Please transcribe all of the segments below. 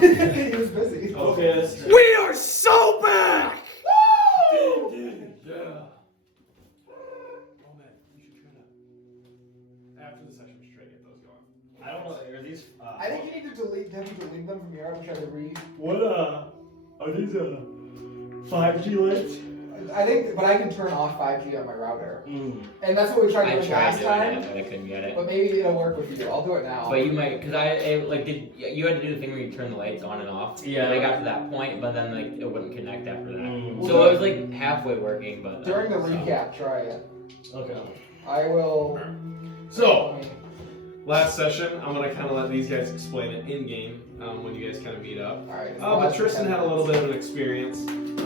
He was busy. Okay, We are so back! Dude, yeah. Oh man, you should try to. After the session, we should try to get those going. I don't know. Are these? I think you need to delete them from your art and try to read. What are these 5G lights? I think, but I can turn off 5G on my router. Mm. And that's what we tried I doing tried last doing time. it, but I couldn't get it. But maybe it'll work with you. I'll do it now. But you might, because you had to do the thing where you turn the lights on and off. Yeah. And I got to that point, but then like it wouldn't connect after that. Mm. So it was like halfway working, but During the recap, try it. Okay. I will. So, last session, I'm gonna kind of let these guys explain it in game when you guys kind of meet up. Alright. But Tristan had a little bit of an experience and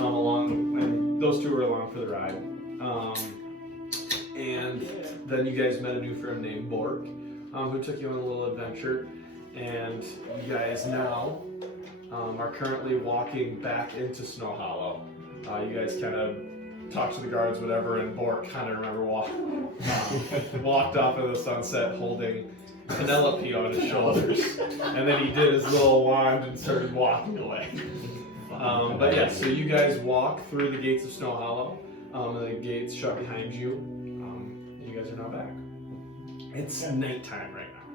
those two were along for the ride. And then you guys met a new friend named Bork, who took you on a little adventure. And you guys now are currently walking back into Snowhollow. You guys kind of talked to the guards, whatever, and Bork kind of walked off into the sunset holding Penelope on his shoulders. And then he did his little wand and started walking away. But yeah, so you guys walk through the gates of Snowhollow, and the gates shut behind you, and you guys are now back. It's nighttime right now.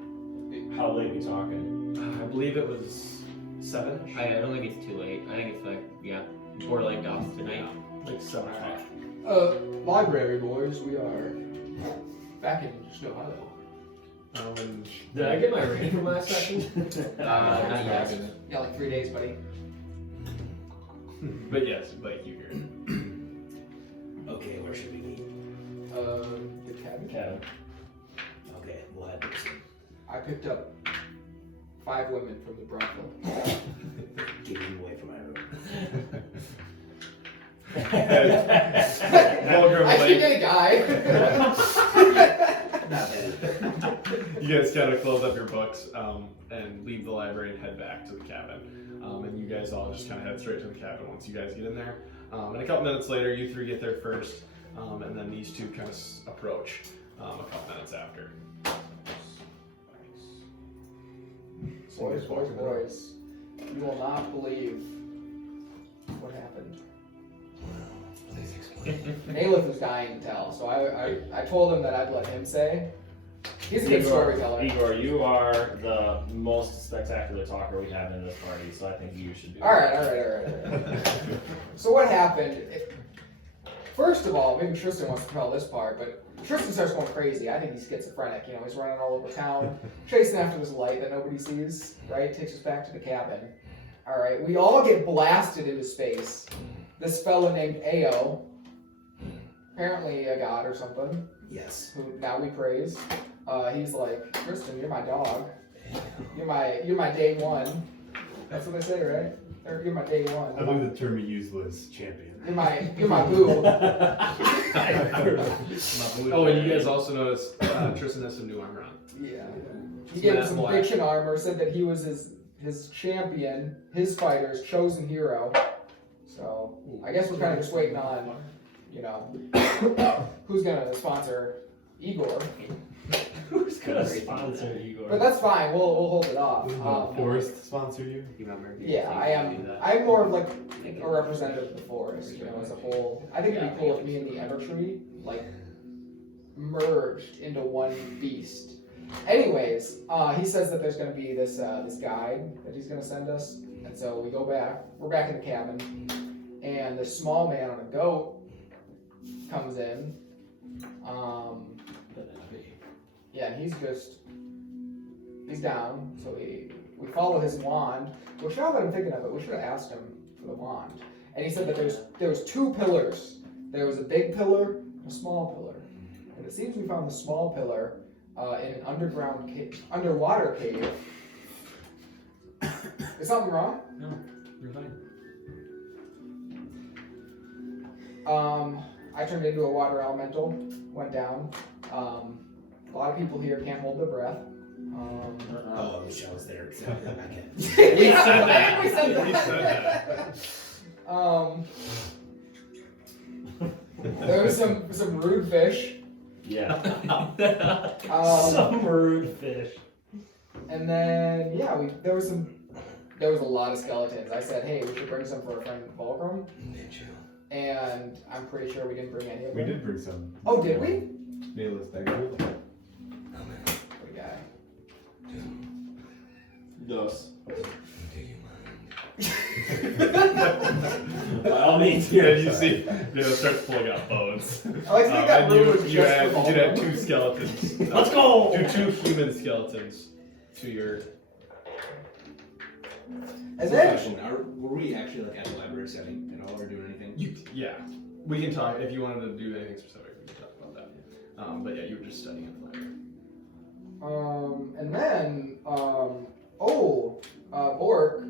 How late are we talking? I believe it was 7-ish. I don't think it's too late. I think it's like, borderline dusk tonight. Like 7 o'clock. Library boys, we are back in Snowhollow. And Did I get my rating from last session? Not yet. Yeah, like 3 days, buddy. but yes, like you hear it. Okay, where should we meet? The cabin. Kevin. Okay, we'll head this. I picked up 5 women from the brothel. Get you away from my room. I should get a guy. Not bad. You guys kind of close up your books and leave the library and head back to the cabin. And you guys all just kind of head straight to the cabin once you guys get in there. And a couple minutes later, you 3 get there first, and then these 2 kind of approach a couple minutes after. Boys. You will not believe what happened. Please explain. Aleph was dying to tell, so I told him that I'd let him say. He's a good storyteller. Igor, you are the most spectacular talker we have in this party, so I think you should do Alright. So what happened? First of all, maybe Tristan wants to tell this part, but Tristan starts going crazy. I think he's schizophrenic. You know, he's running all over town, chasing after this light that nobody sees, right? Takes us back to the cabin. Alright, we all get blasted into space. This fella named Ao, apparently a god or something, Yes. who now we praise. He's like, Tristan, you're my dog. You're my day one. That's what they say, right? Or you're my day one. I believe the term he used was champion. You're my boo. Oh, and you guys also notice Tristan has some new armor on. Yeah. He gave us some fiction armor, said that he was his champion, his fighter's chosen hero. So I guess we're kind of just waiting on, who's gonna sponsor Igor. Who's gonna sponsor Igor? But that's fine. We'll hold it off. Forrest sponsored you? You remember? Yeah, I am. I'm more of like a representative of the forest, as a whole. I think it'd be cool if me and the Evertree merged into one beast. Anyways, he says that there's gonna be this guide that he's gonna send us, and so we go back. We're back in the cabin, and this small man on a goat comes in. Yeah, and he's down, so we follow his wand, which now that I'm thinking of it, we should have asked him for the wand. And he said that there was 2 pillars. There was a big pillar and a small pillar. And it seems we found the small pillar in an underwater cave. Is something wrong? No, you're fine. I turned into a water elemental, went down. A lot of people here can't hold their breath. Oh, Michelle's there. So I can't. We said that. We said There was some rude fish. Yeah. Um, Some rude fish. And then there was some there was a lot of skeletons. I said, hey, we should bring some for our friend Vulgrim. And I'm pretty sure we didn't bring any of them. We did bring some. Oh, did we? Nameless dagger. What guy? Dos. By all means, Yeah, you see, starts pulling out bones. I like to think that And room was you just add, for you did add Vulgrim. 2 skeletons. Let's go! Do 2 human skeletons to your. And So then, question, were we actually like at the library setting at all or doing anything? Yeah, we can talk if you wanted to do anything specific. We can talk about that. But yeah, you were just studying at the library. and then, Bork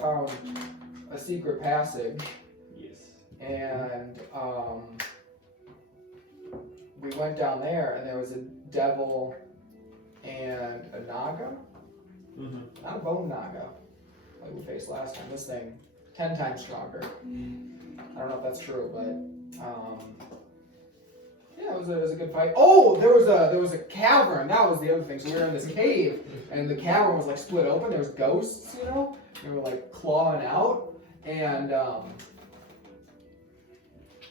found a secret passage, Yes. and we went down there, and there was a devil and a naga. Not a bone naga, like we faced last time. This thing, 10 times stronger. I don't know if that's true, but yeah, it was a good fight. Oh, there was a cavern. That was the other thing. So we were in this cave, and the cavern was like split open. There was ghosts, you know. They were like clawing out, and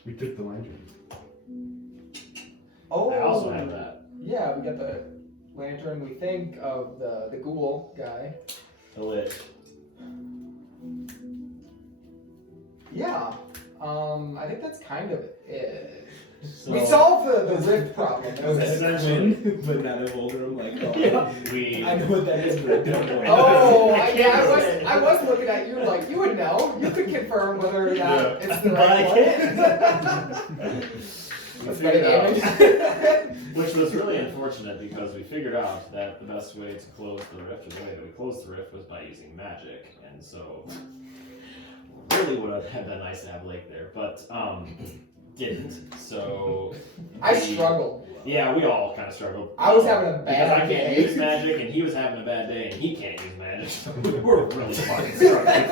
We took the lantern. oh, I also have that. Yeah, we got the lantern. We think of the ghoul guy. The lich. Yeah, I think that's kind of it. So, We solved the rift problem. That was it. essentially, But not a Vulgrim, like, oh, we. I know what that is, but I don't know. Oh, I yeah, can't I was looking at you like you would know. You could confirm whether or not it's the But right I one. can't. That's figured better out. damage. Which was really unfortunate because we figured out that the best way to close the rift, or the way that we closed the rift, was by using magic, and so really would have been nice to have Layk there, but didn't. So I struggled. yeah, we all kind of struggled. I was having a because I bad can't day. use magic, and he was having a bad day, and he can't use magic. So we're really fucking struggling.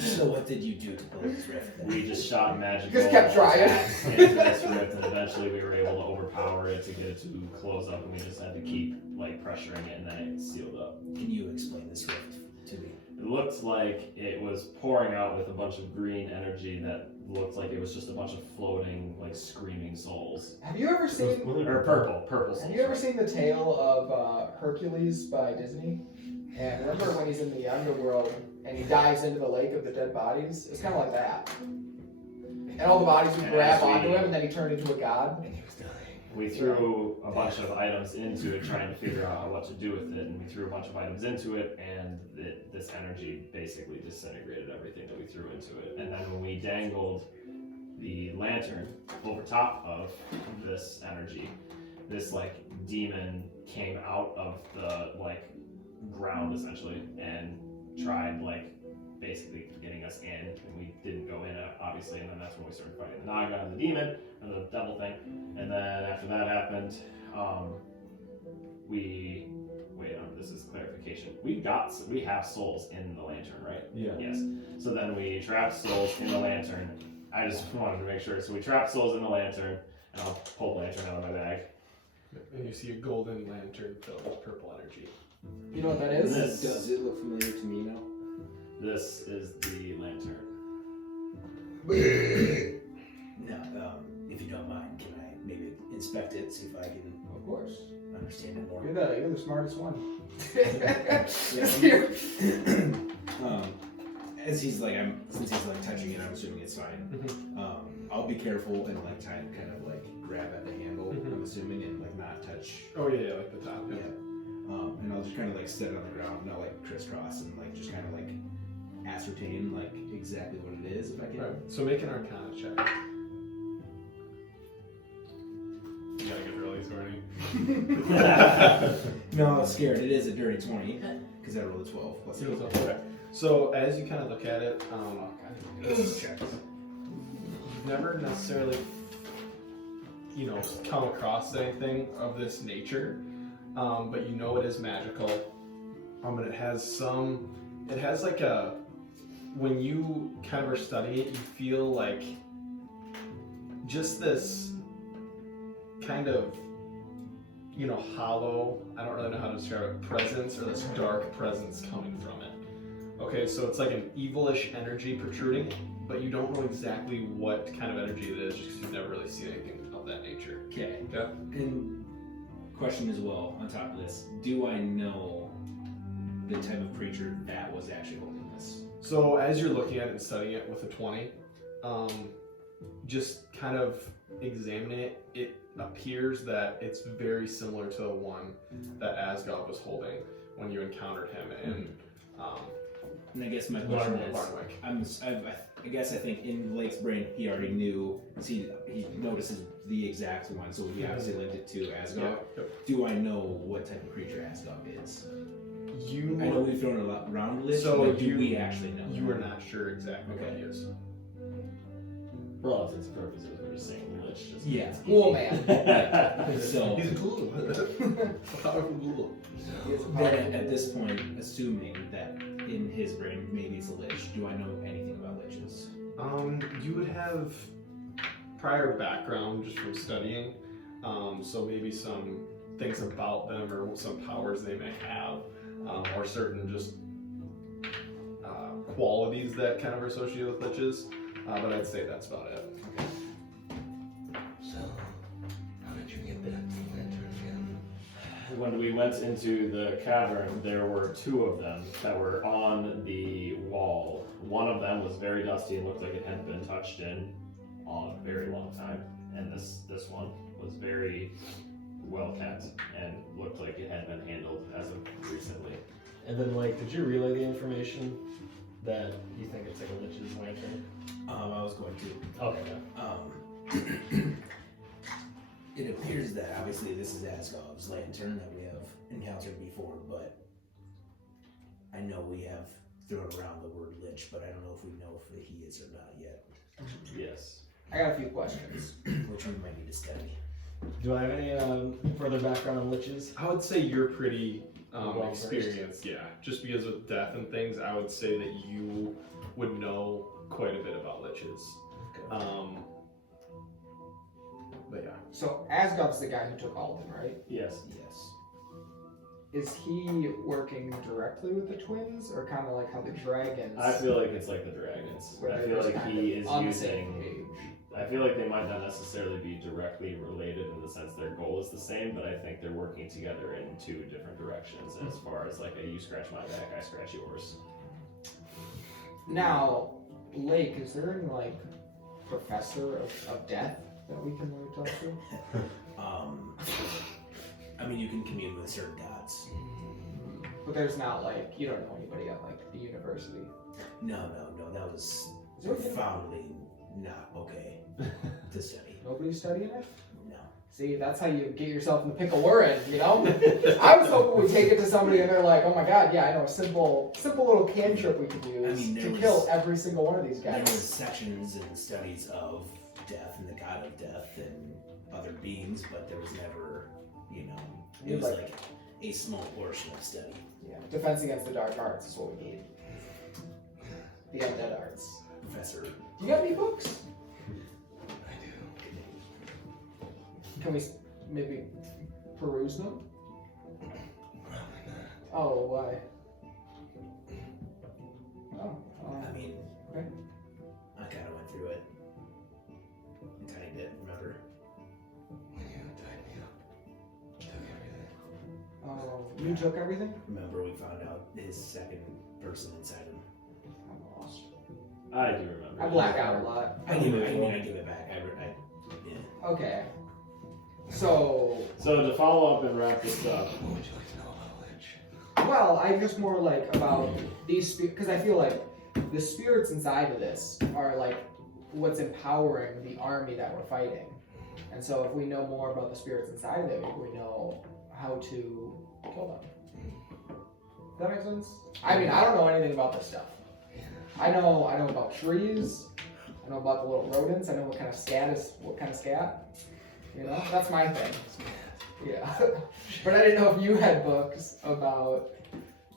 So what did you do to close this rift? We just shot magic. Just kept trying. into this rift, and eventually we were able to overpower it to get it to close up, and we just had to keep like pressuring it, and then it sealed up. Can you explain this rift to me? It looked like it was pouring out with a bunch of green energy that looked like it was just a bunch of floating, like screaming souls. Have you ever seen? Or purple souls. Have you ever seen the tale of Hercules by Disney? And remember when he's in the underworld and he dives into the lake of the dead bodies? It's kind of like that. And all the bodies would And grab as we- onto him, and then he turned into a god. We threw a bunch of items into it, trying to figure out what to do with it, and we threw a bunch of items into it, and this energy basically disintegrated everything that we threw into it. And then when we dangled the lantern over top of this energy, this like demon came out of the like ground essentially and tried like basically getting us in, and we didn't go in obviously, and then that's when we started fighting the Naga and the demon and the devil thing. And then after that happened, this is clarification. We have souls in the lantern, right? Yeah. Yes. So then we trapped souls in the lantern. I just wanted to make sure. So we trapped souls in the lantern, and I'll pull the lantern out of my bag. And you see a golden lantern filled with purple energy. You know what that is? This- Does it look familiar to me now? This is the lantern. Now, if you don't mind, can I maybe inspect it, see if I can Of course. understand it more? You're the smartest one. As he's like, since he's like touching it, I'm assuming it's fine. I'll be careful and like try and kind of like grab at the handle, I'm assuming, and like not touch. Oh yeah, like the top. Yeah. And I'll just kind of like sit on the ground, and I'll like crisscross and like just kind of like ascertain like exactly what it is if I can. Right. So make an Arcana check. You gotta get really sorry. No, I was scared. It is a dirty 20 because I rolled a 12 plus 8. Okay. So as you kind of look at it, Let's check. you've never necessarily, come across anything of this nature, but you know it is magical. And it has like a, when you kind of are studying it, you feel like just this kind of hollow, I don't really know how to describe it, presence, or this dark presence coming from it. Okay, so it's like an evilish energy protruding, but you don't know exactly what kind of energy it is just because you've never really seen anything of that nature. Okay. Yeah. And question as well on top of this: do I know the type of creature that was actually holding this? So as you're looking at it and studying it with a 20, just kind of examining it, it appears that it's very similar to the one that Asgard was holding when you encountered him in And I guess my question is, Barnwick. I guess I think in Lake's brain he already knew. He notices the exact one, so he obviously linked it to Asgard. Yep. Do I know what type of creature Asgard is? You I know we've thrown a lot around Lich, So but do you- we actually know? you are not sure exactly what he is. For all intents and purposes, we're just saying Lich. Just Yeah. Cool man. So He's a ghoul. A powerful ghoul. then at this point, assuming that in his brain maybe it's a Lich, do I know anything about Liches? You would have prior background just from studying, so maybe some things about them or some powers they may have, or certain just qualities that kind of are associated with liches, but I'd say that's about it. So, how did you get that lantern again? When we went into the cavern, there were two of them that were on the wall. One of them was very dusty and looked like it hadn't been touched in a very long time, and this one was very well kept and looked like it had been handled as of recently. And then, like, did you relay the information that you think it's like a lich's lantern? I was going to. Okay. It appears that obviously this is Asgard's lantern that we have encountered before, but I know we have thrown around the word lich, but I don't know if we know if he is or not yet, Yes. I got a few questions. which we might need to study. Do I have any further background on liches? I would say you're pretty Well experienced, yeah. Just because of death and things, I would say that you would know quite a bit about liches. But yeah. So Asgard's the guy who took all of them, right? Yes. Yes. Is he working directly with the twins, or kind of like how the dragons? I feel like it's like the dragons. where I they're feel just like kind he of is on the same using. page. I feel like they might not necessarily be directly related in the sense their goal is the same, but I think they're working together in two different directions as far as like a you scratch my back, I scratch yours. Now, Lake, is there any like professor of death that we can really talk to? I mean, you can commune with certain gods. But there's not like, you don't know anybody at like the university. No, that was Is there profoundly not okay to study. nobody studying it? No. See, that's how you get yourself in the pickle we're in, you know? I was hoping we'd take it to somebody and they're like, oh my god, yeah, I know a simple little cantrip we could use there to was- kill every single one of these There was guys. sections and studies of death and the god of death and other beings, but there was never, it was like a small portion of study. Yeah, defense against the dark arts is what we need. The undead arts. Professor. You got any books? I do. Can we maybe peruse them? Probably not. Oh, why? Oh, I mean, okay. I kind of went through it. A tiny bit, remember? When you tied me up, took everything. Oh, you took everything? Remember we found out his second person inside him. I'm lost. I do remember. I black out a lot. I give it back. Yeah. Okay. So, So to follow up and wrap this up, What would you like to know about Lich? well, I just more like about these because I feel like the spirits inside of this are like what's empowering the army that we're fighting. And so if we know more about the spirits inside of it, we know how to kill them. Does that make sense? I mean, I don't know anything about this stuff. I know about trees. I know about the little rodents. I know what kind of scat. You know, that's my thing. Yeah. But I didn't know if you had books about,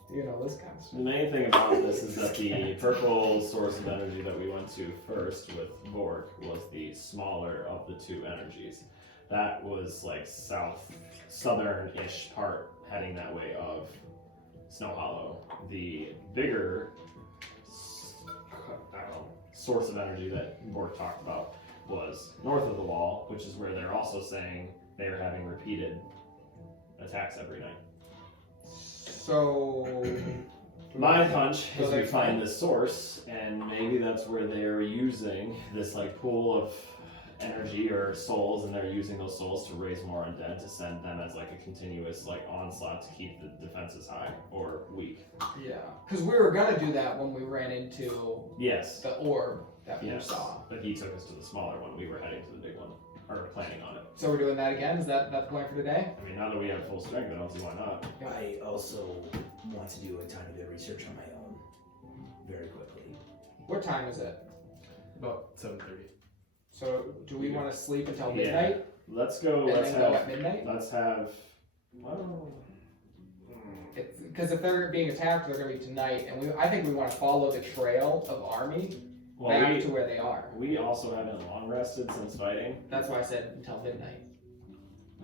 this kind of the stuff. main thing about this is that the purple source of energy that we went to first with Vork was the smaller of the two energies. That was like southern-ish part heading that way of Snowhollow. The bigger, I don't know, source of energy that Bork talked about was north of the wall, which is where they're also saying they are having repeated attacks every night. So My hunch So is we they're find this source, and maybe that's where they're using this like pool of energy or souls, and they're using those souls to raise more undead to send them as like a continuous like onslaught to keep the defenses high or weak. yeah, because we were gonna do that when we ran into Yes. the orb that we Yes. saw. But he took us to the smaller one. We were heading to the big one, or planning on it. So we're doing that again. Is that the plan for today? I mean, now that we have full strength, I don't see why not. I also want to do a tiny bit of research on my own, very quickly. What time is it? About 7:30. So do we want to sleep until Yeah. midnight Let's go. and Let's then go at have. midnight? Let's have. Well. Because if they're being attacked, they're gonna be tonight, and I think we want to follow the trail of army back to where they are. We also haven't long rested since fighting. That's why I said until midnight.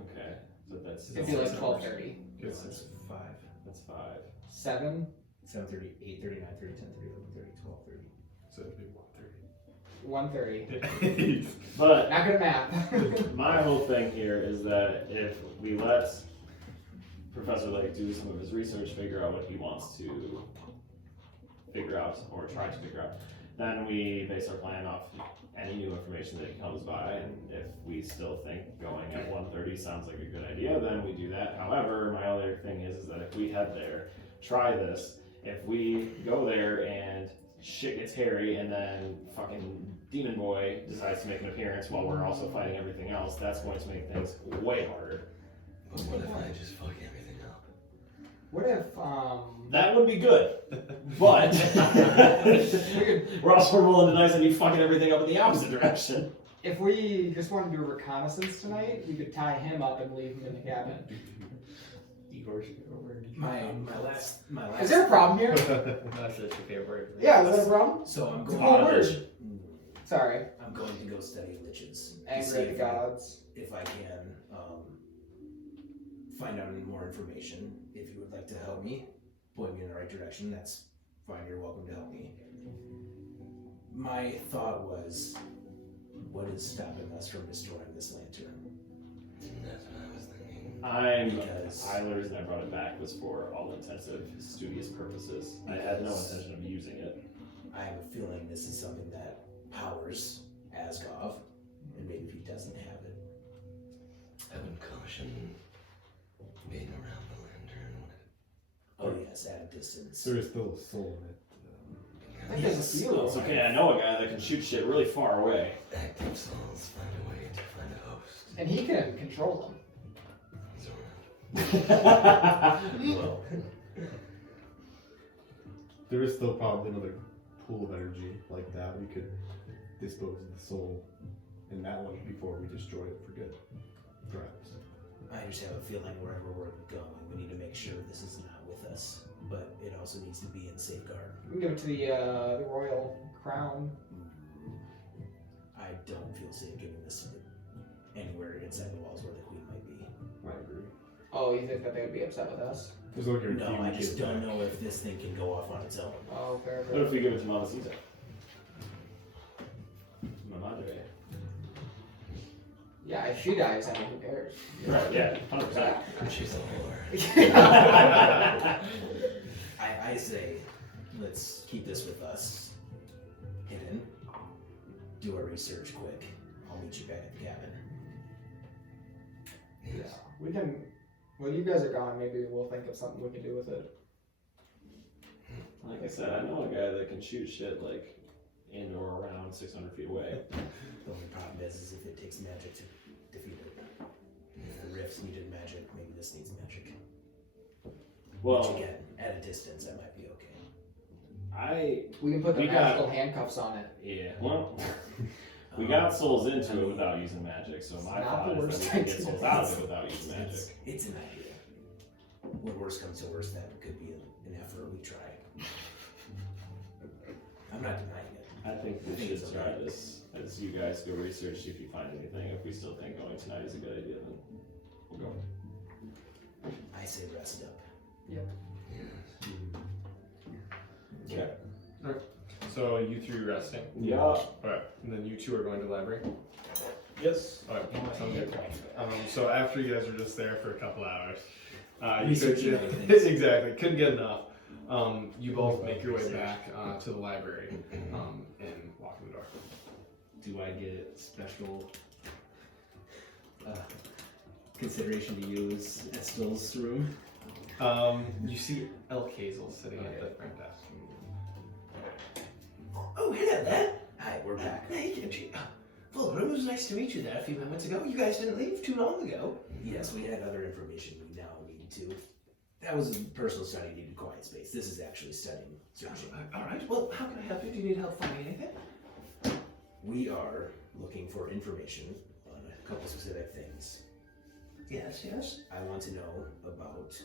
Okay, so that's It'd be like 12:30. Yes. That's 5, That's 5. 7, 7:30, 8:30, 9:30, 10:30, 11:30, 12:30. So it'd be 1:30. 1:30. But Not good at math. my whole thing here is that if we let Professor Layk do some of his research, figure out what he wants to figure out or try to figure out, then we base our plan off any new information that he comes by, and if we still think going at 1:30 sounds like a good idea, then we do that. However, my other thing is that if we head there, try this, if we go there and shit gets hairy and then fucking Demon Boy decides to make an appearance while we're also fighting everything else, that's going to make things way harder. But what if I just fuck everything up? What if That would be good, but we're also rolling the dice and you fucking everything up in the opposite direction. if we just want to do a reconnaissance tonight, we could tie him up and leave him in the cabin. Igor should go over. My last. Is there a problem here? That's such a favorite word. Yeah, is that a problem? So I'm It's a going. cool Bondage. word. Sorry. I'm going to go study liches. to Angry see at the gods. if I can find out more information. If you would like to help me, point me in the right direction, that's fine. You're welcome to help me. My thought was, what is stopping us from destroying this lantern? That's what I was thinking. Because- Eilers, and I brought it back, was for all intensive, studious purposes. I had no intention of using it. I have a feeling this is something that powers Asgov, and maybe if he doesn't have it. I would caution being around the lantern. Oh yes, at a distance. There is still a soul in it. I think there's a few. It's okay, I know a guy that can shoot shit really far away. Active souls find a way to find a host. And he can control them. He's around. Well, There is still probably another pool of energy like that. We could dispose of the soul in that one before we destroy it for good. Perhaps. I just have a feeling wherever we're going, we need to make sure this is not with us. But it also needs to be in safeguard. We can give it to the royal crown. I don't feel safe giving this anywhere inside the walls where the queen might be. I agree. Oh, you think that they would be upset with us? There's no guarantee. No, we I get just it don't back. know if this thing can go off on its own. Oh, fair, what fair. if we give it to Mamacita? My madre. Yeah, if she dies, I mean, who cares? Right, yeah, 100%. She's a whore. I say, let's keep this with us. Hidden. Do our research quick. I'll meet you back at the cabin. Yeah, we can. Well, you guys are gone. Maybe we'll think of something we can do with it. Like I said, I know a guy that can shoot shit like in or around 600 feet away. The only problem is if it takes magic to defeat it. If the rifts needed magic, maybe this needs magic. Well, Which again, at a distance, that might be I okay. We can put the We got- magical handcuffs on it. yeah. Well, we got souls into it without using magic, so my Not thought the is worst that we can thing get to souls do. out of it without using magic. It's an idea. When worst comes to worst, that could be an effort we try. I'm not denying it. I think we should try this as you guys go research, see if you find anything. If we still think going tonight is a good idea, then we'll go. I say rest up. Okay. Alright. So you three resting. Yeah. Alright. And then you two are going to the library. Yes. Alright. Sounds good. So after you guys are just there for a couple hours, you Researching could, other things. exactly couldn't get enough. You both make your way back to the library and walk in the door. Do I get special consideration to use Estel's room? You see Elk Hazel sitting at the front desk. Oh, hello there. Hi, we're back. Hey, Vulgrim, it was nice to meet you there a few moments ago. You guys didn't leave too long ago. Yes, we had other information we now need to. That was a personal study, needed quiet space. This is actually studying, searching. All right. Well, how can I help you? Do you need help finding anything? We are looking for information on a couple specific things. Yes, yes. I want to know about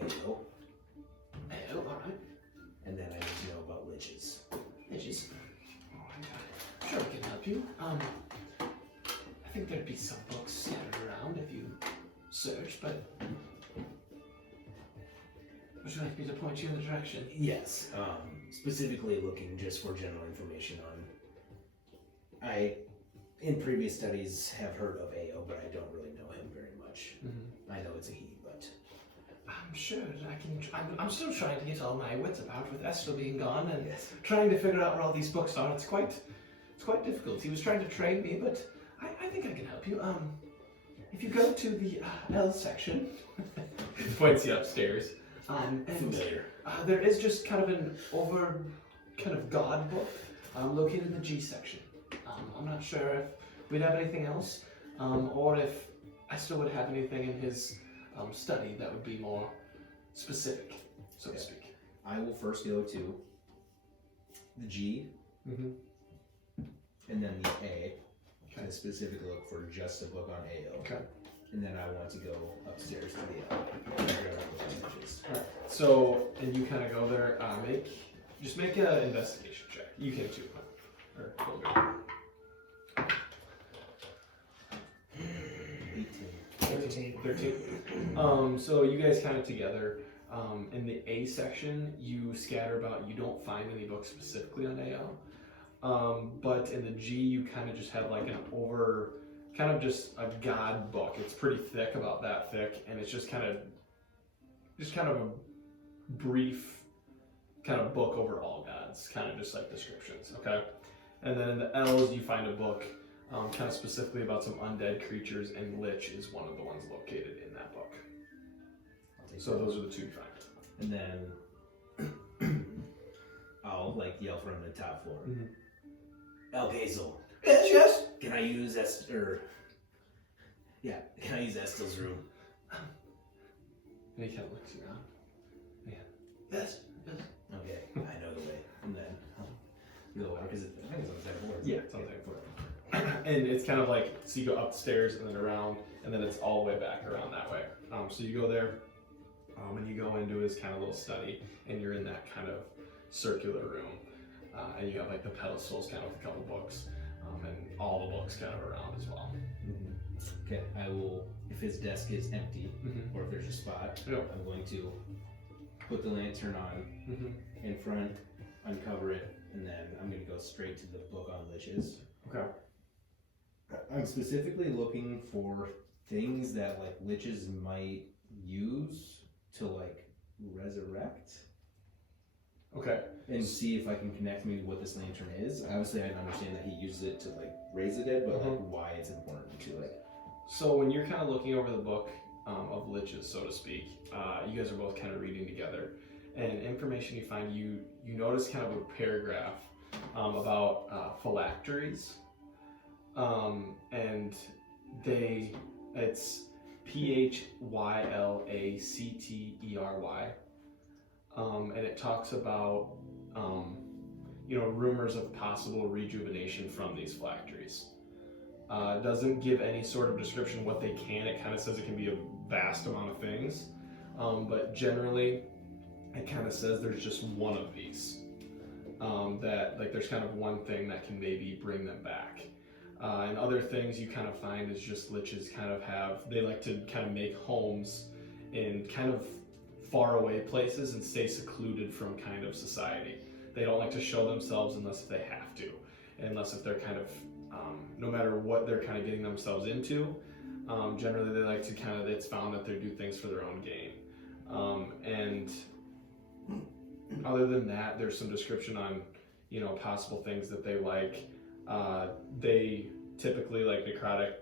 AO, Oh, all right. and then I need to know about liches. Lichs. All right. Sure, I can help you. I think there'd be some books scattered around if you search, but would you like me to point you in the direction? Yes, specifically looking just for general information on. I, in previous studies, have heard of AO, but I don't really know him very much. I know it's a he, but I'm sure I can. I'm still trying to get all my wits about with Esther being gone and yes. trying to figure out where all these books are. It's quite difficult. He was trying to train me, but I think I can help you. If you go to the L section, Points you upstairs. and Familiar. there is just kind of an kind of god book located in the G section. I'm not sure if we'd have anything else, or if Esther would have anything in his study that would be more specific, so to speak. I will first go to the G, and then the A. Kind of specifically look for just a book on AO. Okay. And then I want to go upstairs to the L. and grab a book on liches. Alright. So, and you kind of go there. Just make an investigation check. You can too. Or we'll go. 13. So you guys kind of together. In the A section, you scatter about. You don't find any books specifically on AO. But in the G, you kind of just have like kind of just a god book. It's pretty thick, about that thick, and it's just kind of a brief kind of book over all gods, kind of just like descriptions. Okay. And then in the L's, you find a book. Kind of specifically about some undead creatures, and Lich is one of the ones located in that book. So those are the two you find. And then I'll like yell from the top floor. El Hazel, Yes, yes. can I use Esther? Yeah, can I use Estel's room? And he kind of looks around. Yes, yes. Okay, I know the way. And then I'll go over because I think it's on the second floor. Yeah, it's on the second floor. And it's kind of like, so you go up the stairs and then around, and then it's all the way back around that way. So you go there, and you go into his kind of little study, and you're in that kind of circular room. And you have like the pedestals kind of with a couple books, and all the books kind of around as well. Okay, I will, if his desk is empty, or if there's a spot, Yep. I'm going to put the lantern on in front, uncover it, and then I'm going to go straight to the book on liches. Okay. I'm specifically looking for things that like liches might use to like resurrect. Okay. And see if I can connect maybe what this lantern is. Obviously, I understand that he uses it to like raise the dead, but like why it's important to it. So when you're kind of looking over the book of liches, so to speak, you guys are both kind of reading together, and information you find, you notice kind of a paragraph about phylacteries, and it's PHYLACTERY, and it talks about rumors of possible rejuvenation from these phylacteries. Doesn't give any sort of description what they can. It kind of says it can be a vast amount of things, but generally it kind of says there's just one of these. that like there's kind of one thing that can maybe bring them back. And other things you kind of find is just lichs kind of they like to kind of make homes in kind of far away places and stay secluded from kind of society. They don't like to show themselves unless they have to, unless if they're kind of, no matter what they're kind of getting themselves into, generally they like to kind of, it's found that they do things for their own gain. And other than that, there's some description on, possible things that they like. They typically like necrotic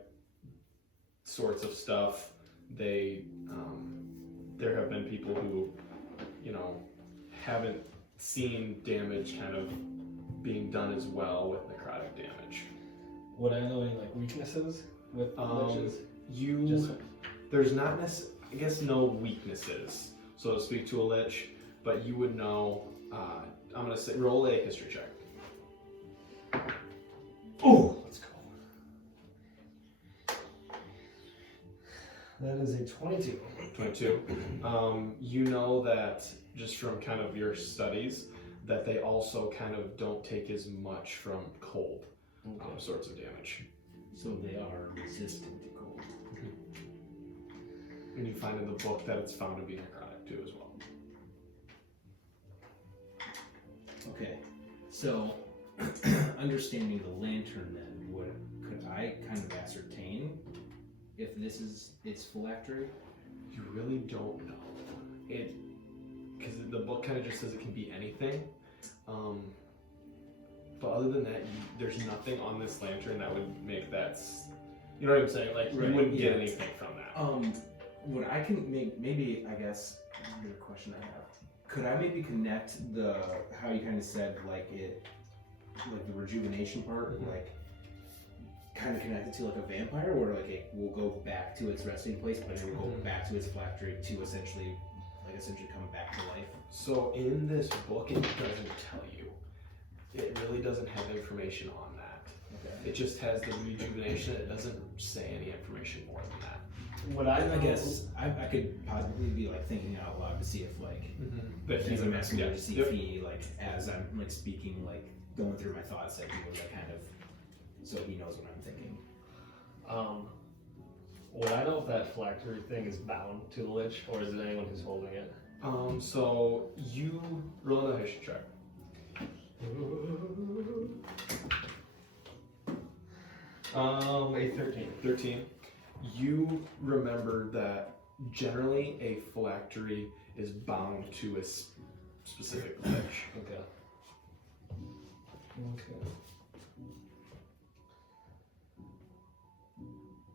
sorts of stuff. There have been people who, haven't seen damage kind of being done as well with necrotic damage. Would I know any like weaknesses with liches? There's not I guess no weaknesses, so to speak, to a lich, but you would know. I'm gonna say roll a history check. Oh, let's go. That is a 22. 22. You know that just from kind of your studies that they also kind of don't take as much from cold sorts of damage. So they are resistant to cold. And you find in the book that it's found to be necrotic too as well. Okay, so understanding the lantern then, could I kind of ascertain if this is its phylactery? You really don't know. Because the book kind of just says it can be anything. But other than that, there's nothing on this lantern that would make that. You know what I'm saying? Like, you wouldn't get anything from that. What I can maybe I guess here's a question I have. Could I maybe connect how you kind of said like the rejuvenation part, like kind of connect it to like a vampire, where like it will go back to its resting place, but it will go back to its phylactery to essentially come back to life? So in this book, it doesn't tell you. It really doesn't have information on that. Okay. It just has the rejuvenation. It doesn't say any information more than that. What I guess I could possibly be like thinking out loud to see if like But he's a messenger to see if Yep. he like as I'm like speaking, like going through my thoughts, that he would like kind of so he knows what I'm thinking. Would I know if that phylactery thing is bound to the lich, or is it anyone who's holding it? So you roll another history check. A 13. 13. You remember that generally a phylactery is bound to a specific lich. Okay.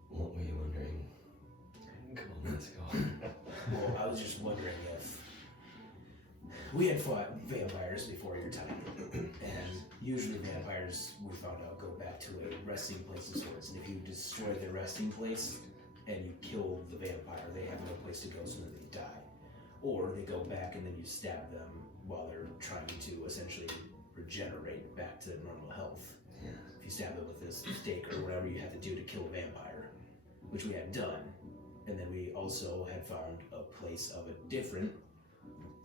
What were you wondering? Come on, let's go. Well, I was just wondering if we had fought vampires before your time, and usually vampires, we found out, go back to a resting place of sorts. And if you destroy their resting place and you kill the vampire, they have no place to go, so then they die. Or they go back and then you stab them while they're trying to essentially regenerate back to normal health. Yeah. If you stab them with this stake or whatever you have to do to kill a vampire, which we had done. And then we also had found a place of a different,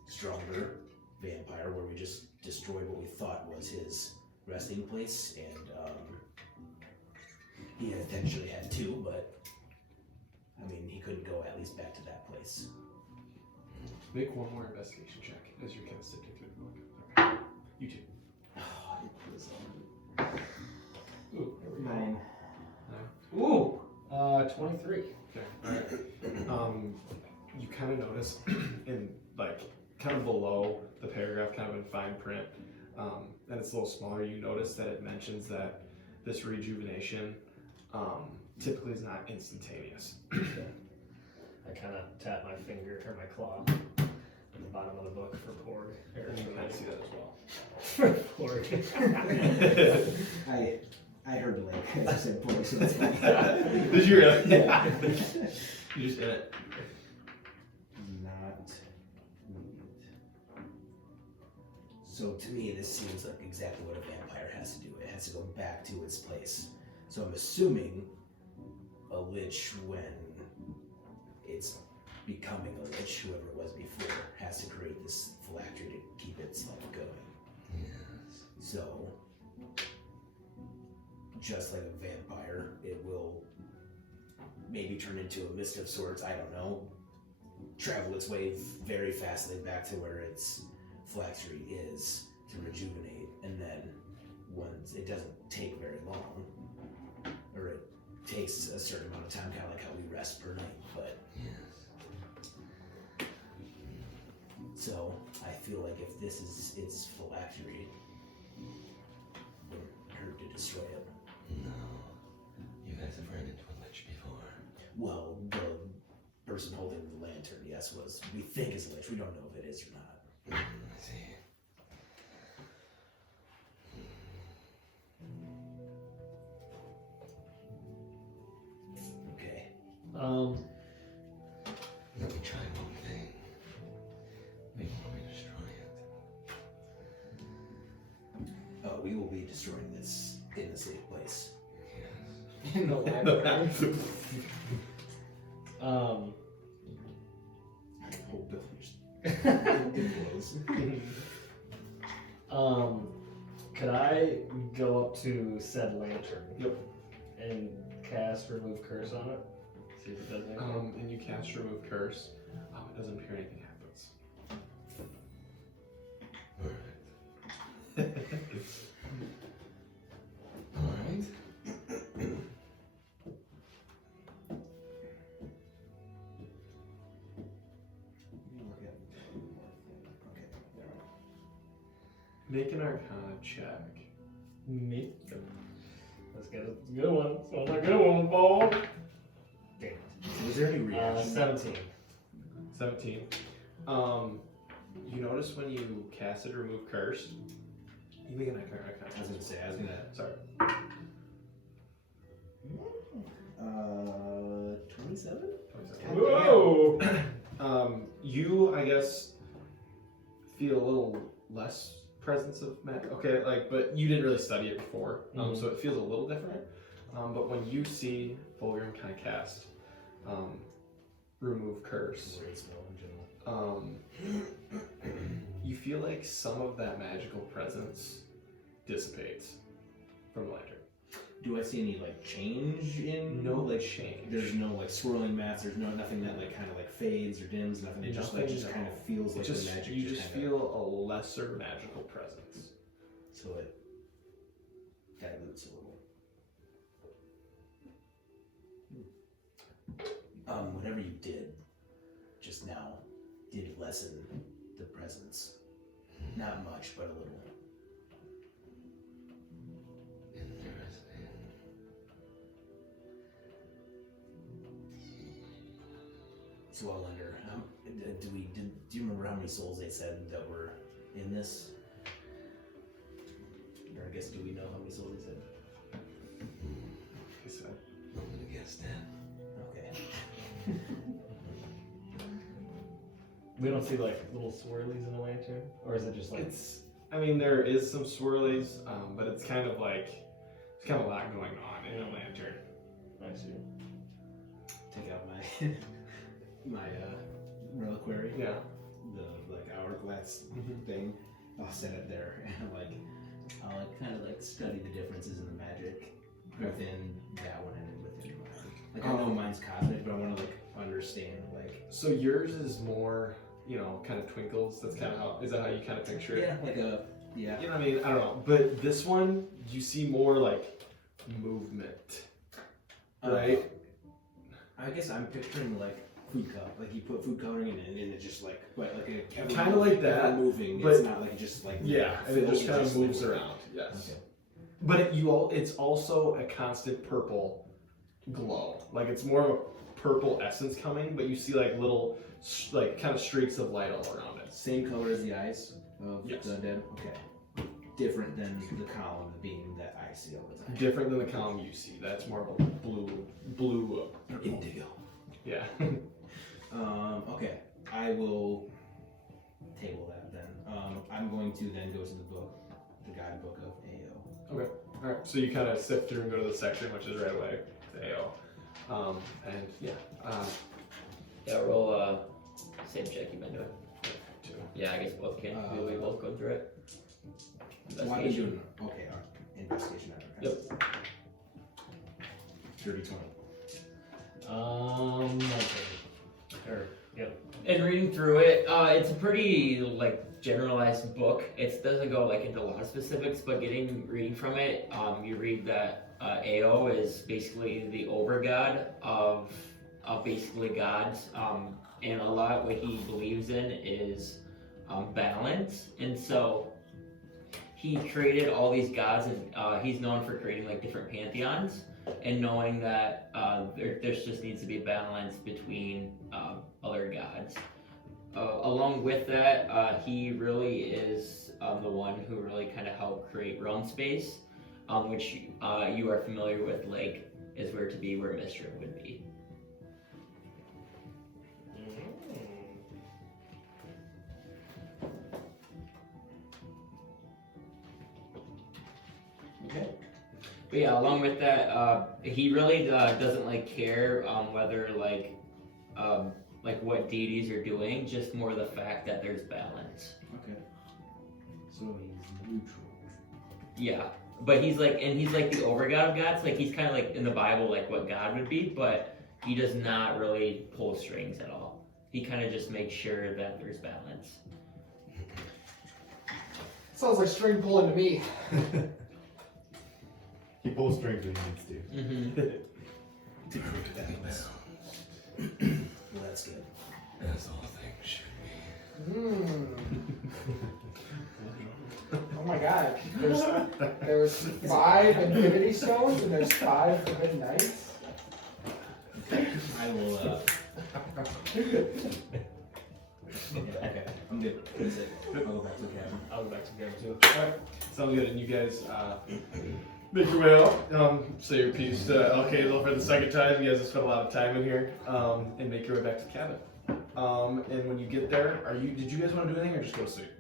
stronger vampire where we just destroyed what we thought was his resting place, and he eventually had two, but I mean, he couldn't go at least back to that place. Make one more investigation check as you're kind of sifting through the book. Okay. You too. Ooh, there we go. 9. Ooh, 23. Okay. Alright. You kind of notice in like kind of below the paragraph, kind of in fine print, and it's a little smaller, you notice that it mentions that this rejuvenation typically is not instantaneous. I kind of tap my finger or my claw at the bottom of the book for porg. And you kind of see that as well. For porg. I heard the link. I said boy, so that's fine. Did you really? Yeah. You just in it. Not neat. So to me, this seems like exactly what a vampire has to do. It has to go back to its place. So I'm assuming a lich, when it's becoming a lich, whoever it was before, has to create this phylactery to keep its life going. Yes. So, just like a vampire, it will maybe turn into a mist of sorts, I don't know. Travel its way very fastly back to where its flax tree is to rejuvenate, and then once it doesn't take very long, or it takes a certain amount of time, kind of like how we rest per night, but so I feel like if this is its phylactery, it wouldn't hurt to destroy it. No. You guys have ran into a lich before. Well, the person holding the lantern, yes, we think is a lich. We don't know if it is or not. I see. Okay. Let me try one thing before we destroy it. Oh, we will be destroying this in a safe place. Yes. In the library. Whole village. Could I go up to said lantern? Yep. And cast remove curse on it? See if it does anything. And you cast remove curse. It doesn't appear anything happens. Alright. Make an Arcana check. Me. Let's get it. It's a good one. It's one of the good ones, ball. Damn. Was there any reaction? 17. 17. You notice when you casted remove curse, you make an Arcana I was check. gonna say, Sorry. 27? 27. Whoa! You, I guess, feel a little less presence of magic. Okay, but you didn't really study it before, so it feels a little different. But when you see Vulgrim kind of cast remove curse, you feel like some of that magical presence dissipates from the lantern. Do I see any change in Change. There's no swirling mats. There's nothing that kind of fades or dims. Nothing. It just Nothing, kind of feels like the magic. You just kinda, feel a lesser magical presence. so it dilutes a little. Whatever you did just now did lessen the presence. Not much, but a little. Interesting. So I wonder, do you remember how many souls they said that were in this? Or I guess, do we know how many souls they said? He said. I'm gonna guess 10. Okay. We don't see little swirlies in the lantern? Or is it just There is some swirlies, but it's kind of a lot going on in a lantern. I see. Take out my reliquary. Yeah. The hourglass thing. I'll set it there and I'll kind of study the differences in the magic within that one and within mine. I know mine's cosmic, but I want to understand So yours is more, kind of twinkles. That's kind of how. Is that how you kind of picture it? yeah. You know what I mean? I don't know. But this one, you see more movement, right? I guess I'm picturing food cup. You put food coloring in it, and it just Kind of like that, moving. but it's not just yeah, and it just kind of moves around. Yes. Okay. But it's also a constant purple glow. It's more of a purple essence coming, but you see little kind of streaks of light all around it. Same color as the eyes of Yes. the dead. Okay. Different than the column, the beam that I see all the time. Different than the column you see. That's more of a blue. Indigo. Yeah. Okay. I will table that then. I'm going to then go to the guidebook of AO. Okay. All right. So you kind of sift through and go to the section, which is right away to AO. And yeah. Yeah, roll same check you've been doing. Two. Yeah, I guess both can. we both go through it. Well, I've been doing okay. Investigation. Yep. Dirty 20. Okay. Or, yep. And reading through it, it's a pretty like generalized book. It doesn't go like into a lot of specifics, but reading from it, you read that Ao is basically the overgod of basically gods, and a lot what he believes in is balance, and so he created all these gods, and he's known for creating like different pantheons, and knowing that there just needs to be a balance between other gods. Along with that, he really is the one who really kind of helped create realm space, which you are familiar with. Layk is where to be, where Mistra would be. Okay. But yeah, along with that, he really doesn't like care whether like what deities are doing, just more the fact that there's balance. Okay. So he's neutral. Yeah, but he's like the overgod of gods. Like he's kind of like in the Bible, like what God would be, but he does not really pull strings at all. He kind of just makes sure that there's balance. Sounds like string pulling to me. He pulls strings when he needs to. Balance. Well, that's good. As all things should be. Oh my god. There's 5 infinity stones and there's 5 forbidden nights. I will, okay, I'm good. That's it. I'll go back to the cabin. I'll go back to the game too. Alright, sounds good. And you guys make your way out, say your piece to Alcazel for the second time. You guys have spent a lot of time in here, and make your way back to the cabin. And when you get there, did you guys want to do anything or just go to sleep?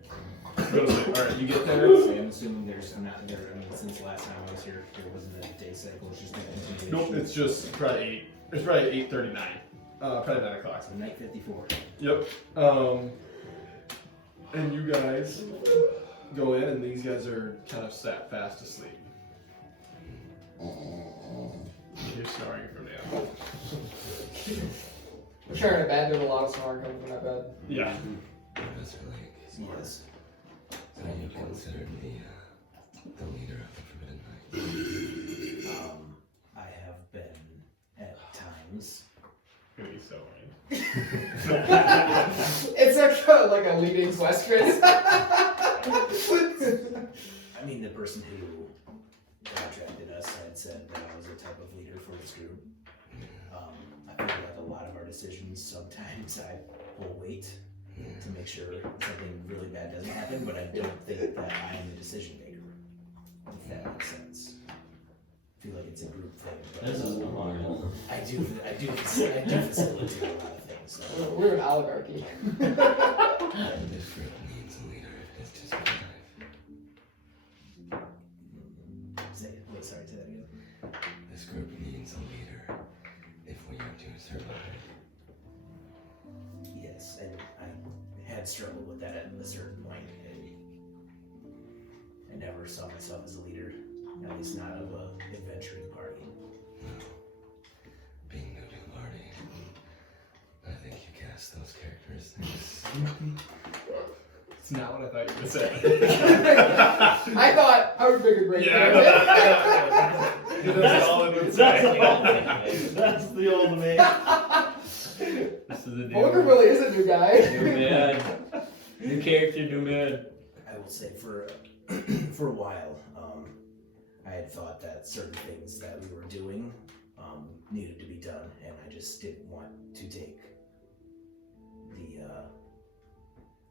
Go to sleep. Alright, you get there. I'm assuming I'm not there. I mean, since last time I was here, there wasn't a day cycle. It's just a continuation. Nope, it's just probably 8:39. Probably 9 o'clock. So night 54. Yep. And you guys go in, and these guys are kind of sat fast asleep. You're snoring from now. I'm sharing a bed, there's a lot of snoring coming from that bed. Yeah. Professor Layk, Yes. so you considered me the leader of the Forbidden Night? I have been at times. Gonna be so lame. It's like a leading question. I mean, the person who contracted us had said that I was a type of leader for this group. I feel like a lot of our decisions, sometimes I pull weight to make sure something really bad doesn't happen, but I don't think that I am the decision maker, if that makes sense. I feel like it's a group thing. But This is normal. I do facilitate a lot of things. So. We're an oligarchy. This group needs a leader if it is to survive. Say that again. This group needs a leader if we are to survive. Yes, and I had struggled with that at a certain point. I never saw myself as a leader, at least not of a adventuring party. No. Being new to the party, I think you cast those characteristics. It's not what I thought you would say. I thought I would figure great. That's all it would say. That's the old me. This is a Vulgrim really is a new guy. new man, new character, new man. I will say for a while, I had thought that certain things that we were doing needed to be done, and I just didn't want to take the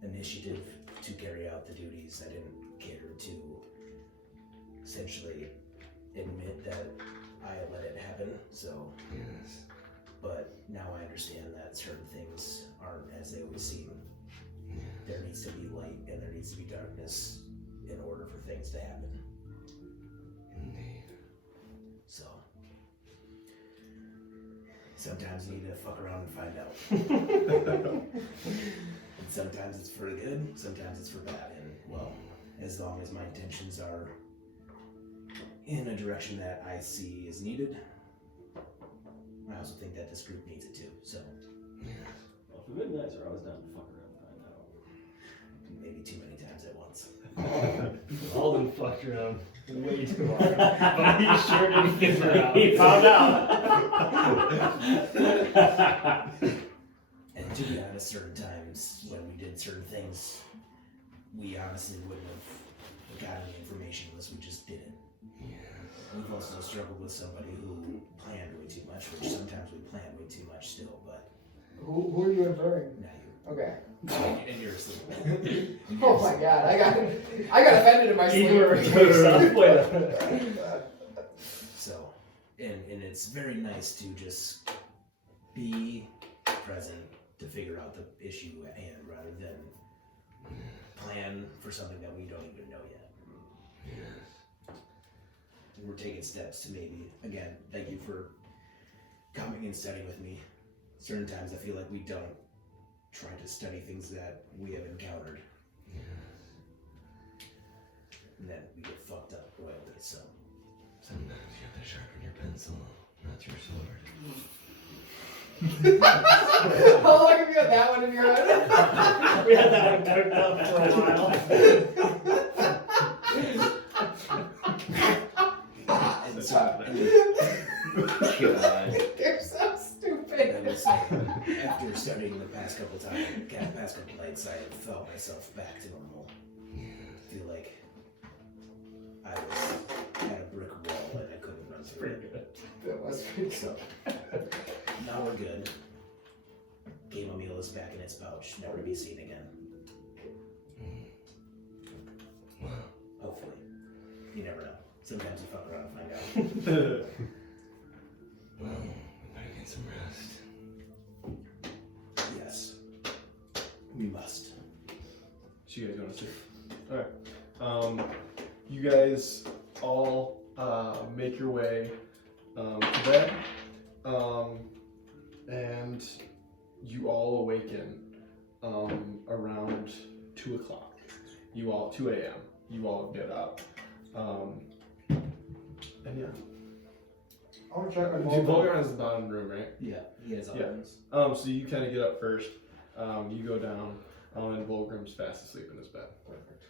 initiative to carry out the duties. I didn't care to essentially admit that I had let it happen, so. Yes. But now I understand that certain things aren't as they always seem. There needs to be light and there needs to be darkness in order for things to happen. Indeed. So, sometimes you need to fuck around and find out. And sometimes it's for good, sometimes it's for bad. And, well, as long as my intentions are in a direction that I see is needed. I also think that this group needs it too, so. Well, if the Midnights are always down to fuck around and find out. Maybe too many times at once. Alden fucked around way too hard. But he sure didn't get around. He found out. And to be honest, certain times when we did certain things, we honestly wouldn't have gotten the information unless we just did it. We've also struggled with somebody who planned way too much, which sometimes we plan way too much still, but Who are you inferring? not you. Okay. And you're asleep. Oh my god, I got offended in my sleep. So, and it's very nice to just be present to figure out the issue at hand rather than plan for something that we don't even know yet. And we're taking steps to maybe, again, thank you for coming and studying with me. Certain times I feel like we don't try to study things that we have encountered. And then we get fucked up royally, so. Sometimes you have to sharpen your pencil, not your sword. How long have you had that one in your head? We had that one cooked up for a while. And so, God. They're so stupid. I will say, after studying the past couple nights, I have felt myself back to normal. I feel like I was at a brick wall and I couldn't run through it. That was pretty So, now we're good. Chamomile is back in its pouch, never to be seen again. Hopefully. You never know. Sometimes you fuck around and find out. Well, we better get some rest. Yes. We must. So you guys going to sleep? Alright. You guys all make your way to bed. And you all awaken around 2 o'clock. 2 a.m. You all get up. And yeah. I want to check my Vulgrim has the bottom room, right? Yeah, he has Yeah. items. So you kind of get up first. You go down, and Vulgrim's fast asleep in his bed. Perfect.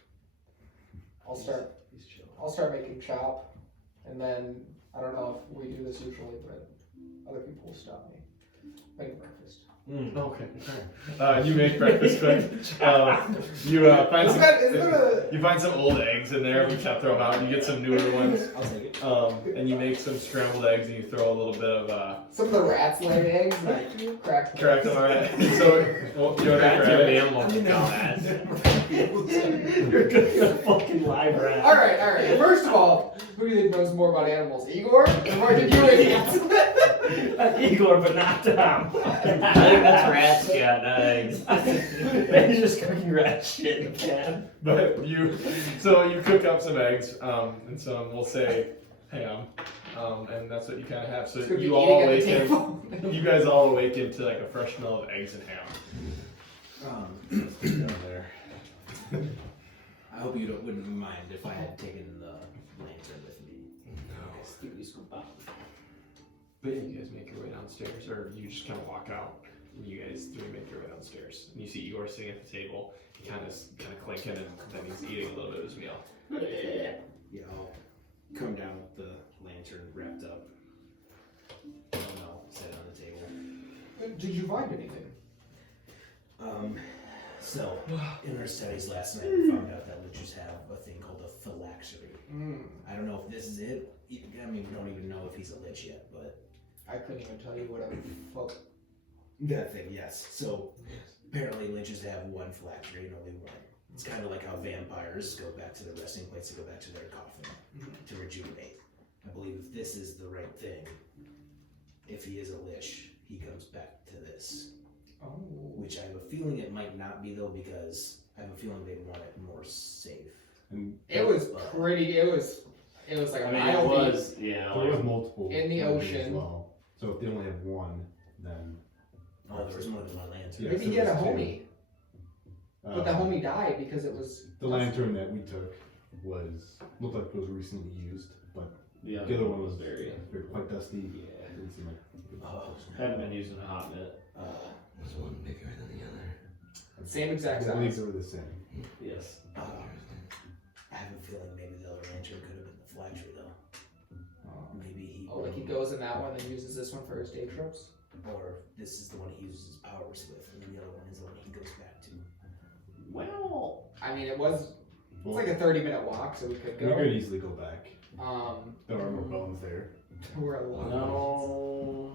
I'll start making chop, and then I don't know if we do this usually, but other people will stop me. Making breakfast. Okay. You make breakfast quick. You find Is you find some old eggs in there. We can't throw them out. You get some newer ones. I'll take it. And you make some scrambled eggs, and you throw a little bit of some of the rats laid eggs, and I crack them. crack them. All right. So you want to That's grab your it? mammal dumbass. You're good at fucking live rat. All right. First of all, who do you think knows more about animals, Igor or did you idiots? Igor, but not Tom. I think that's rats, yeah, not eggs. He's just cooking rat shit in a can. But you cook up some eggs, and some, we'll say, ham, and that's what you kind of have. So It's gonna be you all eating at the awaken. table. You guys all awaken to like a fresh smell of eggs and ham. Down there. I hope you wouldn't mind if I had taken the lantern with me. But you guys make your way downstairs, or you just kind of walk out, and you guys three make your way downstairs. And you see Igor sitting at the table, he kind of clinking, and then he's eating a little bit of his meal. Yeah, I'll come down with the lantern wrapped up. And I'll set it on the table. Did you find anything? So, in our studies last night, we found out that lichs have a thing called a phylactery. I don't know if this is it. I mean, we don't even know if he's a lich yet, but... I couldn't even tell you what a fuck. That thing, yes. So, apparently lichs have one phylactery and only one. It's kind of like how vampires go back to their resting place to go back to their coffin to rejuvenate. I believe if this is the right thing, if he is a lich, he comes back to this. Oh. Which I have a feeling it might not be though, because I have a feeling they'd want it more safe. It was pretty. It was like a mile deep. yeah. There was multiple In the ones ocean. as well. So if they only have one, then Oh, there was more than one lantern. Yeah, Maybe so he had a there's two. homie. But the homie died because it was. The lantern that we took looked like it was recently used, but The the other one was very, quite dusty. yeah. Didn't seem like Haven't been used in a hot minute. Was one bigger than the other? Same exact I believe size. they were the same. Yes. I have a feeling maybe the other lantern could have been the flasher though. Maybe he. Oh, like he goes in that one and uses this one for his day trips? Or this is the one he uses his powers with, and the other one is the one he goes back to. Well, I mean, it was like a 30-minute walk, so we could We go. could easily go back. There There are more bones there. were a lot. no.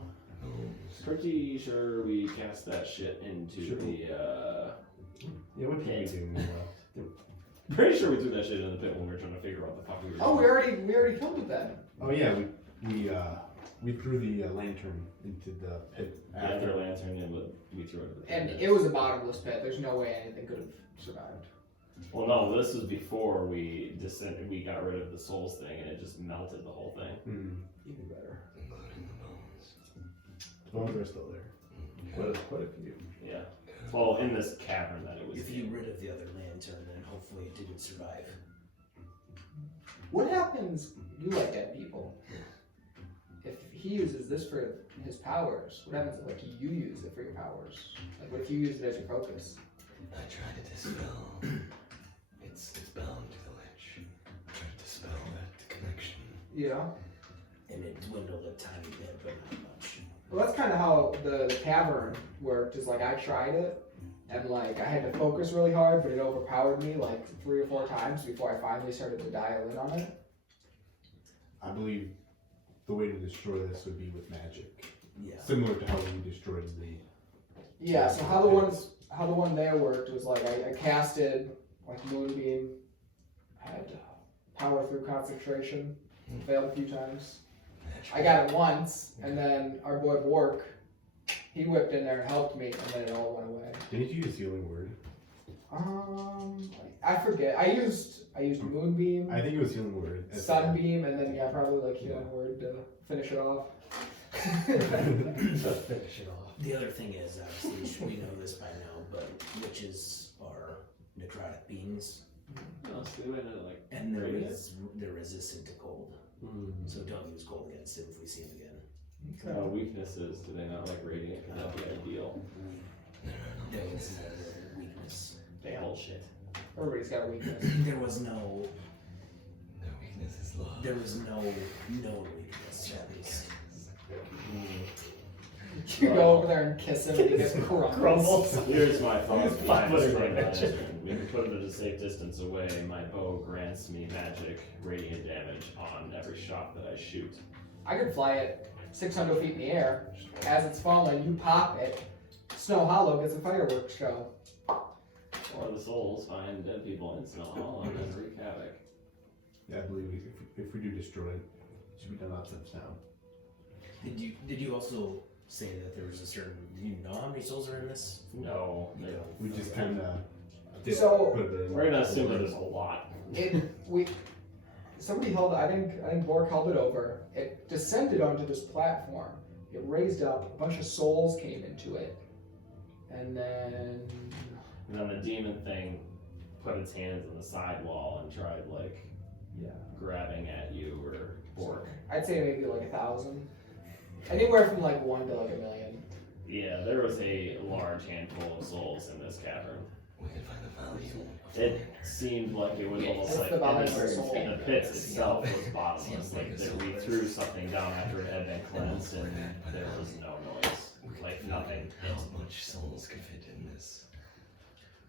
Pretty sure we cast that shit into Sure. the, What did we do? pretty sure we threw that shit in the pit when we were trying to figure out what the fuck we were Oh, doing. we already killed it then. Oh yeah, we threw the lantern into the pit The other after. lantern and we threw it in the pit. And it was a bottomless pit. There's no way anything could have survived. Well, no, this was before we we got rid of the souls thing and it just melted the whole thing. Even better. Including the bones. The bones are still there. Quite a few. Yeah. Well, in this cavern that it was If in. you rid of the other lantern, then hopefully it didn't survive. What happens, you like dead people, if he uses this for his powers? What happens if like you use it for your powers? Like what if you use it as your focus? I try to dispel. It's bound to the lich. I try to dispel that connection. Yeah. And it dwindled a tiny bit, but not much. Well, that's kind of how the cavern worked. Is like I tried it, and like I had to focus really hard, but it overpowered me like 3 or 4 times before I finally started to dial in on it. I believe the way to destroy this would be with magic, Yeah. similar to how we destroyed the. Yeah. So how the one there worked was like I casted like moonbeam, had power through concentration, failed a few times. I got it once, and then our boy Bork, he whipped in there and helped me, and then it all went away. Didn't you use healing word? I forget. I used moonbeam, I think it was healing word. sunbeam, and then probably like healing word to finish it off. Finish it off. The other thing is, obviously, we know this by now, but witches are necrotic beings, Oh, so we went to like. and radius? they're resistant to cold. So don't use cold against it if we see him again. Weaknesses, do they not like radiant? Because that'd be ideal. There was no weakness. Bullshit. Everybody's got a weakness. There was no. Their weakness is love. There was no known weakness. At least. You go over there and kiss him, and he just crumbles. Here's my thoughts behind 500 destroying the damage. lantern. We can put it at a safe distance away. My bow grants me magic radiant damage on every shot that I shoot. I could fly it 600 feet in the air. As it's falling, you pop it. Snowhollow gets a fireworks show. Or the souls find dead people in Snowhollow and then wreak havoc. Yeah, I believe if we do destroy it, it should be done lots of down. Did you also say that there was a certain? Do you know how many souls are in this? No, You don't. We just kind of So, put it in. we're gonna assume that there's a lot. Somebody held. I think Bork held it over. It descended onto this platform. It raised up. A bunch of souls came into it, and then And then the demon thing put its hands on the sidewall and tried like grabbing at you or Bork. I'd say maybe like 1,000. Anywhere from like 1 to like 1 million. Yeah, there was a large handful of souls in this cavern. We can find the value. It seemed like it was almost What's like the value and of a soul? the pit itself was bottomless. Like that we threw something down after it had been cleansed and there was no noise. Like nothing. How much souls could fit in this?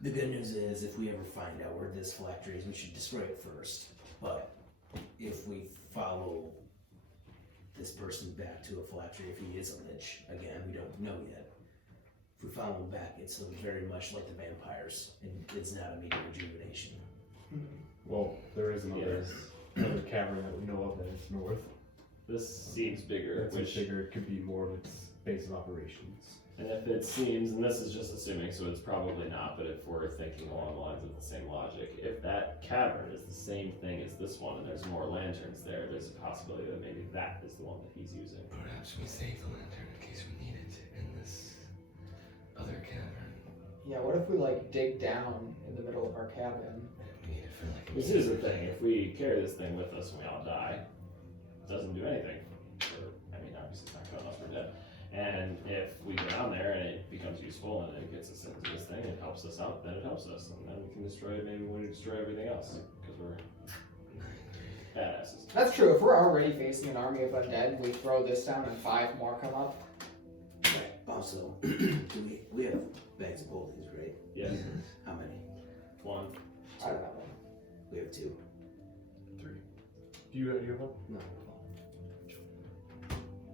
The good news is, if we ever find out where this phylactery is, we should destroy it first. But if we follow this person back to a phylactery, if he is a lich, again, we don't know yet. If we follow him back, it's very much like the vampires, and it's not immediate rejuvenation. Well, there is another cavern that we know of that is north. This seems bigger, That's which bigger. It could be more of its base of operations. and if it seems, and this is just assuming, so it's probably not, but if we're thinking along the lines of the same logic, if that cavern is the same thing as this one and there's more lanterns there, there's a possibility that maybe that is the one that he's using. Perhaps we save the lantern in case we need it in this other cavern. Yeah, what if we like dig down in the middle of our cabin? We need it for like. This is the thing. If we carry this thing with us and we all die, it doesn't do anything. I mean, obviously it's not killing us, we're dead. And if we go down there and it becomes useful and it gets us into this thing, it helps us out, then it helps us. And then we can destroy it maybe when we destroy everything else. Because we're badasses. That's true. If we're already facing an army of undead, we throw this down and 5 more come up. Right. Also, we have bags of holdings, right? Yes. How many? 1. I don't know. We have 2. 3. Do you have one? No.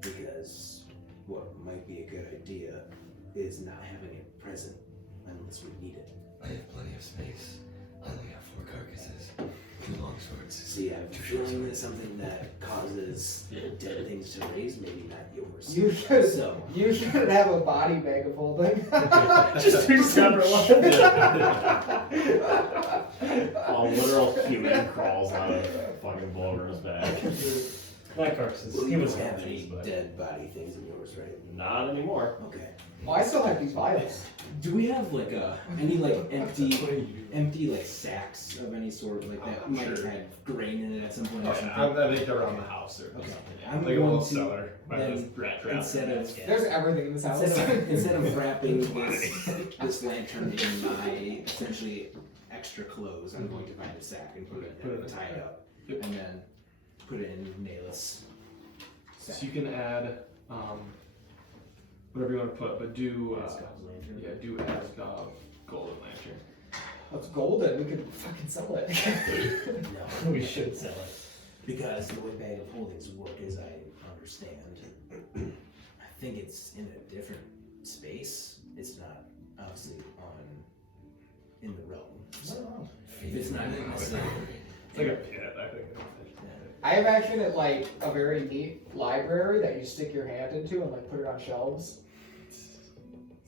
Because what might be a good idea is not having it present unless we need it. I have plenty of space. I only have 4 carcasses, 2 longswords. See, I'm feeling that something that causes dead things to raise, maybe not yours. You should. So, You should have a body bag of holding. Just 2 separate ones. A literal human crawls out of fucking Vulgrim's bag. That carcass. well, He you was don't have happy, any but dead body things in yours, right? Not anymore. Okay. Well, I still have these vials. Do we have like any like empty like sacks of any sort like that might have had grain in it at some point? or something? I think around the house or Okay. something. Yeah. I'm Like a going little to cellar by then this rat trap. instead of There's everything in this house. instead of wrapping this lantern in my essentially extra clothes, I'm going to find a sack and put it in, tie it up, Yep. and then put it in nailless. So you can add whatever you want to put, but do lantern. yeah, do Asgov golden lantern. It's golden. We could fucking sell it. No, we should sell it. because the way bag of holdings work, as I understand, I think it's in a different space. It's not obviously in the realm. If it's not in the same. It's like a pit, I think. I imagine it like a very neat library that you stick your hand into and like put it on shelves. That's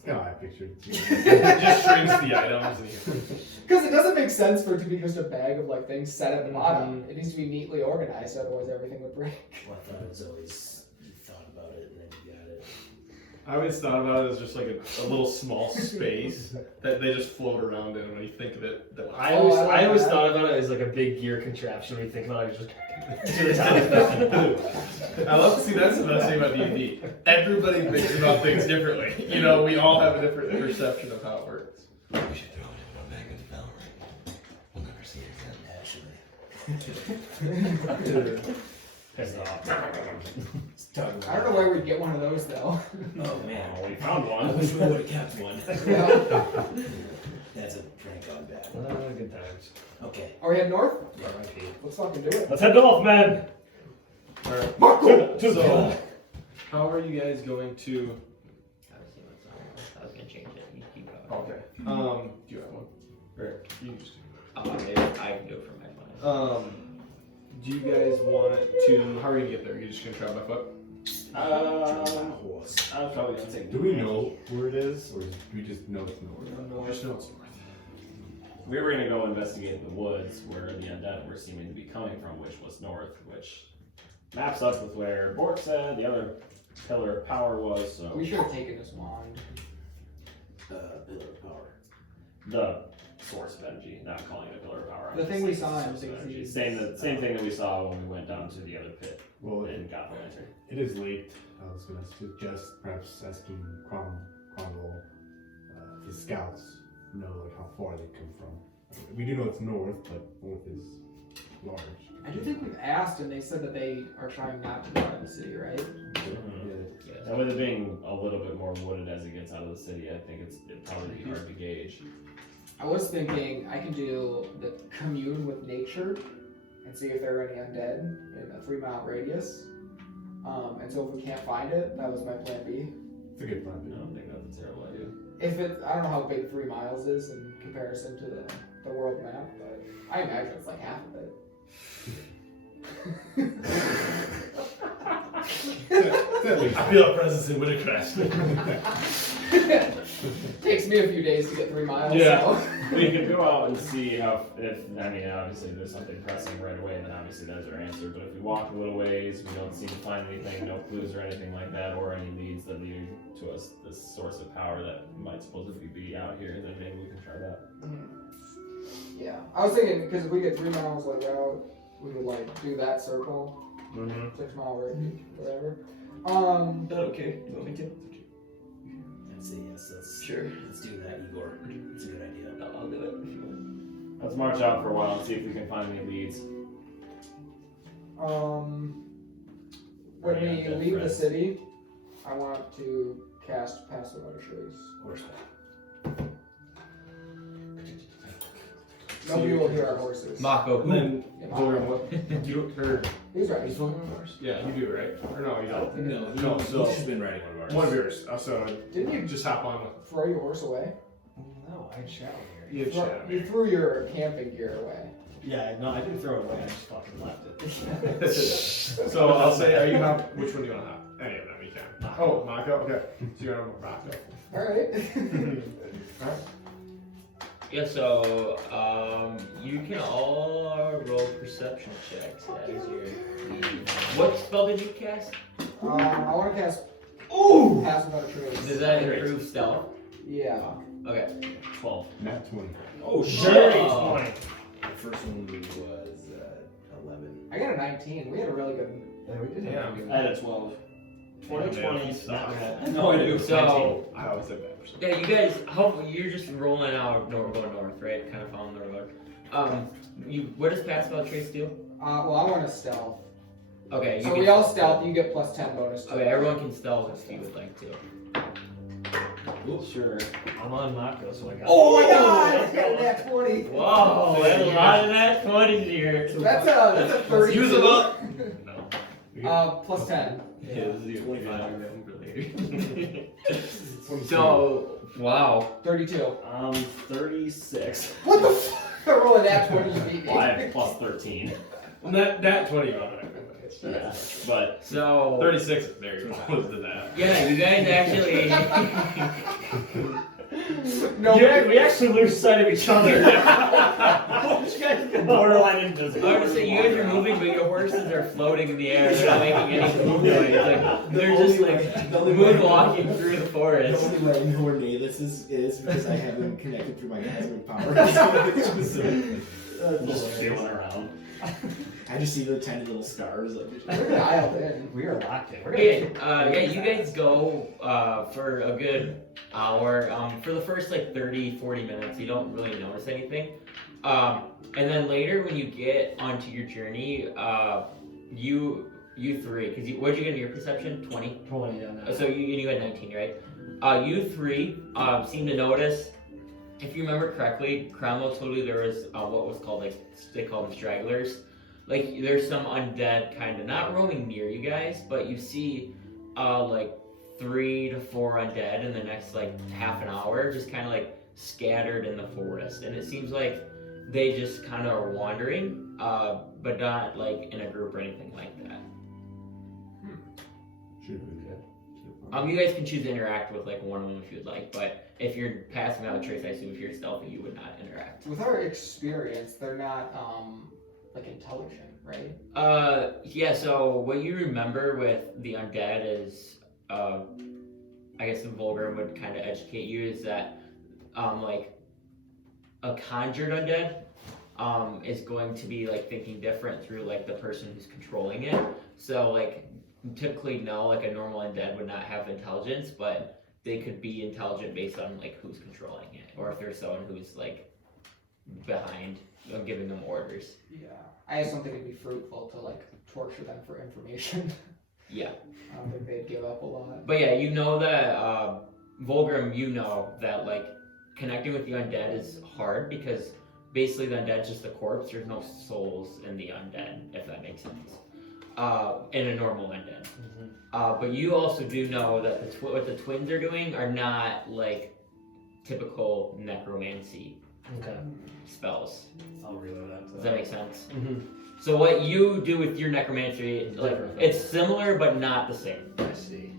kind of how I pictured it too. It just shrinks the items. Because it doesn't make sense for it to be just a bag of like things set at the bottom. It needs to be neatly organized, otherwise everything would break. Well, I thought it was always you thought about it and then you got it. I always thought about it as just like a little small space that they just float around in when you think of it. That I always I like that. thought about it as like a big gear contraption. When you think about it, just to the top. I love to see that's the best thing about D&D. Everybody thinks about things differently. You know, we all have a different perception of how it works. We should throw it in a bag of Valerie. We'll never see it again. Actually. Pissed off. I don't know where we'd get one of those though. Oh man, Oh, we found I one. wish we would have kept one. Yeah. That's a prank on bad. Good times. Okay. Are we heading north? R.I.P. Let's fucking do it. Let's head north, man. Alright. Marco! So, how are you guys going to? Obviously, I was gonna change it. You keep going. Okay. Do you have one? Or you just. Maybe I can do it from my phone. Do you guys want to? How are you gonna get there? You're just gonna travel by foot? Horse. I was probably gonna take. Do we know where it is, or do we just know it's nowhere? Just know it's north. We were gonna go investigate the woods where the undead were seeming to be coming from, which was north, which maps up with where Bork said the other pillar of power was. So We should have taken this wand. Pillar of power. the source of energy, not calling it a pillar of power. I'm The just thing we saying saw it's a in source of energy. 60s. Same thing that we saw when we went down to the other pit Well, and got the lantern. it is late. I was going to suggest perhaps asking Cromwell, his scouts, know like how far they come from. We do know it's north, but north is large. I do think we've asked and they said that they are trying not to go out of the city, right? Yes. And with it being a little bit more wooded as it gets out of the city, I think it'd probably be hard to gauge. I was thinking I can do the commune with nature and see if there are any undead in a 3-mile radius. And so if we can't find it, that was my plan B. It's a good plan. I don't think that's a terrible idea. If it, I don't know how big 3 miles is in comparison to the world map, but I imagine it's like half of it. It's at least. I feel a presence in Wintercrest. Takes me a few days to get 3 miles. Yeah. So. We could go out and see how, if, I mean, obviously there's something pressing right away, then obviously that's our answer. But if we walk a little ways, we don't seem to find anything, no clues or anything like that, or any leads that lead to us, this source of power that might supposedly be out here, then maybe we can try that. Yeah, I was thinking because if we get 3 miles like out, we would like do that circle, 6 mile radius, whatever. Okay, you want me to? I'd say yes. Sure. Let's do that, Igor. It's a good idea. I'll do it if you want. Let's march out for a while and see if we can find any leads. When Yeah, we dead leave the friends. city, I want to cast Pass Without a Trace. Horseback. Nobody will hear our horses. Mako. And then, Yeah, Vulgrim, what you or He's right. is Vulgrim yours? Yeah, you do, right? Or no, you don't. No, No, so- he's just been riding one of ours. One of yours. So Didn't you you just hop on with. throw your horse away? No, I had Shadow You have Shadow. You threw your camping gear away. Yeah, no, I didn't throw it away. I just fucking left it. So I'll say, are you hop? Which one do you want to hop? Any of them, you can. Oh, Mako. Okay, so you're on Mako. All right. Alright. Yeah, so you can all roll perception checks as your lead. What spell did you cast? I want to cast Pass Without a Trace. Does that improve stealth? Yeah. Okay. 12. Nat 20. Oh, Dirty Oh. 20. The first one was 11. I got a 19. We had a really good. Yeah, we did Yeah. have I had a 12. 2020. Sucks. No, I do. So I always said that. yeah, you guys, you're just rolling out going north, right? Kind of following the road. What does Pass Without Trace do? Well, I want to stealth. Okay. So we all stealth. You get plus 10 bonus. To Okay, it. everyone can stealth if you would like to. Sure. I'm on Mako, so I got Oh my god! I got a nat 20. Whoa, there's a lot of that 20s here. That's a 30. Use them up. No. Plus 10. Yeah, this is 25 for later. 22. So, wow. 32. 36. What the fuck? I roll a nat 20, you beat me. Well, I have plus 13. That 20 on it. Yeah. But So 36 is very close to that. yeah, you guys actually No, Yeah, we actually lose sight of each other. borderline I invisible. would say you guys are moving, but your horses are floating in the air. They're not making any movement. Like, they're just like moonwalking through the The forest. only way I know where Nathus is because I have them connected through my cosmic power. So it's Just feeling around. I just see the tiny little stars. Like, we're dialed in. We are locked in. We're Yeah, you guys go for a good hour. For the first like 30-40 minutes, you don't really notice anything. And then later, when you get onto your journey, you three, because what did you get in your perception? 20? 20 on that. So you had 19, right? You three seem to notice. If you remember correctly, Cromwell told you there was what was called they call them stragglers. Like there's some undead kind of not roaming near you guys, but you see like 3 to 4 undead in the next like half an hour, just kind of like scattered in the forest, and it seems like they just kind of are wandering, but not like in a group or anything like that. Should be good. You guys can choose to interact with like one of them if you'd like, but if you're passing out a trace, I assume if you're stealthy, you would not interact. With our experience, they're not like intelligent, right? Yeah. So what you remember with the undead is, I guess the Vulgrim would kind of educate you is that, like, a conjured undead, is going to be like thinking different through like the person who's controlling it. So like. Typically, no, like a normal undead would not have intelligence, but they could be intelligent based on like who's controlling it, or if there's someone who's like behind giving them orders. Yeah. I just don't think it'd be fruitful to like torture them for information. Yeah. I don't think they'd give up a lot. But yeah, you know that Vulgrim, you know that like connecting with the undead is hard because basically the undead's just a corpse. There's no souls in the undead, if that makes sense. In a normal undead. But you also do know that what the twins are doing are not like typical necromancy spells. I'll reload that. Does that make sense? Mm-hmm. So what you do with your necromancy, like it's similar but not the same. I see.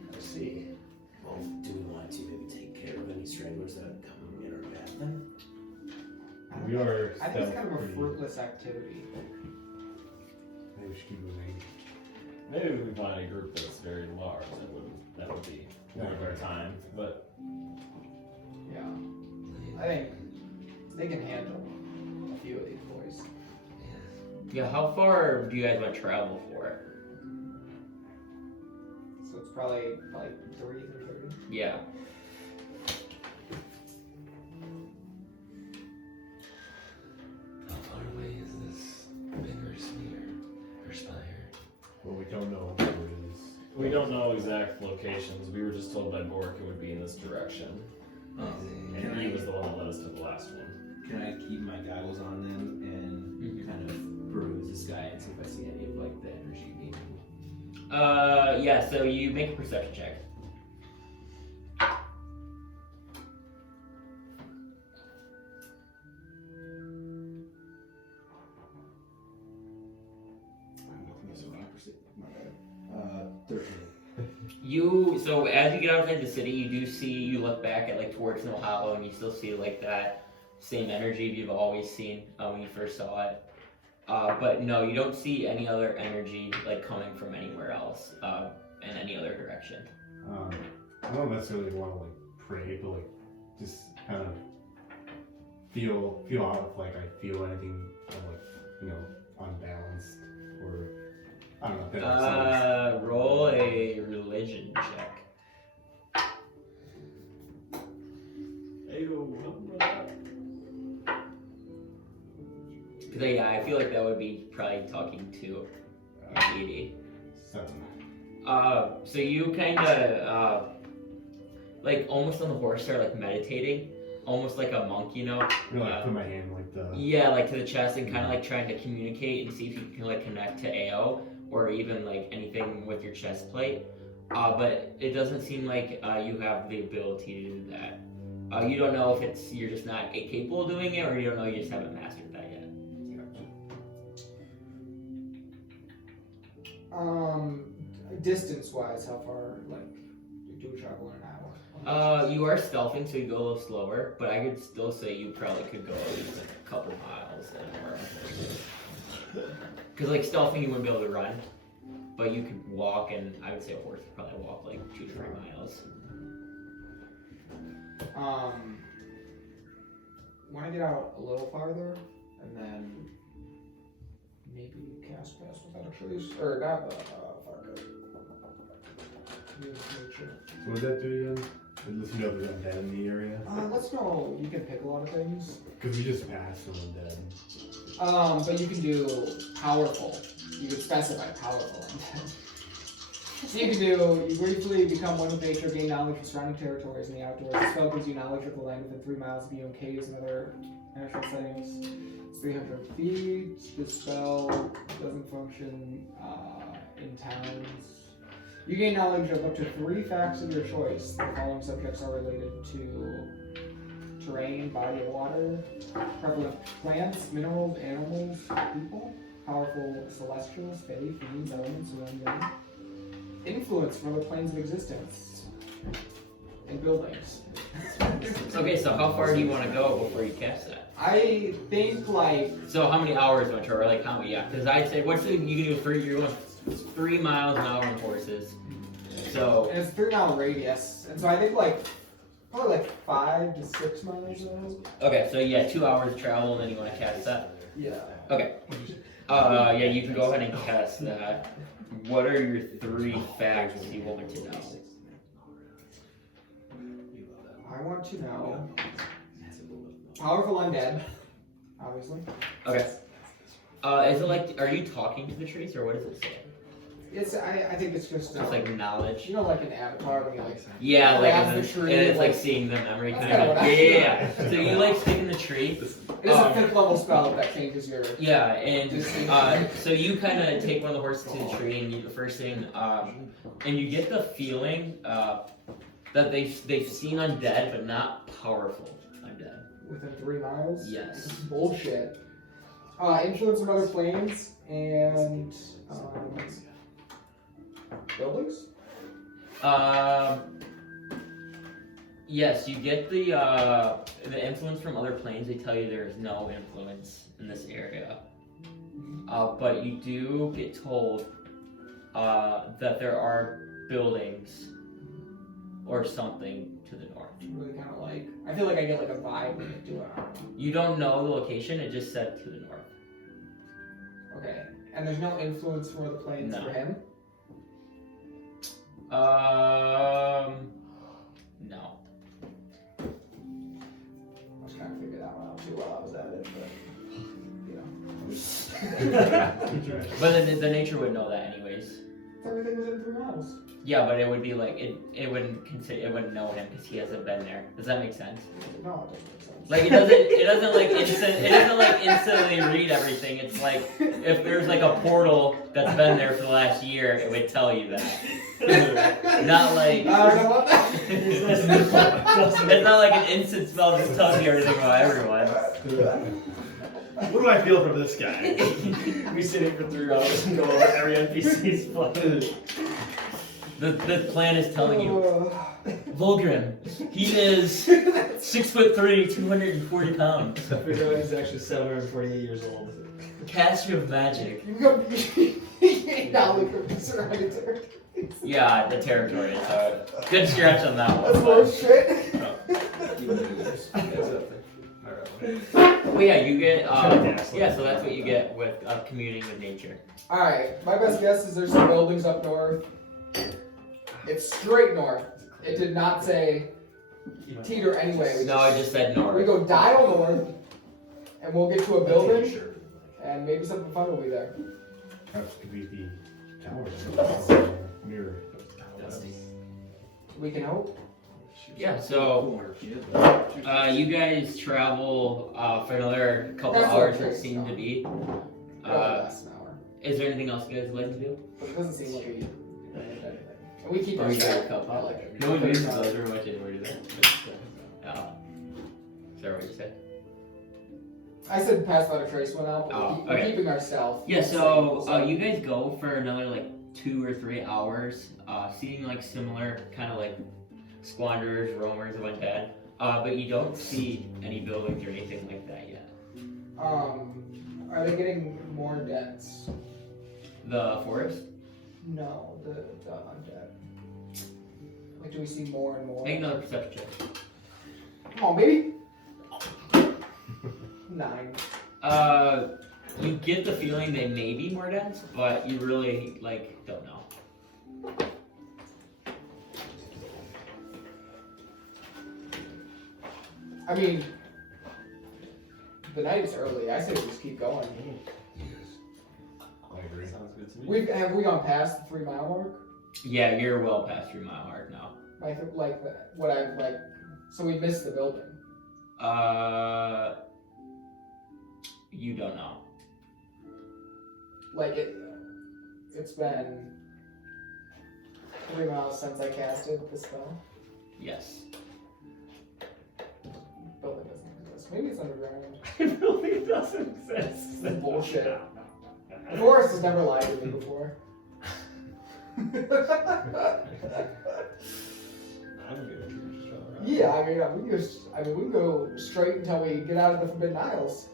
well, do we want to maybe take care of any stragglers We are. I think it's kind of a stealth-free. fruitless activity. Maybe we should keep moving. Maybe if we find a group that's very large, that would be worth our time. But Yeah. I think they can handle a few of these boys. Yeah, how far do you guys want to travel for? So it's probably 30. Yeah. How far away is this bigger sphere or spire? Well, we don't know where it is. we don't know exact locations. We were just told by Bork it would be in this direction. And he was the one that led us to the last one. Can I keep my goggles on then and kind of peruse the sky and see if I see any of like the energy being? Yeah, so you make a perception check. That's so opposite. My bad. 13. So as you get outside the city, you look back at like towards Snowhollow, and you still see like that same energy you've always seen when you first saw it. But no, you don't see any other energy like coming from anywhere else in any other direction. I don't necessarily want to like pray, but like just kind of feel out if like I feel anything like unbalanced or I don't know. If that makes sense. Roll a religion check. Cause yeah, I feel like that would be probably talking to a deity. 7. So you kind of like almost on the horse start like meditating, almost like a monk, Really, like put my hand like the. Yeah, like to the chest and kind of like trying to communicate and see if you can like connect to AO or even like anything with your chest plate. But it doesn't seem like you have the ability to do that. You don't know if you're just not capable of doing it, or you don't know you just haven't mastered that yet. Distance-wise, how far do we travel in an hour? You are stealthing, so you go a little slower, but I could still say you probably could go at least like a couple miles an hour. Because like stealthing, you wouldn't be able to run, but you could walk, and I would say a horse would probably walk like 2 to 3 miles. Want to get out a little farther, and then maybe cast Pass Without a Trace, or not fuck it. Nature. So what does that do again? It lets you know there's undead in the area. Let's know. You can pick a lot of things. Because we just passed some undead. But you can do powerful. You can specify powerful undead. So you can do, you briefly become one with nature, gain knowledge of surrounding territories in the outdoors. The spell gives you knowledge of the land within 3 miles of you in caves and other natural settings. It's 300 feet. This spell doesn't function in towns. You gain knowledge of up to 3 facts of your choice. The following subjects are related to terrain, body of water, prevalent plants, minerals, animals, people, powerful celestials, fae, fiends, elements, and unknown. Influence from the planes of existence and buildings. Okay, so how far do you want to go before you cast that? I think So how many hours went to, or like how many? Yeah, because I'd say what's you can do you're going 3 miles an hour on horses. So and it's a 3 mile radius, and so I think probably 5 to 6 miles an hour. okay, so yeah, 2 hours travel, and then you want to cast that. Yeah. Okay. Yeah, you can go ahead and cast that. What are your 3 facts you want to know? I want to know powerful undead, obviously. Okay. Is it like, are you talking to the trees, or what does it say? It's I think it's just It's like knowledge. like an avatar when you Yeah, grab like the tree, and it's like like- seeing the memory That's kind of. kinda what I Yeah. feel. So you like stick in the tree. It is a 5th level spell that changes your. Yeah, and so you kind of take one of the horses to the tree, and the first thing, and you get the feeling that they've seen undead, but not powerful undead. Within 3 miles? Yes. This is bullshit. Influence from other planes and buildings? Yes, you get the influence from other planes. They tell you there is no influence in this area, but you do get told that there are buildings or something to the north. Really kind of like. I feel like I get like a vibe when I do it. I don't know. You don't know the location. It just said to the north. Okay. And there's no influence for the planes No. for him. No. I was trying to figure that one out too while I was at it, but you know. But the nature would know that anyways. Everything was in 3 miles. Yeah, but it would be like it wouldn't know him because he hasn't been there. Does that make sense? No, it doesn't make sense. Like it doesn't like instantly read everything. It's like if there's like a portal that's been there for the last year, it would tell you that. Not like I don't know what that it's not like an instant spell just tells you everything about everyone. What do I feel from this guy? We sit here for 3 hours and go over every NPC's plan. The plan is telling you, Vulgrim, he is 6'3", 240 pounds. I figure out he's actually 748 years old. Caster of magic. You go now look at this hereditary. Yeah, the territory. So good stretch on that That's one. bullshit. Well, yeah, you get. Yeah, so that's what you get with communing with nature. Alright, my best guess is there's some buildings up north. It's straight north. It did not say teeter anyway. No, I just said north. We go dial north, and we'll get to a building, and maybe something fun will be there. Perhaps it could be the tower mirror. We can hope. Yeah, so you guys travel for another couple That's hours. okay, It seemed to be. Less an hour. Is there anything else you guys would like to do? But it doesn't seem like we did anything. And we keep Or our you got a stuff. couple? I like it. No one uses those very much anymore, do they? Oh. Is that what you said? I said pass by the trace one out, but Oh, we're okay. keeping our stealth. Yeah, so you guys go for another like 2 or 3 hours, seeing like similar kind of like squanderers, roamers of undead, but you don't see any buildings or anything like that yet. Are they getting more dense? The forest? No, the undead. Like, do we see more and more? Make another perception check. Come on, baby. 9. You get the feeling they may be more dense, but you really like don't know. I mean, the night is early. I say we just keep going. I agree. Sounds good to me. Have we gone past the 3 mile mark? Yeah, you're well past 3 mile mark now. So we missed the building. You don't know. It's been 3 miles since I casted the spell. Yes. Building doesn't exist. Maybe it's underground. It really doesn't exist. This is bullshit. The forest has never lied to me before. I'm good. Yeah, we can go straight until we get out of the Forbidden Isles.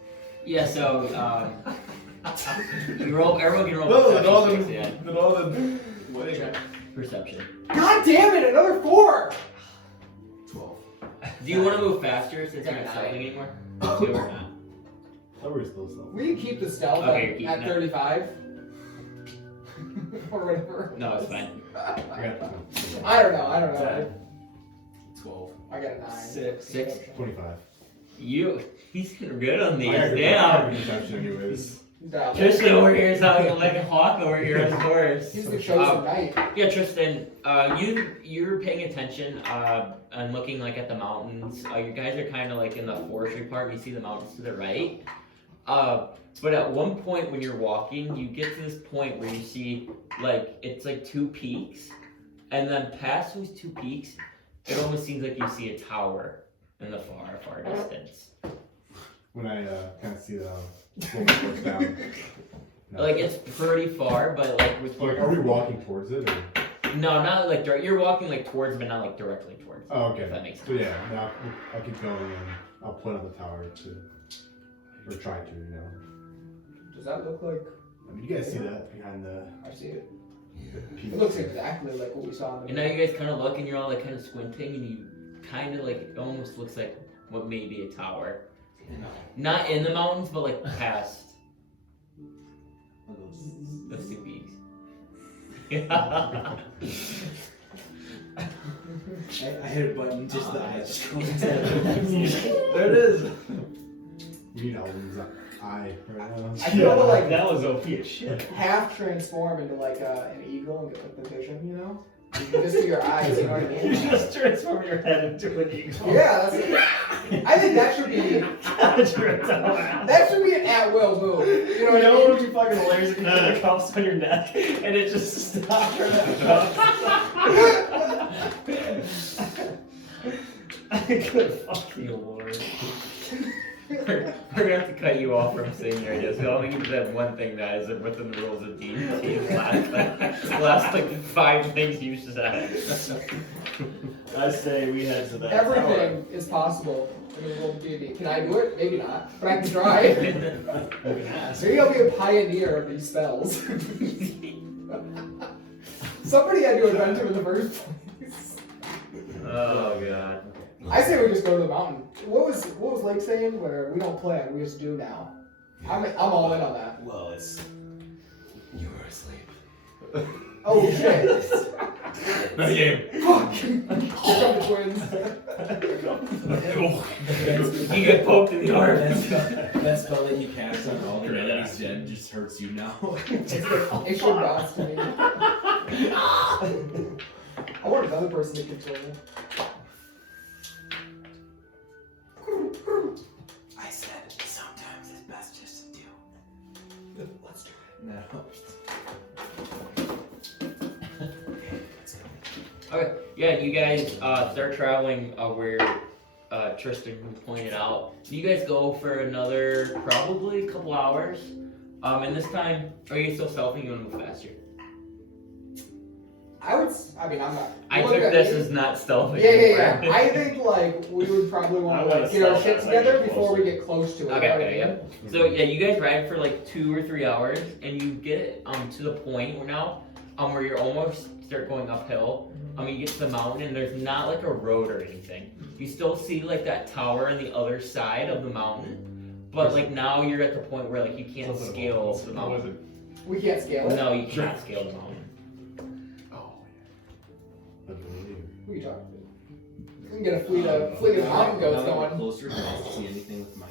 Yeah, so you roll. Everyone can roll perception checks, yeah. Perception. God damn it! Another 4. 12. Do you want to move faster since you're not stealthing anymore? 2 or not? Tower is still stealth. We can keep the stealth Okay, you're keeping at it. 35. Or whatever. No, it's fine. I got I don't know. 12. I got a 9. 6. 25. He's good on these. I got Damn. perception anyways. He's dialed in. Tristan over here is out like a hawk over here on the horse. He's the chosen knight. Yeah, Tristan, you're paying attention and looking like at the mountains. You guys are kind of like in the forestry part. You see the mountains to the right. But at one point when you're walking, you get to this point where you see it's like 2 peaks, and then past those 2 peaks, it almost seems like you see a tower in the far, far distance. When I kind of see the slope down. No. Like it's pretty far, but like with Like, are we walking towards it or? No, not like direct. You're walking like towards, but not like directly towards. Oh, okay. If that makes sense. So yeah, now I'll keep going and I'll point on the tower or try to, you know. Does that look like? I mean, you guys see that behind the I see it. piece. It looks exactly like what we saw in And the. now you guys kind of look, and you're all like kind of squinting, and you kind of like it almost looks like what may be a tower. Not in the mountains, but like past those two peaks. Yeah. I hit a button, just the eyes just going There it is. We need Alden's eye right now. I feel to like That was OP as shit. half transform into like an eagle and get like the vision, you know? You can just see your eyes, you know what I You mean? just transform your head into an eagle. Yeah, that's it. I think that should be an at-will move. You know what I It mean? would be fucking hilarious if you put the cuffs on your neck and it just stopped right at the cuffs. Good fucking lord. We're gonna have to cut you off from saying your ideas. We only give that one thing that is within the rules of D&D. Last like 5 things you said. I say we head to that Everything is possible in the world of D&D. Can I do it? Maybe not, but I can try. Maybe I'll be a pioneer of these spells. Somebody had to invent them in the first place. Oh god. I say we just go to the mountain. What was Layk saying? Where we don't plan, we just do now. I'm all in on that. Well, it's. You were asleep. Oh shit! Another game. Fuck! Here come the twins. You get poked in the arm. That spell that you cast on all the enemies dead just hurts you now. It should bounce to me. I want another person to control me. I said sometimes it's best just to do. Let's do it. No. Okay, yeah, you guys start traveling where Tristan pointed out. So you guys go for another probably a couple hours. And this time, are you still stealthing? You want to move faster? I mean, I'm not. I look took at this me. as not stealthing. Yeah. I think like we would probably want I to wanna like get our stealth shit as I together get before we closer. get close to it. Okay, you know what I okay, mean? yeah. So yeah, you guys ride for like 2 or 3 hours, and you get to the point where now where you're almost start going uphill. You get to the mountain, and there's not like a road or anything. You still see like that tower on the other side of the mountain, but like now you're at the point where like you can't scale the mountain. We can't scale it. No, you can't scale the mountain. Who are you talking to? We can get a fleet of mountain goats going. Closer, can I see anything with my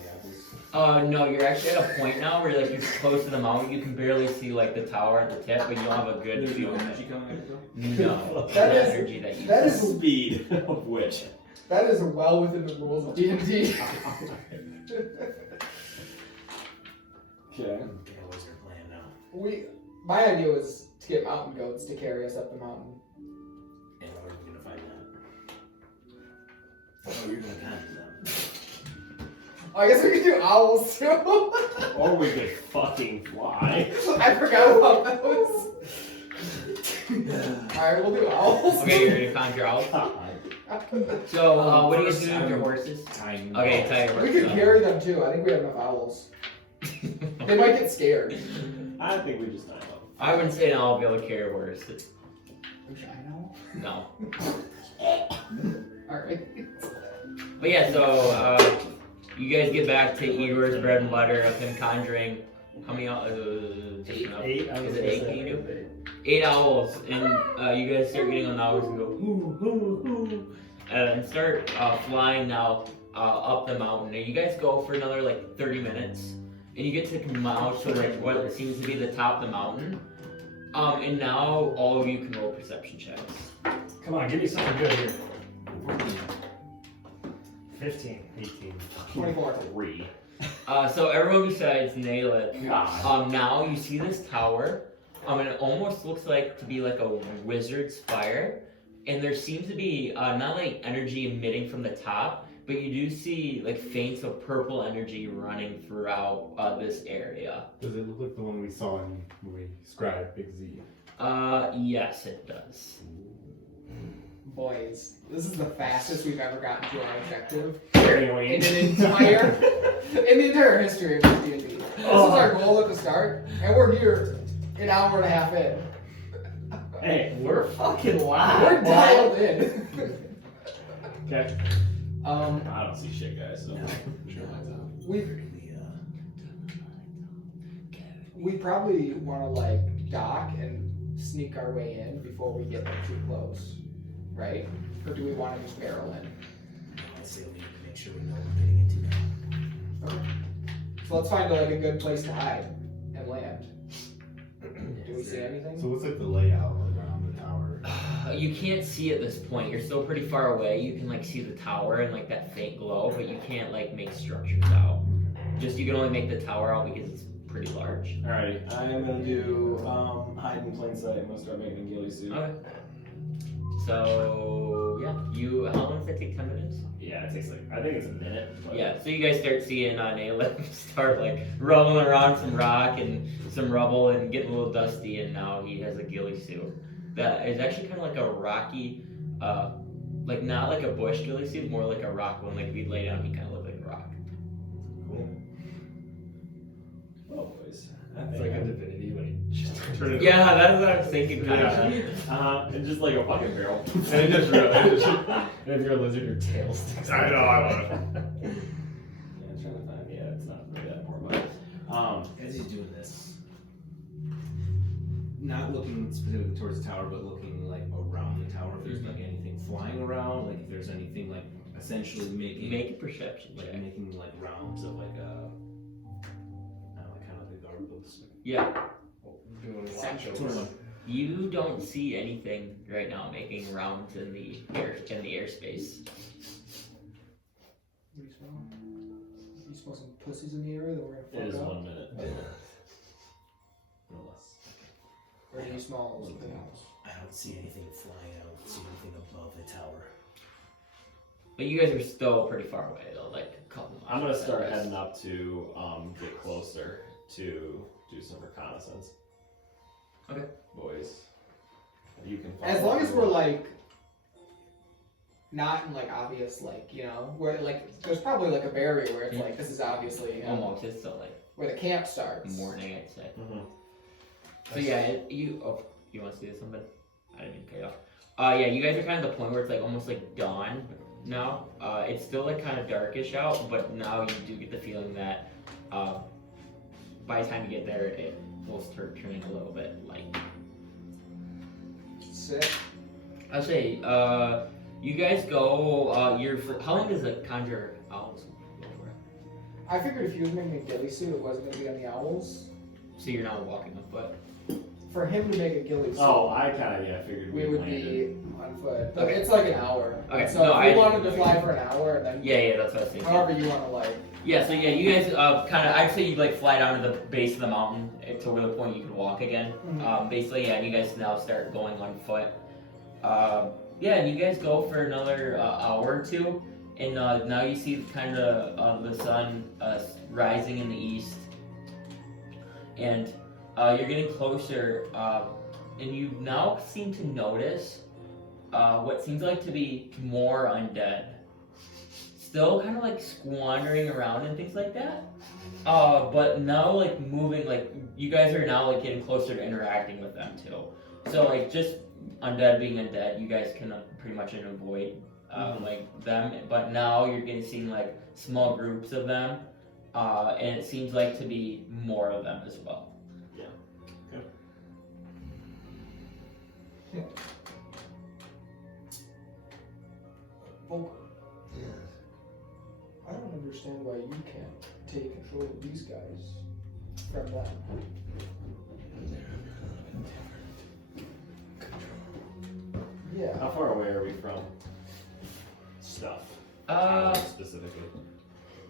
goggles? No, you're actually at a point now where like you're close to the mountain. You can barely see like the tower at the tip, but you don't have a good There's view no of energy it. coming out of it? No, That the is- energy that you. That is speed of which. that is well within the rules of D&D. Okay. Okay, what's your plan now? My idea was to get mountain goats to carry us up the mountain. And where are we gonna find that? Oh, you're gonna find them. Oh, I guess we could do owls too. Or we could fucking fly. I forgot about those. Alright, we'll do owls. Okay, you're gonna conjure owls. So, what do you guys do with your horses? Tying Okay, tell you what. We could carry them too. I think we have enough owls. They might get scared. I think we just tie them up. I wouldn't say an owl will be able to carry a horse. Wish I know. No. Alright. But yeah, so you guys get back to Igor's bread and butter of him conjuring. How many owls? Just enough. 8. I was Is it gonna 8? say Can you do? eight. 8 owls, and you guys start getting on the owls and go hoo hoo hoo, and start flying now up the mountain. And you guys go for another like 30 minutes, and you get to come out to like what seems to be the top of the mountain. And now all of you can roll perception checks. Come on, give me something good here. 15. 18. 24. 3. So everyone besides Naylor, God. now you see this tower. And it almost looks like to be like a wizard spire, and there seems to be not like energy emitting from the top, but you do see like feints of purple energy running throughout this area. Does it look like the one we saw when we scribed Big Z? Yes, it does. Boys, this is the fastest we've ever gotten to our objective Anyway. in the entire history of D&D. This is our goal at the start, and we're here an hour and a half in. Hey, we're fucking live. We're dialed in. Okay. I don't see shit, guys. So. We probably want to like dock and sneak our way in before we get too close, right? Or do we want to just barrel in? I say we need to make sure we know what we're getting into now. Okay. So let's find like a good place to hide and land. Do we see anything? So what's like the layout around the tower? You can't see at this point. You're still pretty far away. You can like see the tower and like that faint glow, but you can't like make structures out. Just you can only make the tower out because it's pretty large. Alrighty, I am gonna do hide in plain sight. I'm gonna start making a ghillie suit. Okay. So yeah, how long does that take? 10 minutes? Yeah, it takes like I think it's a minute. But... Yeah. So you guys start seeing Nayla start like rubbling around some rock and some rubble and getting a little dusty, and now he has a ghillie suit that is actually kind of like a rocky, like not like a bush ghillie suit, more like a rock one. Like if you lay down, he kind of look like a rock. Cool. Oh boys. It's like a divinity when he just Turn it Yeah, that's what I was thinking. Kind of. And just like a fucking barrel. And it just really. And if you're a lizard, your tail sticks I know, I love it. Yeah, I'm trying to find. Yeah, it's not really that important. As he's doing this, not looking specifically towards the tower, but looking like around the tower. If there's like anything flying around, like if there's anything like essentially making Make a perception check. making like rounds of like a, I don't know, kind of like a garden post. Yeah. doing Essential. 21. You don't see anything right now making rounds in the airspace. What do you smell? You smell some pussies in the area that we're It gonna is fuck up? 1 minute. No less. Or do you smell something else? I don't see anything flying. I don't see anything above the tower. But you guys are still pretty far away though, like a couple miles. I'm gonna start at least. heading up to get closer to do some reconnaissance. Okay. Boys. You can As follow long as me. we're like not in like obvious like, you know, where like there's probably like a barrier where it's like this is obviously you know, Almost, it's still like where the camp starts. morning, I'd say. Mhm. So yeah, you want to see something? I didn't cut you off. Yeah, you guys are kind of the point where it's like almost like dawn now. It's still like kind of darkish out, but now you do get the feeling that by the time you get there, it will start turning a little bit light. Sick. I'll say, you guys go. How long does a conjure owls go for? I figured if he was making a ghillie suit, it wasn't gonna be on the owls. So you're not walking on foot. For him to make a ghillie suit, Oh, I kind of figured we we would landed. be on foot. But Okay. it's like an hour. Okay, So no, if we I- wanted to fly for an hour and then Yeah, that's what I was thinking. however you want to like. Yeah, so yeah, you guys kind of, I'd say you like fly down to the base of the mountain to where the point you can walk again. Basically, yeah, and you guys now start going on foot. Yeah, and you guys go for another hour or two, and now you see kind of the sun rising in the east, and you're getting closer, and you now seem to notice what seems like to be more undead. Still kind of like squandering around and things like that. But now like moving, like you guys are now like getting closer to interacting with them too. So like just undead being undead, you guys can pretty much avoid like them. But now you're getting seen like small groups of them, and it seems like to be more of them as well. Vulgrim, Yes. I don't understand why you can't take control of these guys from them. They're under a little bit different control. Yeah. How far away are we from stuff? Specifically.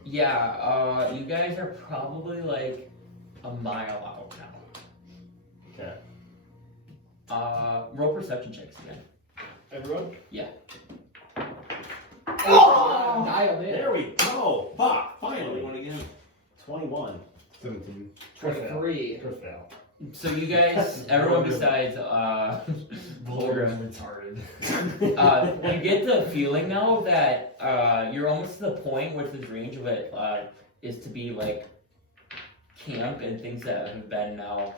Yeah, you guys are probably like a mile out now. Okay. Roll perception checks again. Everyone? Yeah. Oh! Dialed in. There we go. Fuck. Finally. One again. 21. 17. 23. Chris fail. So you guys, everyone besides Vulgrim, retarded. you get the feeling now that you're almost to the point with the range of it is to be like camp and things that have been now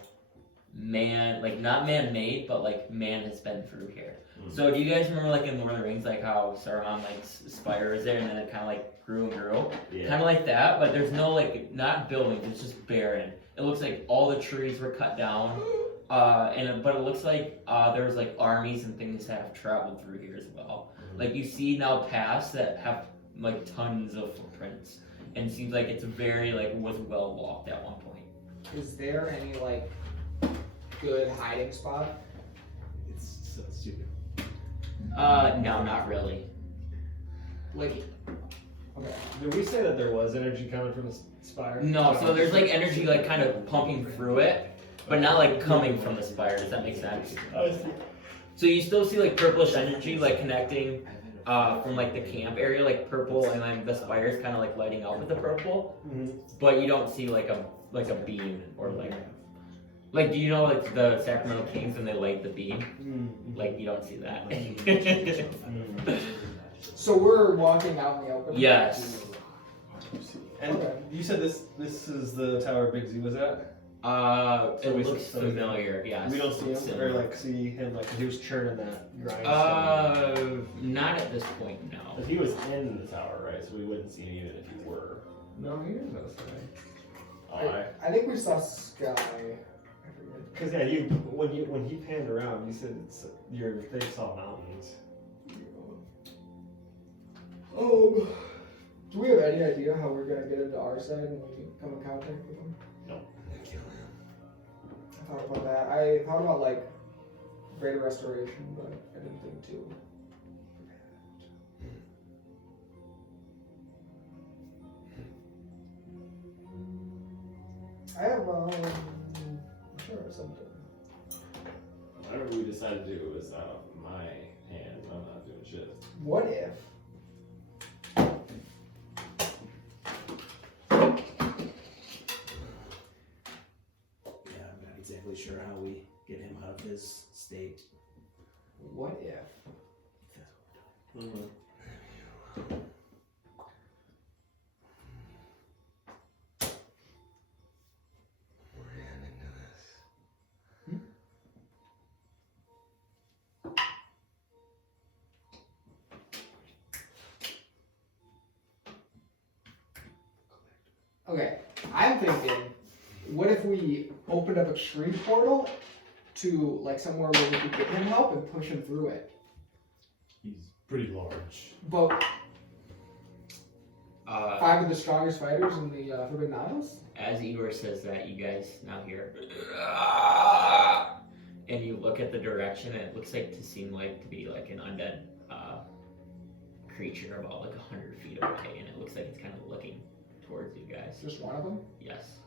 not man-made, but like man has been through here. So do you guys remember like in Lord of the Rings, like how Saruman like spire is there and then it kind of like grew and grew? Yeah. Kind of like that, but there's no like, not buildings, it's just barren. It looks like all the trees were cut down, but it looks like there was like armies and things that have traveled through here as well. Like you see now paths that have like tons of footprints, and it seems like it's very like was well walked at one point. Is there any like good hiding spot? It's so stupid. No, not really. Like, okay. Did we say that there was energy coming from the spire? No, so there's like energy like kind of pumping through it, but not like coming from the spire. Does that make sense? So you still see like purplish energy like connecting from like the camp area, like purple, and then the spire's kind of like lighting up with the purple, but you don't see like a beam or like do you know like the Sacramento Kings when they light the beam? Like you don't see that. So we're walking out in the open? Yes. And Okay. you said this is the tower Big Z was at? It looks familiar, yes. We don't see him, or like see him like he was churning that grind. Not at this point, no. But he was in the tower, right? So we wouldn't see him even if he were. No, he is outside. I think we saw Sky. I forget. Because yeah, when he panned around, you said your face saw mountains. Do we have any idea how we're gonna get into our side when we come in contact with them? Kill him. I thought about that. I thought about like greater restoration, but I didn't think too. I have I'm sure I have something. Whatever we decided to do was out of my hands. I'm not doing shit. What if? Yeah, I'm not exactly sure how we get him out of his state. What if? We're heading to this. Okay, I'm thinking, what if we opened up a tree portal to like somewhere where we could get him help and push him through it? He's pretty large. But 5 of the strongest fighters in the Forbidden Isles? As Igor says that, you guys now hear, and you look at the direction, and it looks like to be like an undead creature about like 100 feet away, and it looks like it's kind of looking towards you guys. Just one of them? Yes.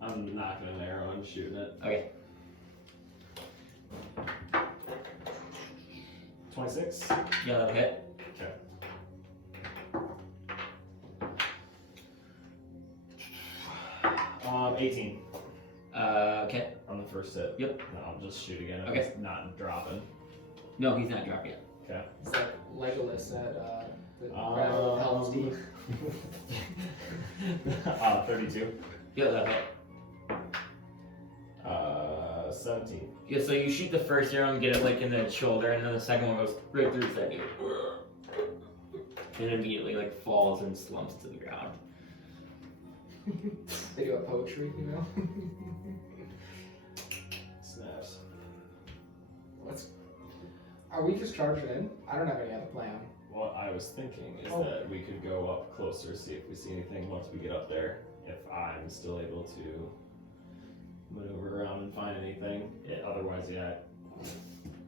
I'm knocking an arrow and shooting it. Okay. 26. Yeah, that'll hit. Okay. Um, 18 Okay. on the first hit. Yep. No, I'll just shoot again. If Okay. It's not dropping. No, he's not dropped yet. Okay. It's like Legolas at the Battle of Helm's Deep. 32. Yeah, that'll hit. 17. Yeah, so you shoot the first arrow and get it like in the shoulder, and then the second one goes right through his head. And immediately like falls and slumps to the ground. They do a poetry, you know? Snaps. Are we just charging in? I don't have any other plan. What I was thinking is Oh. that we could go up closer, see if we see anything once we get up there. If I'm still able to maneuver around and find anything. Otherwise, yeah.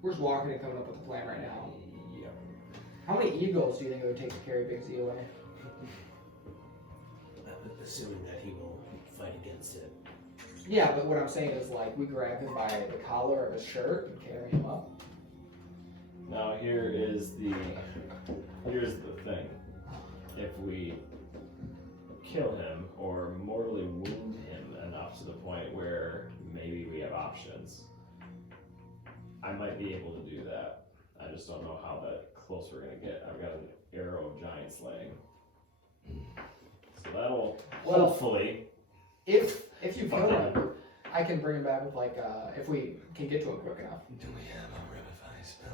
We're just walking and coming up with a plan right now. Yeah. How many eagles do you think it would take to carry Big Z away? Assuming that he will fight against it. Yeah, but what I'm saying is like we grab him by the collar of his shirt and carry him up. Now here's the thing. If we kill him or mortally wound him enough to the point where maybe we have options options. I might be able to do that. I just don't know how close we're gonna get. I've got an arrow of giant slaying. So that'll hopefully. If you Fuck kill him. him, I can bring him back with like if we can get to him quick enough. Do we have a revivify spell?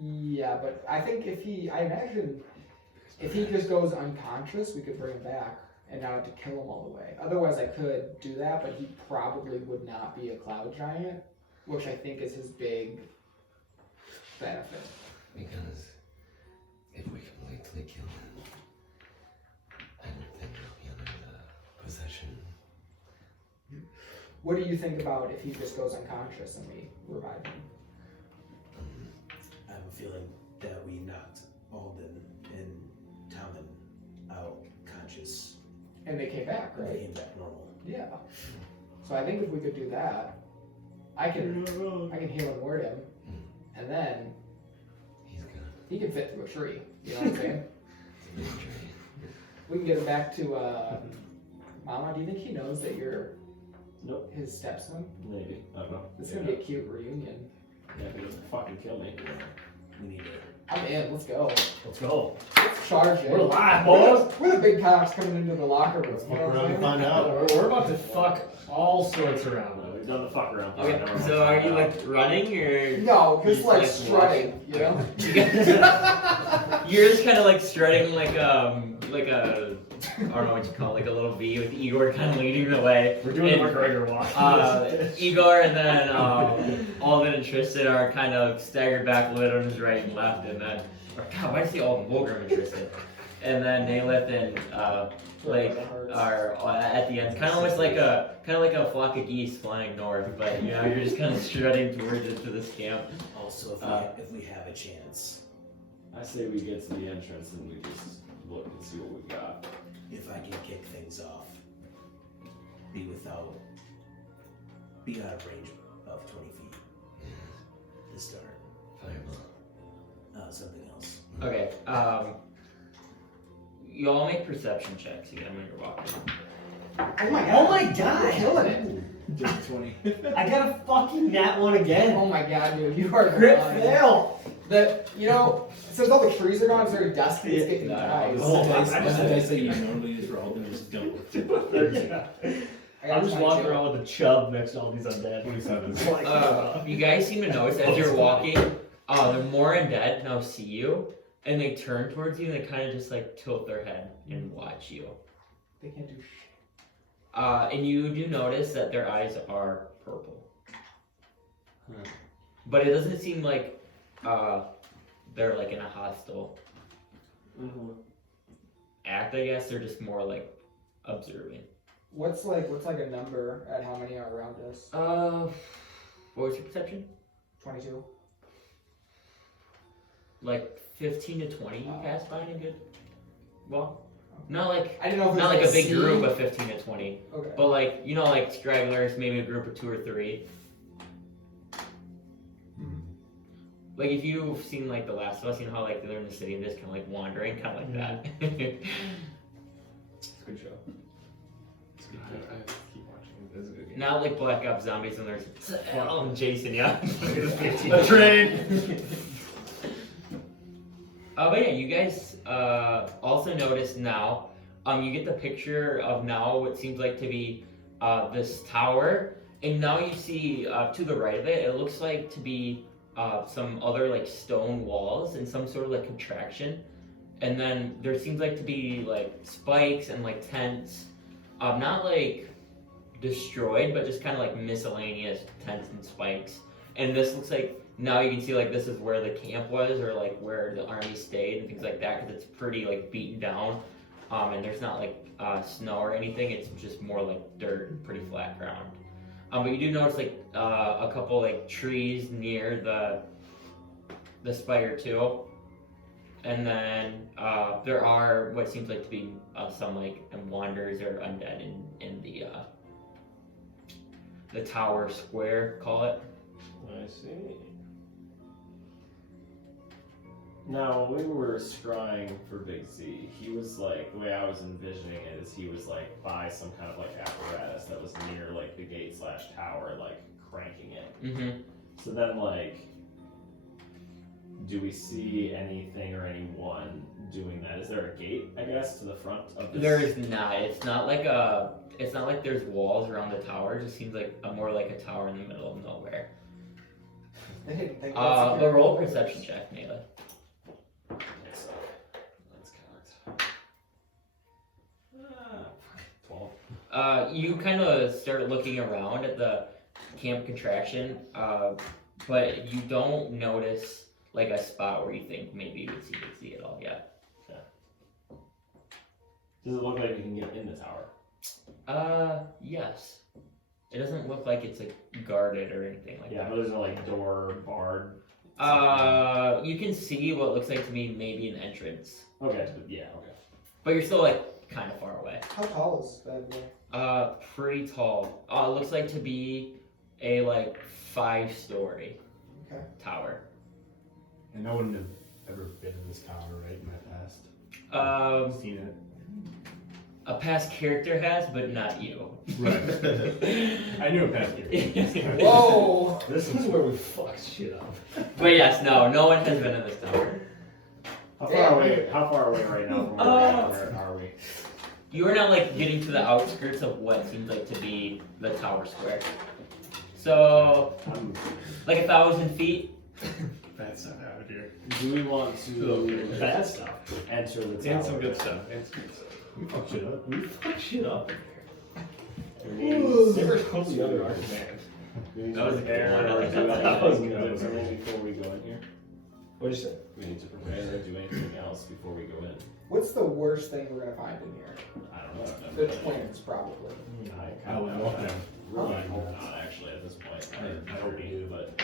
Yeah, but I think I imagine if he just goes unconscious, we could bring him back and not have to kill him all the way. Otherwise, I could do that, but he probably would not be a cloud giant, which I think is his big benefit. Because if we completely kill him, I don't think he'll be under the possession. What do you think about if he just goes unconscious and we revive him? I have a feeling that we knocked Alden and Talon out conscious. And they came back, They right? came back normal. Yeah. So I think if we could do that, I can heal and ward him, and then He's gonna he can fit through a tree. You know what I'm saying? be a tree. We can get him back to Mama. Do you think he knows that you're Nope. his stepson? Maybe. I don't know. This is gonna be a cute reunion. Yeah, if he doesn't fucking kill me. We need to. I'm in. Let's go. Let's go. Let's charge it. We're live, boys. We're the big cocks coming into the locker room. Let's You fuck know what around I'm and saying? find out. We're about to fuck all sorts around. We've done the fuck around part. Okay, Now we're so about are to you find like running or? No, just Just like like strutting. You know? You guys- You're just kind of like strutting like a I don't know what you call it, like a little V with Igor kind of leading the way. We're doing And, the McGregor walk. Igor and then Alden and Tristan are kind of staggered back, lit on his right and left, and then God, why did I say Alden, Vulgrim and Tristan? And then Nayleth and Layk are at the end, kind of almost like a flock of geese flying north, but you know you're just kind of strutting towards into this camp. Also, if we have a chance, I say we get to the entrance and we just look and see what we got. if I can kick things off, be out of range of 20 feet to start. Fireball. Something else. Okay, you all make perception checks again when you're walking. Oh my god. Oh my god! You're killing it. Just 20. I got a fucking nat one again. Oh my god, dude. You are Crit gone. fail. Since all the trees are gone, it's very dusty. It's getting nice. That's the dice that you normally use for all them, just don't. I'm just walking around with a chub next to all these undead. 27. You guys seem to notice as you're walking, the more undead now see you, and they turn towards you and they kind of just like tilt their head and watch you. They can't do shit. And you do notice that their eyes are purple. But it doesn't seem like they're like in a hostile act, I guess. They're just more like observing. What's like a number at how many are around us? What was your perception? 22. Like 15 to 20 you pass by in a good well. Not like I didn't know if it not was like a big C. group of 15 to 20. Okay. But like, you know, like stragglers, maybe a group of 2 or 3. Like if you've seen like The Last of Us, you know how like they're in the city and just kind of like wandering, kind of like that. It's a good show. It's a good show. I keep watching it. It's a good game. Not like Black Ops Zombies and there's Jason, yeah. A train. But yeah, you guys also notice now, you get the picture of now what seems like to be this tower, and now you see to the right of it, it looks like to be some other like stone walls and some sort of like contraction, and then there seems like to be like spikes and like tents, not like destroyed, but just kind of like miscellaneous tents and spikes, and this looks like now you can see like this is where the camp was or like where the army stayed and things like that because it's pretty like beaten down, and there's not like snow or anything. It's just more like dirt and pretty flat ground. But you do notice like a couple like trees near the spire too, and then there are what seems like to be some like wanderers or undead in the tower square, call it. I see. Now, when we were scrying for Big Z, he was like, the way I was envisioning it is he was like by some kind of like apparatus that was near like the gate / tower, like cranking it. Mm-hmm. So then like, do we see anything or anyone doing that? Is there a gate, I guess, to the front of this? There is not. It's not like there's walls around the tower. It just seems like more like a tower in the middle of nowhere. They didn't think about But roll a perception check, Melee. That's cocked. 12. You kind of start looking around at the camp contraction, but you don't notice like a spot where you think maybe you would see it all yet. Does it look like we can get in the tower? Yes. It doesn't look like it's like guarded or anything like Yeah, that. but there's no like door barred. You can see what looks like to me maybe an entrance, Okay, yeah, okay. but you're still like kind of far away. How tall is that boy? Pretty tall. It looks like to be a like 5-story Okay. tower. And I wouldn't have ever been in this tower, right, in my past. Seen it. A past character has, but not you. Right. I knew a past character. Whoa! This is where we fuck shit up. But yes, no one has been in this tower. How far away right now from where are we? You are now like getting to the outskirts of what seems like to be the tower square. So, like 1,000 feet. Bad stuff out here. Do we want to Bad stuff. enter the tower? And some good stuff. And some good stuff. We fucked shit up. We fuck shit up in Ooh. there. Never told the other argument. We need That was to a good prepare one. I or like do that. That was anything good. differently before we go in here? What'd you say? We need to prepare or do anything else before we go in. What's the worst thing we're gonna find in here? I don't know. I've The never done twins, probably. it. I would walk down. Really hope not, actually, at this point. I hope we do, but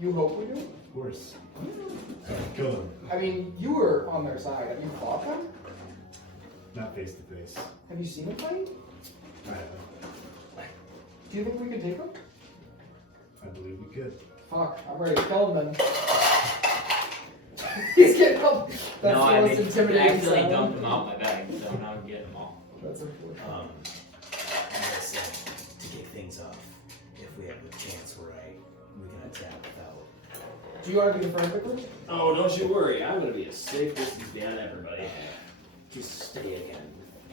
You hope we do? Of course. So, kill them. I mean, you were on their side. Have you fought them? Not face to face. Have you seen them fight? I haven't. Do you think we could take them? I believe we could. Fuck, I'm ready to kill them then. He's getting up. That's No, the I most intimidating accidentally sound. dumped them out my bag, so now I'm getting them all. That's unfortunate. As I said, to kick things off, if we have the chance where we can attack without. Do you want to be the friend quickly? oh, don't you worry. I'm gonna be a safe distance behind everybody. Just stay again,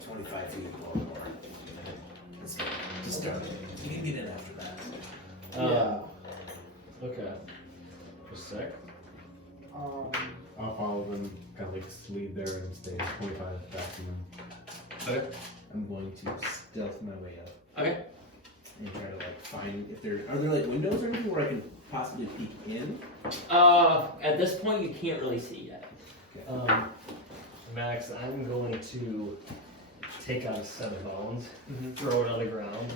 25 feet or more. Just start. You can get in after that. Yeah. Okay. Just a sec. I'll follow them, kind of like lead there and stay 25 back from them. Okay. I'm going to stealth my way up Okay. and try to like find if there are there like windows or anything where I can possibly peek in. At this point, you can't really see yet. Max, I'm going to take out a set of bones, throw it on the ground,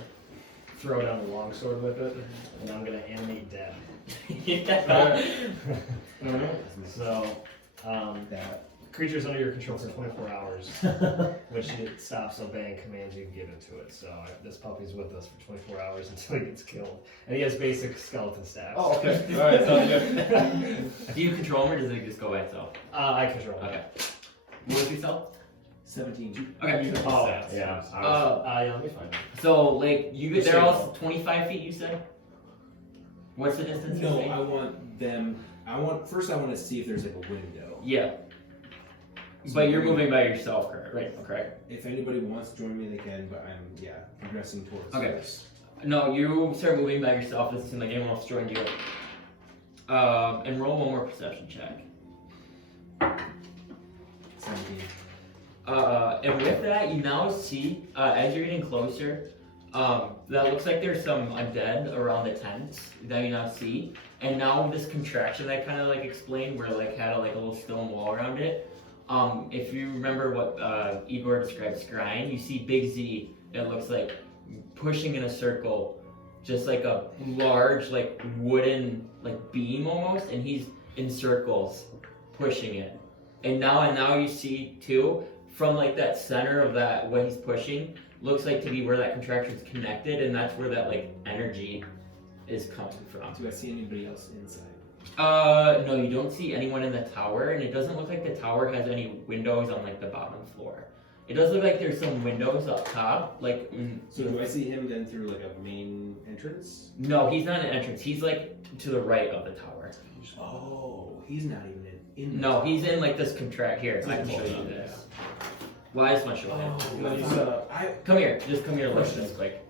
throw down a longsword with it, and I'm gonna animate death. So, That creature's under your control for 24 hours, which it stops obeying commands you give it to it. So this puppy's with us for 24 hours until he gets killed, and he has basic skeleton stats. Oh, okay. All right, sounds good. Do you control him or does it just go by itself? I control him. Okay. What was yourself? 17. Okay. Oh, yeah. Yeah, I'll be fine. So, like, they're all 25 feet, you said? What's the distance? No, between? I want them. I want to see if there's like a window. Yeah. But you're moving by yourself, correct? Right. Correct. If anybody wants to join me, they can. But I'm progressing towards. Okay. this. No, you start moving by yourself. Doesn't seem like anyone else joined you. And roll one more perception check. 17. And with that, you now see, as you're getting closer, that looks like there's some undead around the tents that you now see. And now this contraction that I kind of like explained, where like had a little stone wall around it. If you remember what Igor described scrying, you see Big Z that looks like pushing in a circle, just like a large like wooden like beam almost, and he's in circles pushing it. And now you see too, from like that center of that what he's pushing, looks like to be where that contraction's connected, and that's where that like energy is coming from. Do I see anybody else inside? No, you don't see anyone in the tower, and it doesn't look like the tower has any windows on like the bottom floor. It does look like there's some windows up top, like. So do I see him then through like a main entrance? No, he's not an entrance. He's like to the right of the tower. Oh, he's not even in. No, he's in like this contract here. I can show you this. Well, I just want to show him. Come here, just come here. Look at this quick.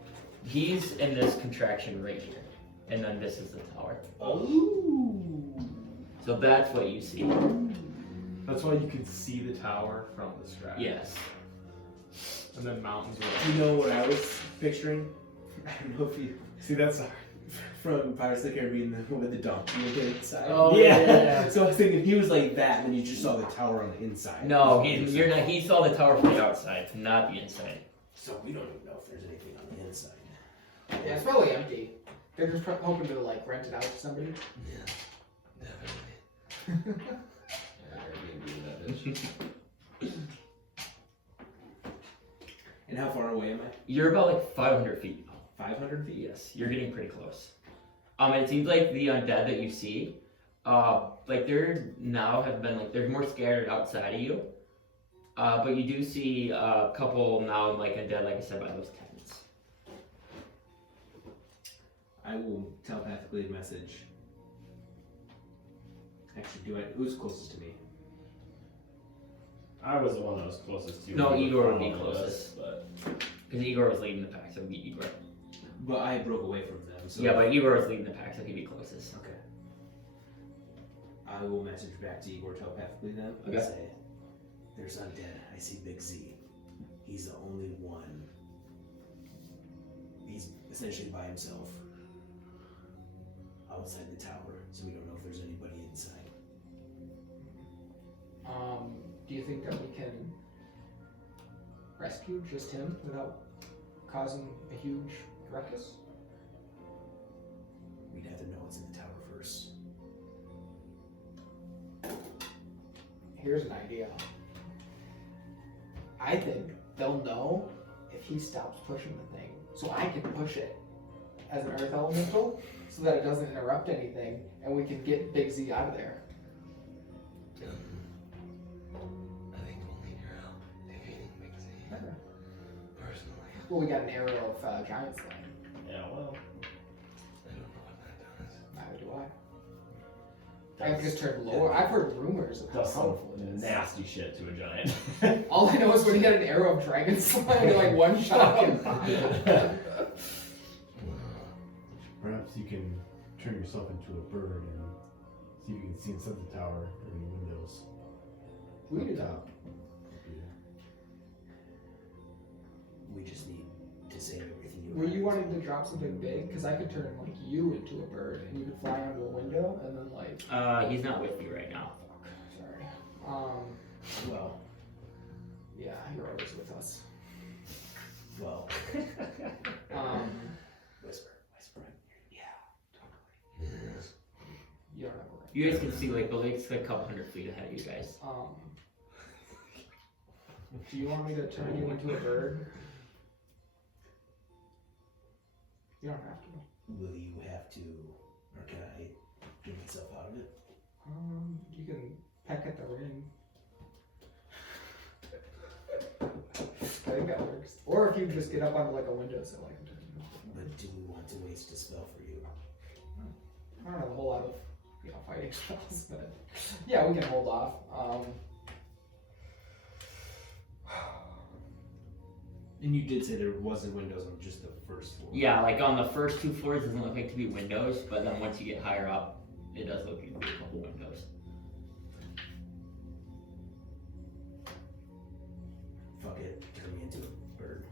He's in this contraction right here, and then this is the tower. Oh. So that's what you see. That's why you can see the tower from the strat. Yes. And then mountains. You know what I was picturing? I don't know if you See, that's from Pirates of the Caribbean with the donkey on the inside. Oh, yeah. So I was thinking he was like that, and then you just saw the tower on the inside. No, you're not. He saw the tower from the outside, not the inside. So we don't even know if there's anything on the inside. Yeah, it's probably empty. They're just hoping to like rent it out to somebody. Yeah, definitely. Airbnb that is. And how far away am I? You're about like 500 feet. 500 feet? Yes, you're getting pretty close. It seems like the undead that you see, like there now have been like they're more scattered outside of you, but you do see a couple now like undead, like I said, by those tents. I will telepathically message. Actually, who's closest to me? I was the one that was closest to you. No, Igor would be Following us, closest. but Because Igor was leading the pack, so it'd be Igor. But I broke away from them. So Yeah, but Igor was leading the pack, so he'd be closest. Okay. I will message back to Igor telepathically then and Okay. say, "There's undead. I see Big Z. He's the only one. He's essentially by himself outside the tower, so we don't know if there's anybody inside." Do you think that we can rescue just him without causing a huge ruckus? We'd have to know what's in the tower first. Here's an idea. I think they'll know if he stops pushing the thing, so I can push it as an earth elemental, so that it doesn't interrupt anything, and we can get Big Z out of there. I think we'll need your help defeating Big Z. Personally. Well, we got an arrow of giant slaying. yeah, well, I don't know what that does. Neither do I. I just turned lower. I've heard rumors of how does some powerful it is. nasty shit to a giant. All I know is when he had an arrow of dragon slaying, it like one shot him. Perhaps you can turn yourself into a bird and see if you can see inside the tower or any windows. We Up do that. top. We just need to say everything you Were you wanting to drop something big? Because I could turn like you into a bird and you could fly onto a window and then like. He's not with you right now. Sorry. Well, Yeah, you're always with us. well, Whisper. Yes. You don't have a right. You guys can see like the lake's like a couple hundred feet ahead of you guys. Do you want me to turn you into a bird? You don't have to. will you have to, or can I get myself out of it? You can peck at the ring. I think that works. Or if you just get up onto like a windowsill, I can turn you. But do we want to waste a spell for you? I don't have a whole lot of, fighting spells, but yeah, we can hold off. And you did say there wasn't windows on just the first floor. Yeah, like on the first two floors, it doesn't look like to be windows, but then once you get higher up, it does look like a couple windows. Fuck it, turn me into a bird.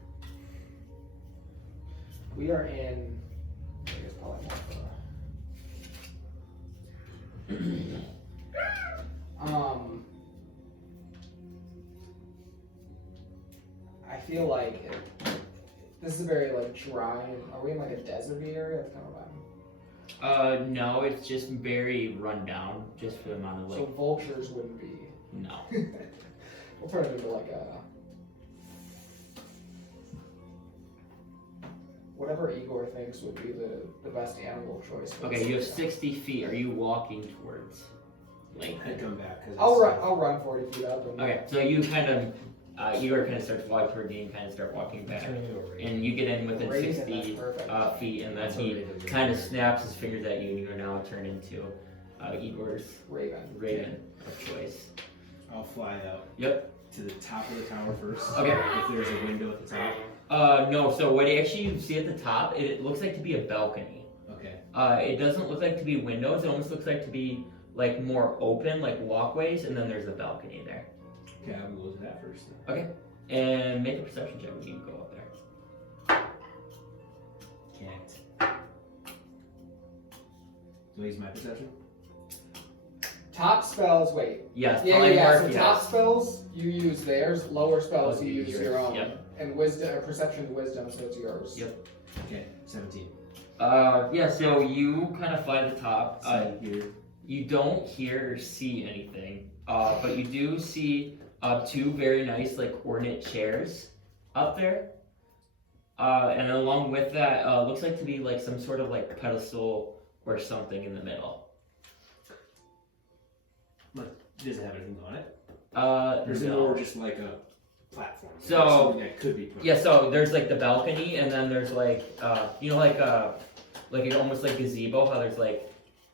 We are in. I guess probably more I feel like this is a very like dry. Are we in like a deserty area? That's kind of what I'm. No, it's just very run down, just for the amount of like. So vultures wouldn't be. No. We'll turn it into like a. whatever Igor thinks would be the best animal choice. For Okay, this you have area. 60 feet. Are you walking towards Layk? I'd come back because I'll run 40 feet up. And Okay, so you kind of, Igor kind of starts walking toward you and kind of start walking back. Turning into a raven. And you get in within Raven, 60 that's perfect. feet, and then That's what he ravens do. kind of snaps his fingers at you, and you are now turned into Igor's Raven. raven of choice. I'll fly out. Yep. To the top of the tower first. Okay. If there's a window at the top. No, so what actually you see at the top, it looks like to be a balcony. Okay. It doesn't look like to be windows, it almost looks like to be like more open, like walkways, and then there's a balcony there. Okay, I'll go to that first. Then. Okay. And make a perception check when you go up there. Can't. Do I use my perception? Top spells, wait. Yes, Yeah. polymorph, So yes. top spells, you use theirs. Lower spells, Oh, you you use use your yours. own. Yep. And wisdom, perception, wisdom, so it's yours. Yep. Okay, 17. Yeah, so you kind of fly to the top. See here. You don't hear or see anything, but you do see two very nice, like, ornate chairs up there. And along with that, looks like to be like some sort of like pedestal or something in the middle. Does it have anything on it? Or is it No. more just like a platform? So- Or something that could be put Yeah, so there's like the balcony, and then there's like, like almost like gazebo, how there's like,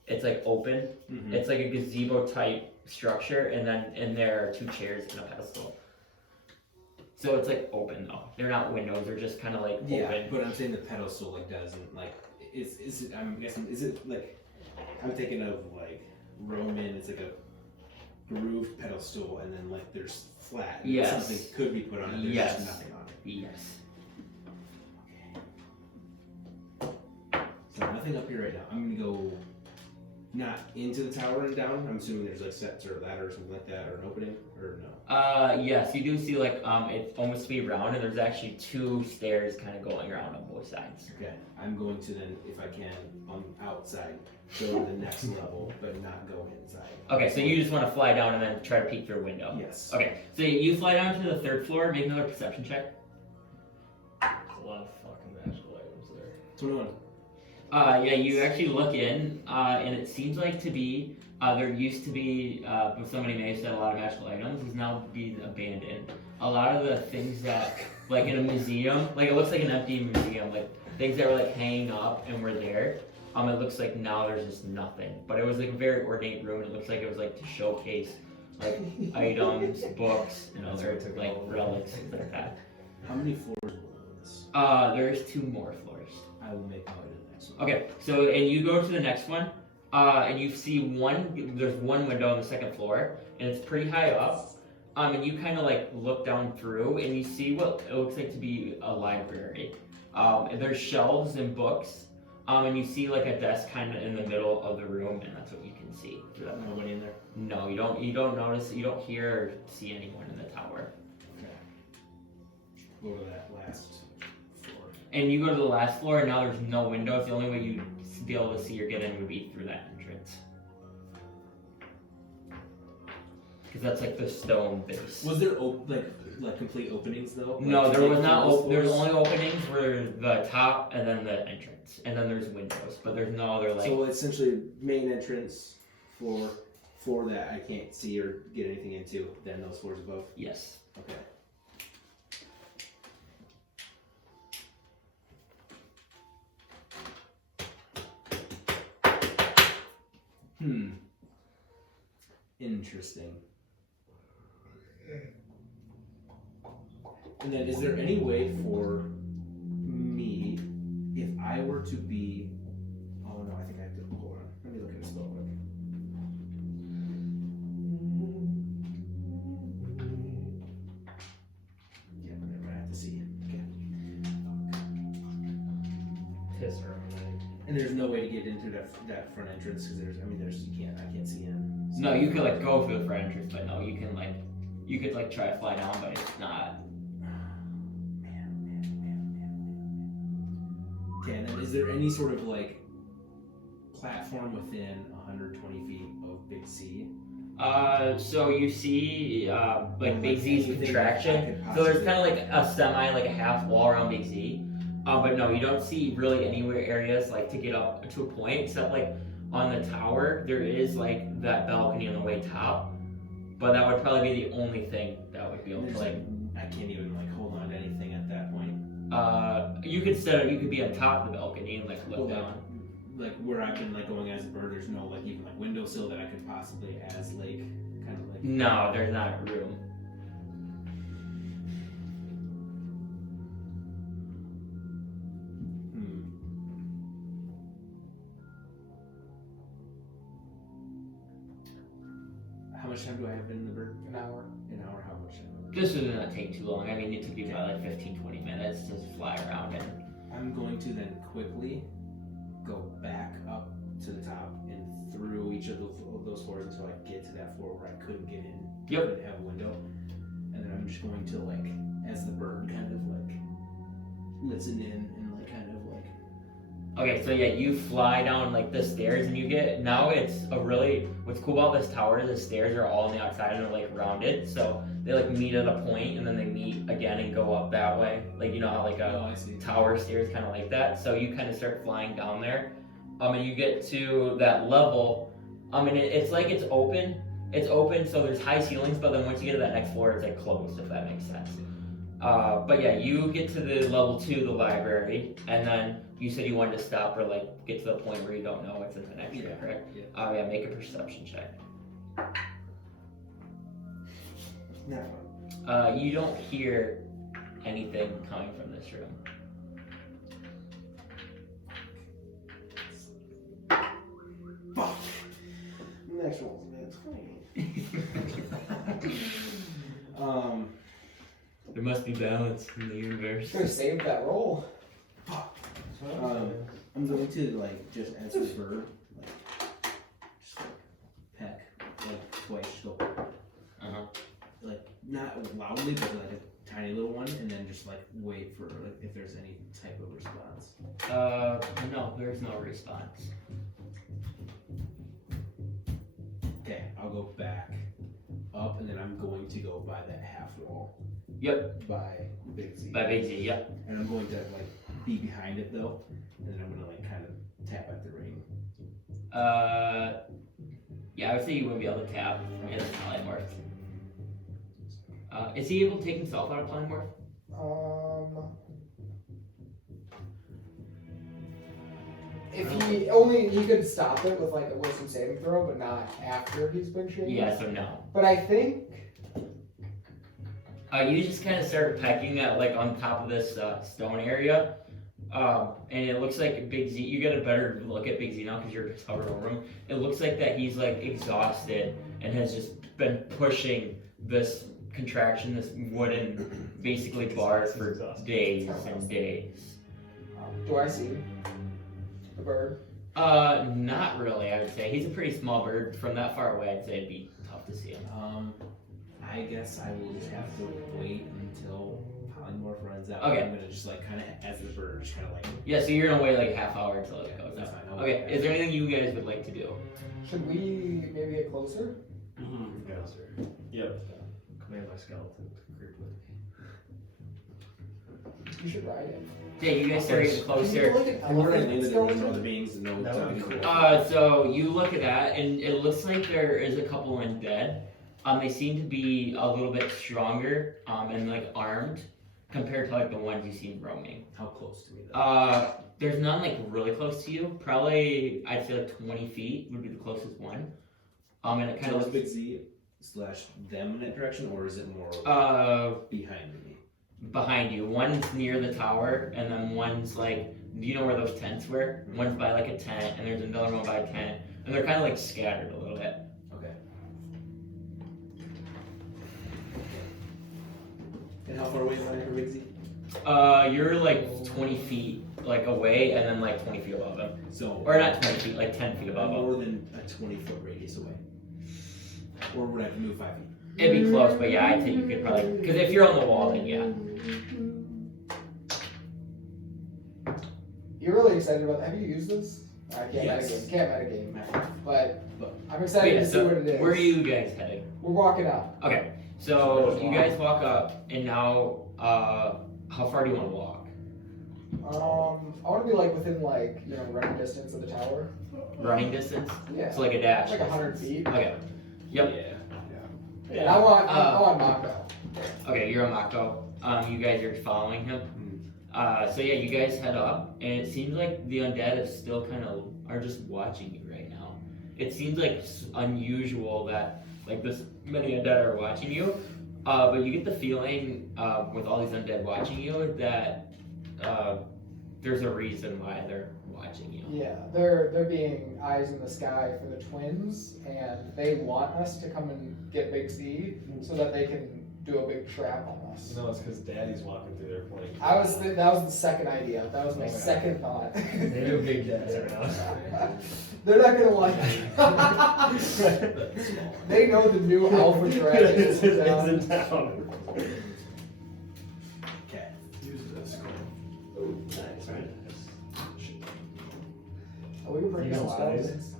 it's like open. Mhm. It's like a gazebo type structure, and then in there are two chairs and a pedestal. So it's like open though. They're not windows, they're just kind of like Yeah, open. but I'm saying the pedestal like doesn't like is it? I'm guessing is it like I'm thinking of like Roman. It's like a grooved pedestal, and then like there's flat. and Yes. Something could be put on it. There's Yes. just nothing on it. Yes. So nothing up here right now. I'm gonna go not into the tower and down. I'm assuming there's like steps or a ladder or something like that, or an opening, or no. Yes, you do see like it's almost to be round, and there's actually two stairs kind of going around on both sides. Okay, I'm going to then, if I can, on the outside, go to the next level, but not go inside. Okay, so you just want to fly down and then try to peek through a window. Yes. Okay, so you fly down to the third floor. Make another perception check. There's a lot of fucking magical items there. 21. Yeah, you actually look in, and it seems like to be, there used to be, but somebody may have said a lot of magical items, is now being abandoned. A lot of the things that, like in a museum, like it looks like an empty museum, like things that were like hanging up and were there, it looks like now there's just nothing. But it was like a very ornate room, and it looks like it was like to showcase like items, books, and That's other right, took it like all over. relics, things like that. How many floors below this? There's two more floors. I will make my way to the next one. Okay, so and you go to the next one, and you see there's one window on the second floor, and it's pretty high up. And you kind of like look down through, and you see what it looks like to be a library. And there's shelves and books, and you see like a desk kind of in the middle of the room, and that's what you can see through that. Nobody in there? No, you don't notice, you don't hear or see anyone in the tower. Go to that last floor. And you go to the last floor, and now there's no windows. The only way you'd be able to see or get in would be through that entrance. Because that's like the stone base. Was there like complete openings though? No, Like, there was to not. those There's floors? only openings were the top and then the entrance, and then there's windows. But there's no other like. So essentially, main entrance floor that I can't see or get anything into. Then those floors above. Yes. Okay. Interesting. And then, is there any way for me, if I were to be? Oh no, I think I have to. Hold on. Let me look at this real quick. Yeah, whatever. I have to see. Okay. Piss her on that. And there's no way to get into that front entrance because I can't see him. So- No, you could like go through the front entrance, but no, you could like try to fly down, but it's not. Okay, and then is there any sort of like platform within 120 feet of Big C? So you see, like Big Z's anything I contraction. could So there's possibly- kind of like a semi, like a half wall around Big Z. But no, you don't see really anywhere areas like to get up to a point, except like on the tower, there is like that balcony on the way top. But that would probably be the only thing that would be able to like. I can't even like hold on to anything at that point. You could be on top of the balcony and like look down. Like where I've been like going as a bird, there's no like even like windowsill that I could possibly as Layk kind of like. No, there's not room. How much time do I have in the bird? An hour. An hour. How much time? This does not take too long. I mean, it took you probably like 15-20 minutes to fly around and. I'm going to then quickly go back up to the top and through each of those floors until I get to that floor where I couldn't get in. Yep. Couldn't have a window. And then I'm just going to like, as the bird, kind of like listen in and like kind of like. Okay, so yeah, you fly down like the stairs and you get, now it's a really, what's cool about this tower is the stairs are all on the outside and they're like rounded, so they like meet at a point and then they meet again and go up that way. Like, you know how like a tower stairs kind of like that, so you kind of start flying down there. And you get to that level, and it's like it's open, so there's high ceilings, but then once you get to that next floor, it's like closed, if that makes sense. But yeah, you get to the level 2, the library, and then you said you wanted to stop or like get to the point where you don't know what's in the next room, correct? Yeah. Yeah, make a perception check. No. You don't hear anything coming from this room. Fuck. Next one's There must be balance in the universe. Could have saved that roll. I'm going to like just as a bird, like just like peck like twice, just go like not loudly, but like a tiny little one, and then just like wait for like if there's any type of response. No, there's no response. Okay, I'll go back up, and then I'm going to go by that half wall. Yep. By Big Z. By Big Z, yep. And I'm going to like be behind it though, and then I'm gonna like kind of tap at the ring. Yeah, I would say you wouldn't be able to tap in polymorph. Is he able to take himself out of polymorph? If he could stop it with like a wisdom saving throw, but not after he's been shaken. Yeah, so no. But I think. You just kind of start pecking at like on top of this stone area, and it looks like Big Z. You get a better look at Big Z now because you're covered over him. It looks like that he's like exhausted and has just been pushing this contraption, this wooden, basically bar for days and days. Do I see the bird? Not really. I would say he's a pretty small bird. From that far away, I'd say it'd be tough to see him. I guess I will just have to wait until polymorph runs out. Okay. I'm gonna just like kind of as the bird, just kind of like. Yeah, so you're gonna wait like a half hour until it goes That's up. fine. Okay, is there anything you guys would like to do? Should we maybe get closer? Yep. Command my skeleton to creep with me. You should ride it. Yeah, you guys start getting closer. Can you look at I'm already elephant landed in skeleton? other beings and no That would be zombies. cool. So you look at that, and it looks like there is a couple undead. They seem to be a little bit stronger, and like armed, compared to like the ones you see roaming. How close to me though? There's none like really close to you. Probably, I'd say like 20 feet would be the closest one. And it kind So of is Big Z / them in that direction, or is it more behind me? behind you. One's near the tower, and then one's like, do you know where those tents were? One's by like a tent, and there's another one by a tent, and they're kind of like scattered a little bit. Okay. And how far away is I from Big Z? You're like 20 feet like away, and then like 20 feet above him. So. Or not 20 feet, like 10 feet above him. More than a 20-foot radius away. Or would I have to move 5 feet? It'd be close, but yeah, I'd say you could probably, because if you're on the wall, then yeah. You're really excited about that. Have you used this? I can't Yes. metagame. Can't metagame. But But I'm excited Yeah, to see so what it is. where are you guys heading? We're walking up. Okay, so you guys walk up, and now, how far do you want to walk? I want to be like within like running distance of the tower. Running distance? Yeah. So like a dash. Like 100 feet. Okay. Yep. Yeah. And I want Mako. Okay, you're a Mako. You guys are following him. So yeah, you guys head up, and it seems like the undead is still are just watching you right now. It seems like unusual that like this many undead are watching you, but you get the feeling with all these undead watching you that there's a reason why they're watching you. Yeah, they're being eyes in the sky for the twins, and they want us to come and get Big Z so that they can do a big trap on us. No, it's because Daddy's walking through there playing. That was the second idea. That was my second thought. They do big dads every now and then. They're not gonna like it. They know the new alpha dragon is in town. It's in town. Okay. Use this. Oh, nice, right? Oh, we can bring You got some a lot of skeletons.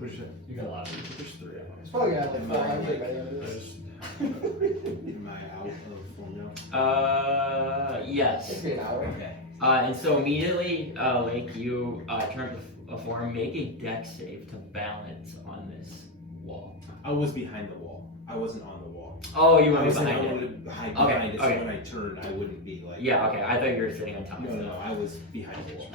Push it. You got a lot of these. Push 3 of them. It's probably gonna have like 400 by the end of I this. just- Am I out of form now? Yes. It'd be an hour. Okay. And so immediately, Layk, you turn to a form, make a dex save to balance on this wall. I was behind the wall. I wasn't on the wall. Oh, you I want to was be saying behind I it? wanted to hide Okay, behind it, okay. so when I turned, I wouldn't be like. Yeah, okay. I thought you were sitting on top of No, it. no, I was behind the wall.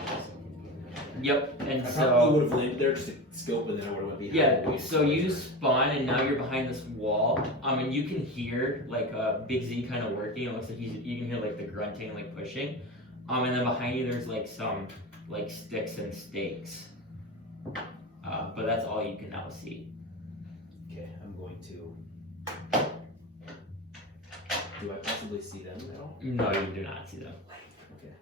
Yep, and I so. probably would have landed there just to scope, and then I would have went behind. Yeah, the wall. so you spawn and now you're behind this wall. And you can hear like Big Z kind of working. It looks like you can hear like the grunting, like pushing. And then behind you there's like some like sticks and stakes. But that's all you can now see. Okay, I'm going to. Do I possibly see them at all? No, you do not see them. Okay.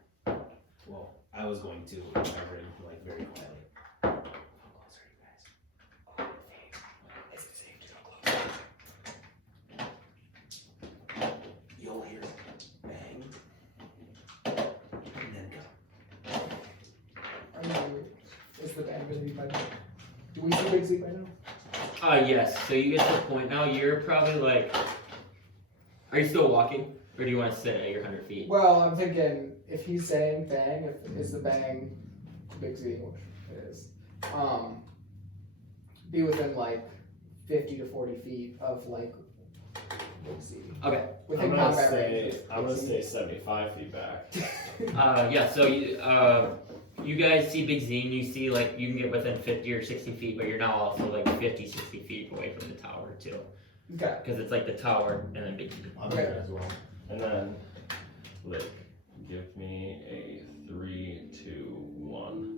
Well, I was going to cover him like very quietly. How close are you guys? It's the same. How close? You'll hear bang, and then go. I mean, is the band gonna be by now? Do we see Big Z by now? Yes. So you get to the point now. You're probably like. Are you still walking, or do you want to sit at your 100 feet? Well, I'm thinking if he's saying bang, is the bang Big Z, which it is, be within like 50 to 40 feet of like Big Z. Okay. Within I'm gonna combat stay. range. I'm gonna stay 75 feet back. Yeah. So you guys see Big Z, and you see like you can get within 50 or 60 feet, but you're now also like 50, 60 feet away from the tower too, Okay. because it's like the tower and then Big Z. I'm there as well. And then, Layk, give me a 3, 2, 1.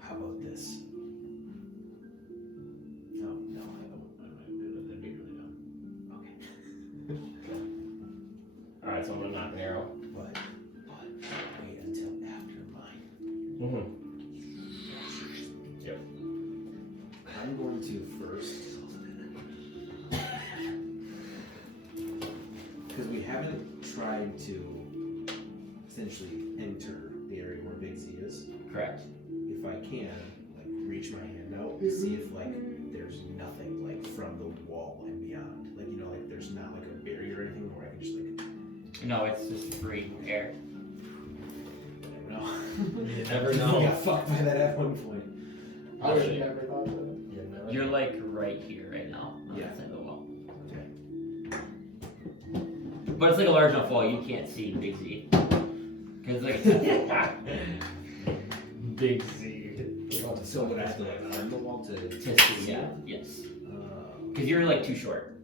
How about this? No, I don't. That'd be really dumb. Okay. Alright, so I'm gonna knock an arrow. But wait until after mine. Yep. I'm going to first. Because we haven't tried to essentially enter the area where Big Z is. Correct. If I can, like, reach my hand out and see if, like, there's nothing, like, from the wall and beyond. Like, like, there's not, like, a barrier or anything where I can just, like, No, it's just free air. I don't know. You never I got fucked by that at one point. I would have never thought of it. You're like right here, right now, on Yeah. that side of the wall. Okay. But it's like a large enough wall you can't see Big Z. Cause like Big Z. So would I have to, like, climb the wall to to see, yeah, yes. Uh, Cause you're like too short.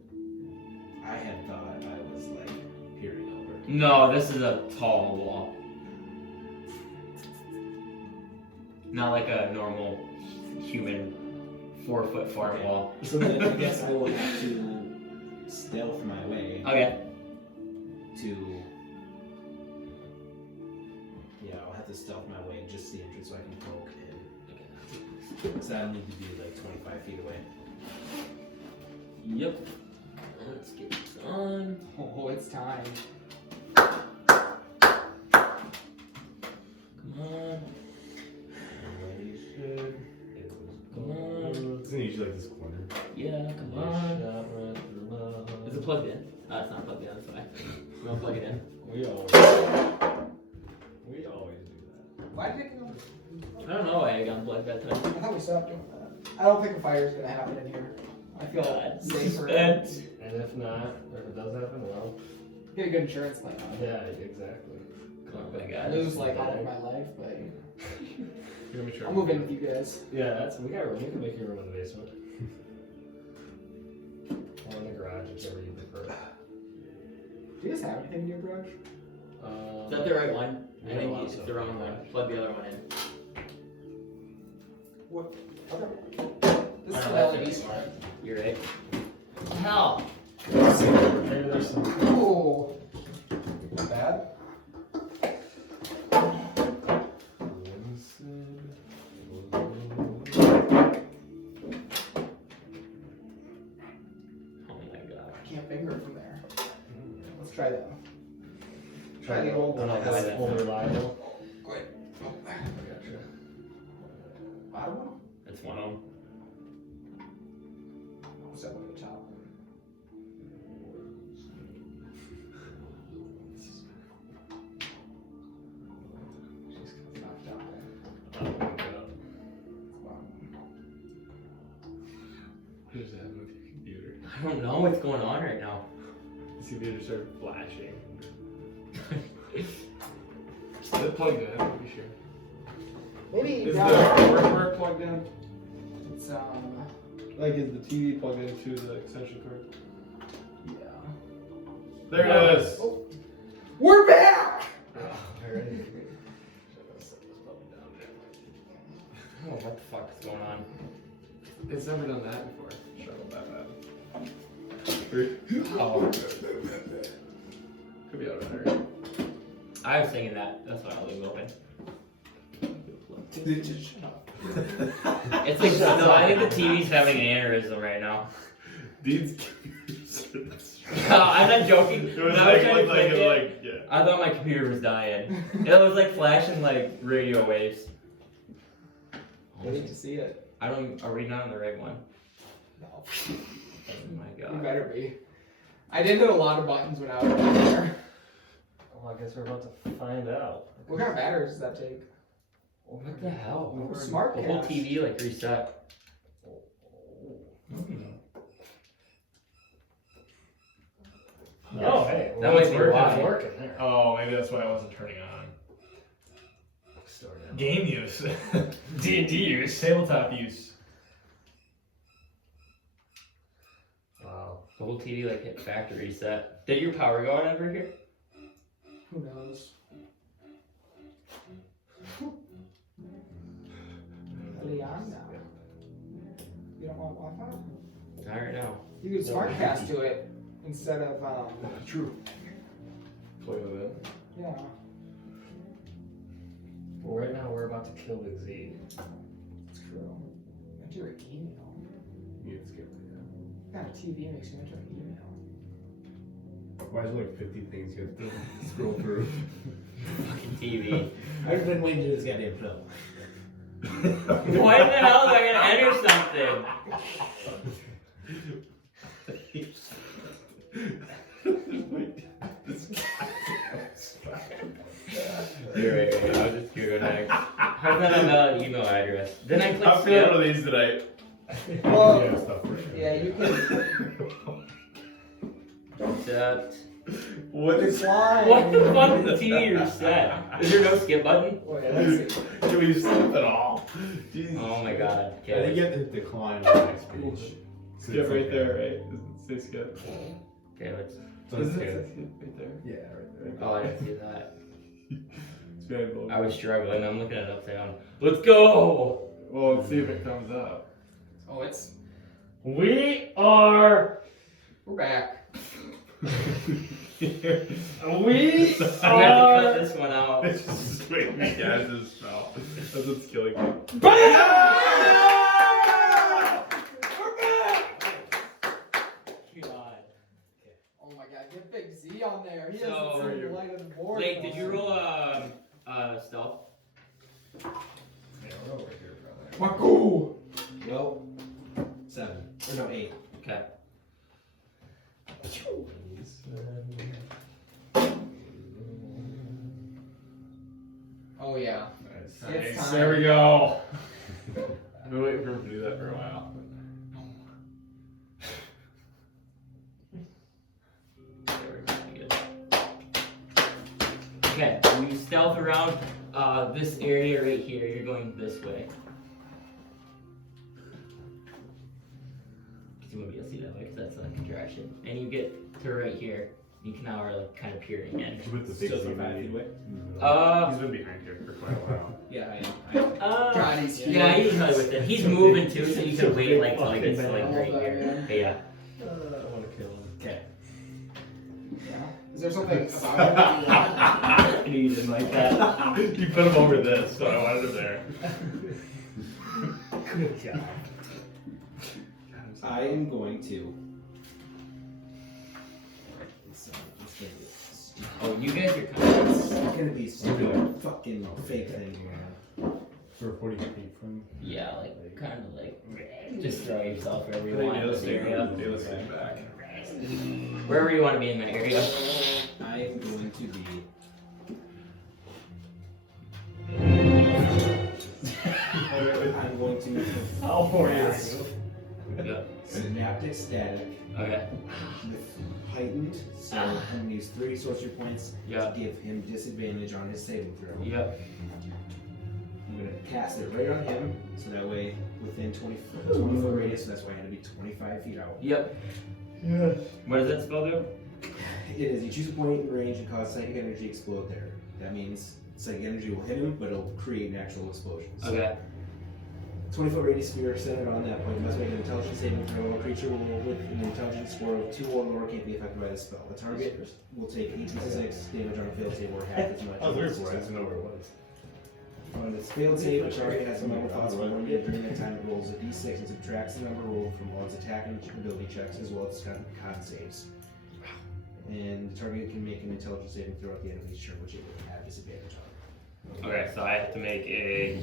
I had thought I was, like, peering over. No, this is a tall wall. Not like a normal human 4-foot farm Okay. wall. So then I guess I will have to stealth my way Okay. to. Yeah, I'll have to stealth my way just to the entrance so I can poke in. Because I need to be like 25 feet away. Yep. Let's get this on. Oh, it's time. Come on. Come on. It's usually like this corner. Yeah, come on. Is it plugged in? It's not plugged in, that's fine. We'll plug it in. We always magic? I don't know why I got blood that time. I thought we stopped doing that. I don't think a fire's gonna happen in here. I feel God, safer. and And if not, or if it does happen, well, Get a good insurance claim on it. yeah, exactly. oh my I god. lose like all of my life, but You're gonna be sure. I'll move in with you guys. Yeah, that's we got room. We can make you a room in the basement. Or in the garage, whichever you prefer. Do you guys have anything in your garage? Is that the right one? I Yeah, think well, it's so- the wrong one. Plug the other one in. What? Okay. This is I an don't know, LED that's smart. You're right. Hell. Maybe there's some. Ooh. Not bad. Oh my god. I can't finger it from there. Let's try that. Try the old one. one. Try that. More reliable. Wait. I gotcha. Bottom one? That's one of them. What's that one at the top? Knocked out there. Bottom. What does that have with your computer? I don't know what's going on right now. Your computer started flashing. Is it plugged in? I'm pretty sure. Maybe Is the down. hardware plugged in? It's Like, is the TV plugged into the extension cord? yeah. There it is. Oh. We're back! Alright. Oh, what the fuck is going on? It's never done that before. Struggled that bad. Oh, Could be alright. I was thinking that. That's why I'll leave it open. Shut up. It's like, no, I think the TV's having an aneurysm right now. Dean's I'm not joking. It was When I was like, trying to looked like click it, it, like, yeah. I thought my computer was dying. It was like flashing like radio waves. I need to see it. I don't. Are we not on the right one? No. Oh my You god. better be. I did hit a lot of buttons when I was down there. Well, I guess we're about to find out. What kind of batteries does that take? What the hell? Oh, smart The whole cast. TV like reset. Oh, hey, That well, might it's be working. why. It's working there. Oh, maybe that's why I wasn't turning on. Store now. Game use. D&D use. Tabletop use. Wow. The whole TV like hit factory reset. Did your power go out over here? Who knows? Leon now. You don't want Wi-Fi? Not right now. You could smartcast to it instead of True. Play with it. yeah. Well, right now we're about to kill the Z. It's true. Enter an email. You can skip it. What kind of TV makes you enter an email? Why is there like 50 things you have to scroll through? Fucking TV. I've been waiting to do this goddamn film. Why the hell am I gonna enter something? Wait. I'll just go next. How's that on the email address? Then I click I'm feeling skip. one of these tonight. Well, Yeah, stuff for sure. yeah, you can. Accept. What is Decline. What the fuck is the TV reset? Is there no skip button? Wait, let's see. Do we skip it all? Jesus. Oh my god. I think Okay. you have to decline on the next page. So Skip it's right like there, a- right? Does it say skip? Okay, let's. So Does it's it good. say skip right there? Yeah, right there. Oh, I didn't see that. It's very low. I was struggling. I'm looking at it upside down. Let's go! Well, let's see if it comes up. Oh, it's. We are. We're back. We I'm gonna have to cut this one out. It's just waiting to gas this spell. That's what's killing me. God. Oh my god, get Big Z on there. He So, doesn't see the light of the board. Layk, did you roll stealth? Yeah, we're over here, brother. Maku! Nope. 7. Or no, 8. Okay. Oh yeah. Nice. I've been waiting for him to do that for a while. Okay, you stealth around this area right here. You're going this way. Presumably you'll see that way because that's like a contraction. And you get to right here. You can now are like kind of peering in. With the big Still Z 5 feet away. He's been behind here for quite a while. Yeah, I am. God, he's huge. Yeah, he's probably with it. He's moving too, so you can wait like till he gets to like right here. But yeah. I want to kill him. Okay. Is there something about him? You didn't like that. You put him over this, so I wanted him there. Good job. I am going to. Oh, you guys are kind It's gonna be stupid fucking fake thing here. For 40 feet from. yeah, like kind of like just throw yourself wherever you I want in think this area. Dale's sitting back. Wherever you want to be in that area. I am going to be. I'm going to. How horny are cast you? Yeah. Synaptic Static Okay. with heightened, so I'm going to use 3 sorcery points Yeah. to give him disadvantage on his saving throw. Yep. I'm going to cast it right on him, so that way within 20 foot radius, so that's why I had to be 25 feet out. Yep. Yeah. What does that spell do? It is, you choose a point in range and cause psychic energy explode there. That means psychic energy will hit him, but it'll create an actual explosion. So Okay. 20 foot radius sphere centered on that point must make an intelligence saving throw. A creature with an intelligence score of 2 or lower can't be affected by the spell. The target will take 8d6 damage on a failed save or half as much. Oh, there's before it. to know where it was. On its failed save, the target has a number of thoughts for 1 minute. During that time, it rolls a d6 and subtracts the number rolled from all its attack and ability checks as well as con saves. And the target can make an intelligence saving throw at the end of each turn, which it will have disadvantage on. Okay, so I have to make a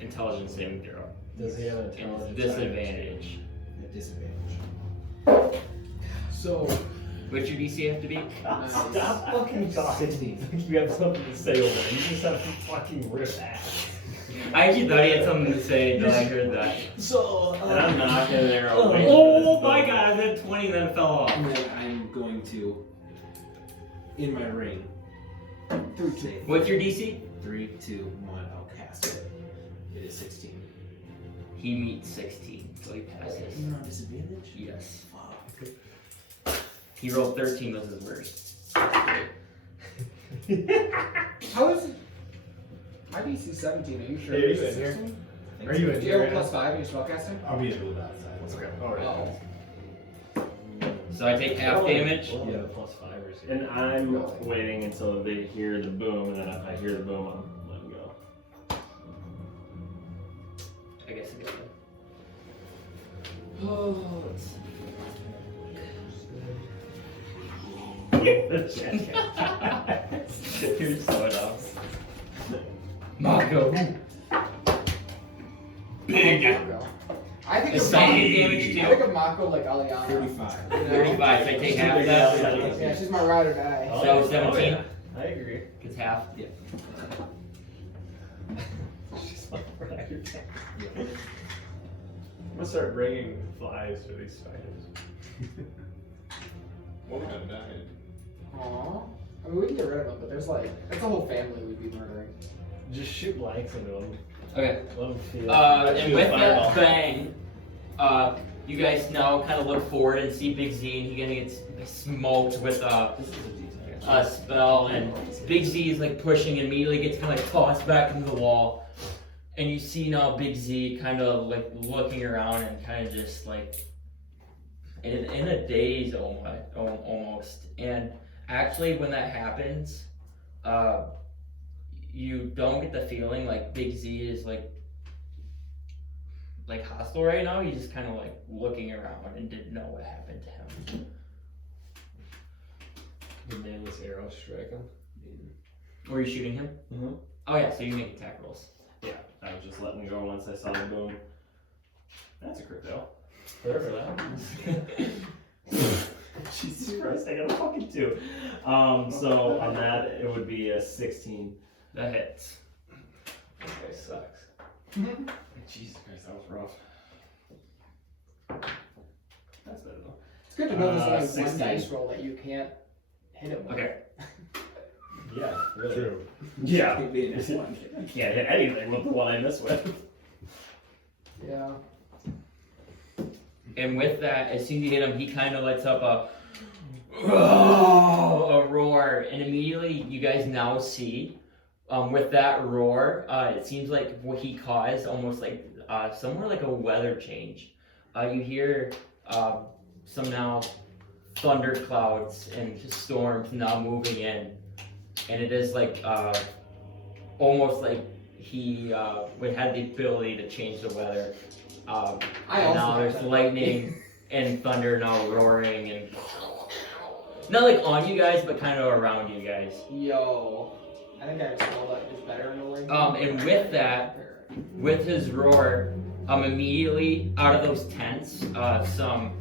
intelligence saving throw. Does he have an And intelligence? disadvantage. At disadvantage. So, What's your DC have to be? Stop fucking talking. 16. You have something to say over there. You just have to fucking rip ass. I actually thought he had something to say until I heard that. So, And I'm not in there. Oh my god, I had 20 then it fell off. And then I'm going to, in my ring, 3 save. What's your DC? 3, 2, 1, I'll cast it. It is 16. He meets 16, so he passes. Even on disadvantage? Yes. Fuck. He rolled 13 was his worst. how is it? My DC 17, are you sure? Hey, are you it's in here? 16? Are you in Do you have a here? +5 in your spellcasting? I'll be a little outside. Okay. All right. Oh. So I take half damage. One of the plus 5ers here. And I'm waiting until they hear the boom, and then if I hear the boom, I'm letting go. I guess I got it. Oh, let's see. You're so dumb. Mako. Big. I think Is of psychic Mako, damage I too? think of Mako like Aliana. 35. You know? 35, so I take half of that. Yeah, she's my ride or die. Oh, So yeah. 17. Oh, yeah. I agree. It's half. She's like right here. I'm gonna start bringing flies for these spiders. One of them died. Aww. I mean, we can get rid of them, but there's like, that's a whole family we'd be murdering. Just shoot lights into them. Okay. Let them feel. And with that bang, you guys now kind of look forward and see Big Z, and he kind of gets smoked with a spell, and Big Z is like pushing, and immediately gets kind of like tossed back into the wall, and you see now Big Z kind of like looking around and kind of just like in a daze almost. And actually, when that happens, you don't get the feeling like Big Z is like hostile right now. He's just kind of like looking around and didn't know what happened to him. The manless arrow strike him. Were you shooting him? Mm-hmm. Oh yeah, so you make attack rolls. Yeah, I was just letting go once I saw the boom. That's a crit fail. Whatever that. Jesus Christ, I got a fucking 2. So on that, it would be a 16. That hits. This guy sucks. Jesus Christ, that was rough. That's better though. It's good to know there's only 16. one dice roll that you can't hit him with. Okay. Yeah, really. True. Yeah. Could be a nice one. You can't hit anything with the one I missed with. Yeah. And with that, as soon as you hit him, he kind of lets up a roar, and immediately you guys now see, with that roar, it seems like what he caused, almost like somewhere like a weather change. You hear some now thunder clouds and storms now moving in, and it is like almost like he would have the ability to change the weather. I And also now have there's that. lightning and thunder now roaring and not like on you guys, but kind of around you guys. Yo. I think I spelled that just better in a way. And with that, with his roar, immediately out of those tents, some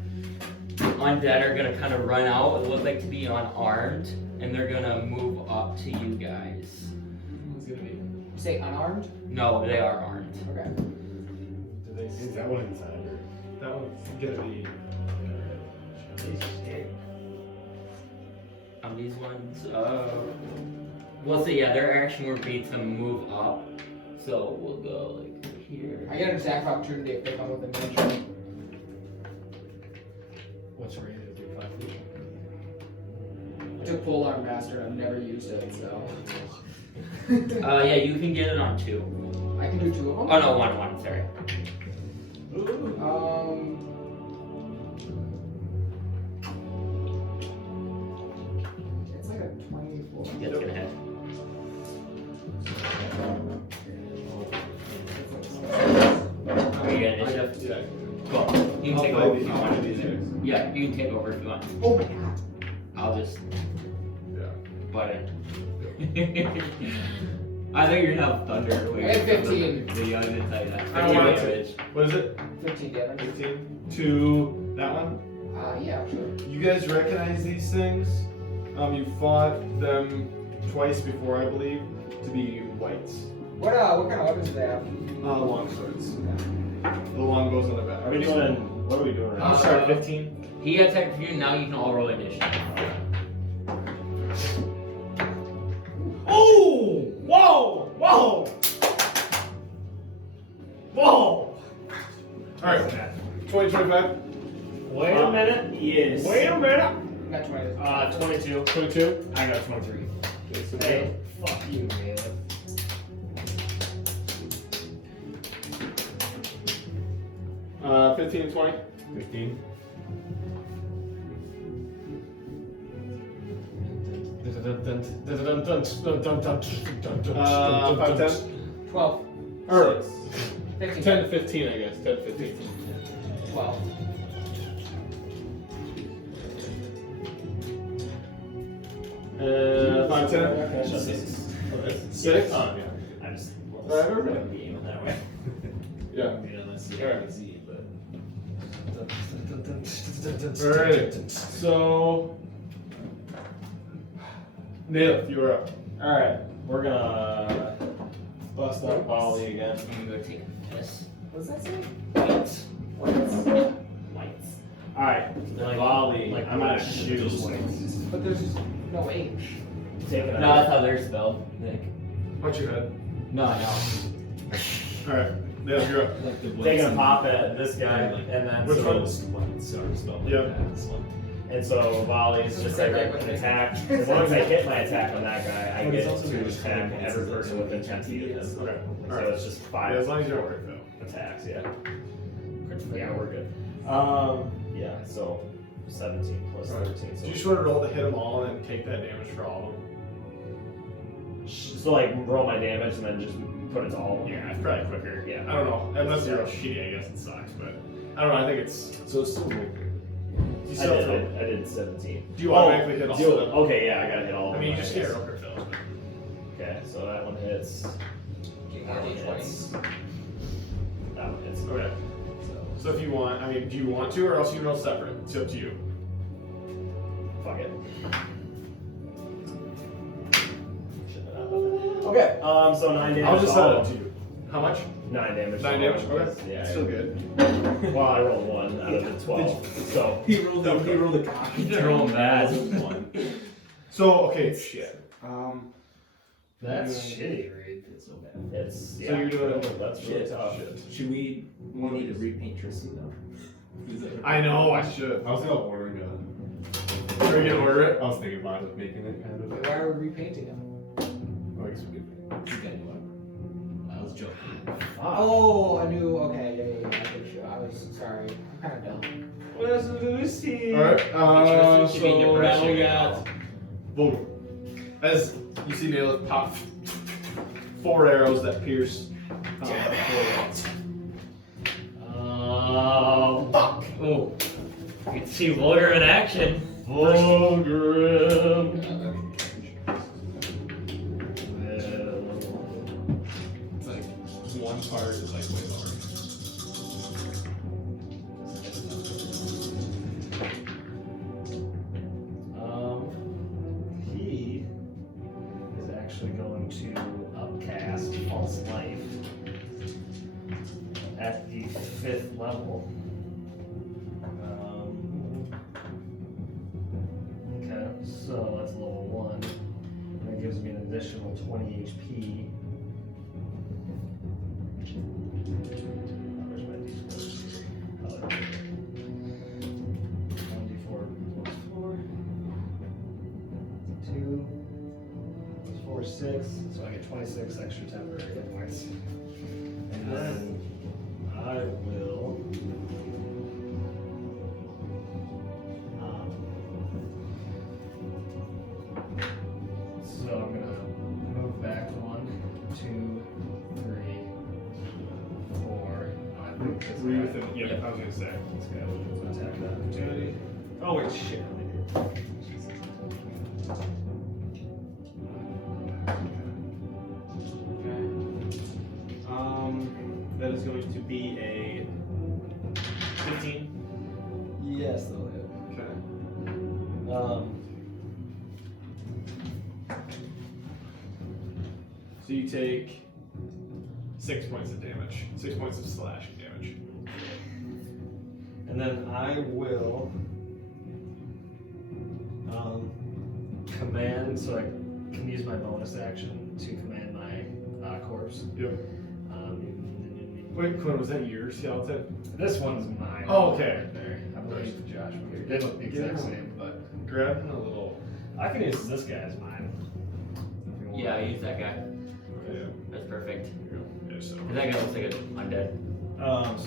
undead are gonna kind of run out. It look like to be unarmed, and they're gonna move up to you guys. Who's gonna be? You say unarmed? No, they are armed. Okay. Do they Is that one inside or? That one's gonna be. These ones, well, so yeah, their action would be to move up. So we'll go like here. I get an attack of opportunity if they come with a miniature. What's your range? Do 5 feet? I took pole arm master. I've never used it, so Yeah, you can get it on 2. I can do 2 of them. Oh no, one, sorry. It's like a 24. Yeah, it's gonna hit. Are you getting initiative? Yeah. Cool. You can I'll take play over if these you want. one. Yeah, you can take over if you want. Oh my god. I'll just Yeah. butt in. I think you're gonna have thunder. I had 15. Video, I didn't tell you that. I don't want 15 to. damage. What is it? 15 damage. 15 to that one. Yeah, sure. You guys recognize these things? You fought them twice before, I believe, to be whites. What kind of weapons do they have? Long swords. The long bows on the back. Are we doing? What are we doing? I'm sorry, 15. He attacked you, now you can all roll initiative. Oh! Whoa! Whoa! Whoa! Alright, 20, 25. Wait a minute. Yes. Wait a minute. Got 20. 22. 22. I got 23. Okay, so Hey, fuck you, man. go. 15 and 20. 15. About 10. 12. Or 15. 10 to 15, I guess. 10 to 15. 12. About 10. Okay. 6. Oh, yeah. I just Alright. be aiming that way. Yeah. Alright. Alright. So. Nail, you are up. Alright, we're gonna bust up volley again. I'm gonna go take a piss. What does that say? Whites. Whites. Alright, volley. like I'm gonna black, shoot. just whites. But there's no H. Take it No, that's how they're spelled, Nick. Punch your head. No. Alright. Nail, you're up. Taking a pop at this guy, and then Which so, Yeah. and so volley is just like an attack. As long as I hit my attack on that guy, I get to attack every person within 10 feet of him. Okay. So Alright. it's just Yeah, 5 as long as you're aware, though. attacks. Yeah. Yeah, we're good. Yeah. So 17 plus Alright. 13. Do So you just want to roll to hit them all and then take that damage for all of them? So like roll my damage and then just put it to all of them. Yeah, it's probably quicker. Yeah. I don't know. Unless you're real shitty, I guess it sucks. But I don't know. I think it's. So it's still moving. You I still did. throw- I did 17. Do you automatically hit all do- of them? Okay, yeah, I gotta hit all. I of mean, you them, just I get guess. your upper fill. Okay, so that one hits. That one hits. That one hits. Okay. So if you want, I mean, do you want to, or else you can roll separate? It's up to you. Fuck it. Okay. So 9 damage. I'll just to all set it of up them. to you. How much? 9 damage. 9 damage. Okay. Yeah. Still good. Well, I rolled 1 out of the 12. So He rolled a cock. He's rolling bad. So okay, shit. that's shitty, Reed. It's so bad. It's So you're doing that's really Shit. tough. Should we need to repaint Tristan though? I know I should. I was gonna order a gun. Are you gonna order it? I was thinking about it, making it kind of. Why are we repainting him? I guess we could. You got one. I was joking. Oh, I knew. Okay, yeah. I think so. I was sorry. I'm kind of dumb. Where's Lucy? All right. Tristan should be in So now depression we right got boom. As you see, Nail pop 4 arrows that pierce. Oh, fuck. Oh. You can see Vulgrim in action. Vulgrim. It's like one part is like way lower. He is actually going to upcast False Life at the 5th level. Okay, so that's level 1. That gives me an additional 20 HP. Where's my D4? 1d4 plus 4. 2 plus 4 is 6, so I get 26 extra temporary hit points. And then I will. So I'm gonna move back 1, 2, 3, 4. I think this Were you guy- within? Yeah, I was gonna say. This guy will attack that opportunity. Oh wait, shit. That is going to be a 15. Yes, they'll hit. Okay. So you take 6 points of damage. 6 points of slashing damage. And then I will command, so I can use my bonus action to command my corpse. Yep. Wait, Clint, was that your skeleton? This one's mine. Oh, okay. Right there. I believe Josh. They look the exact same, but Grab a little. I can use this guy as mine. If you want. Yeah, use that guy. Okay. That's perfect. Here you go. Yeah, so. That guy looks like an undead.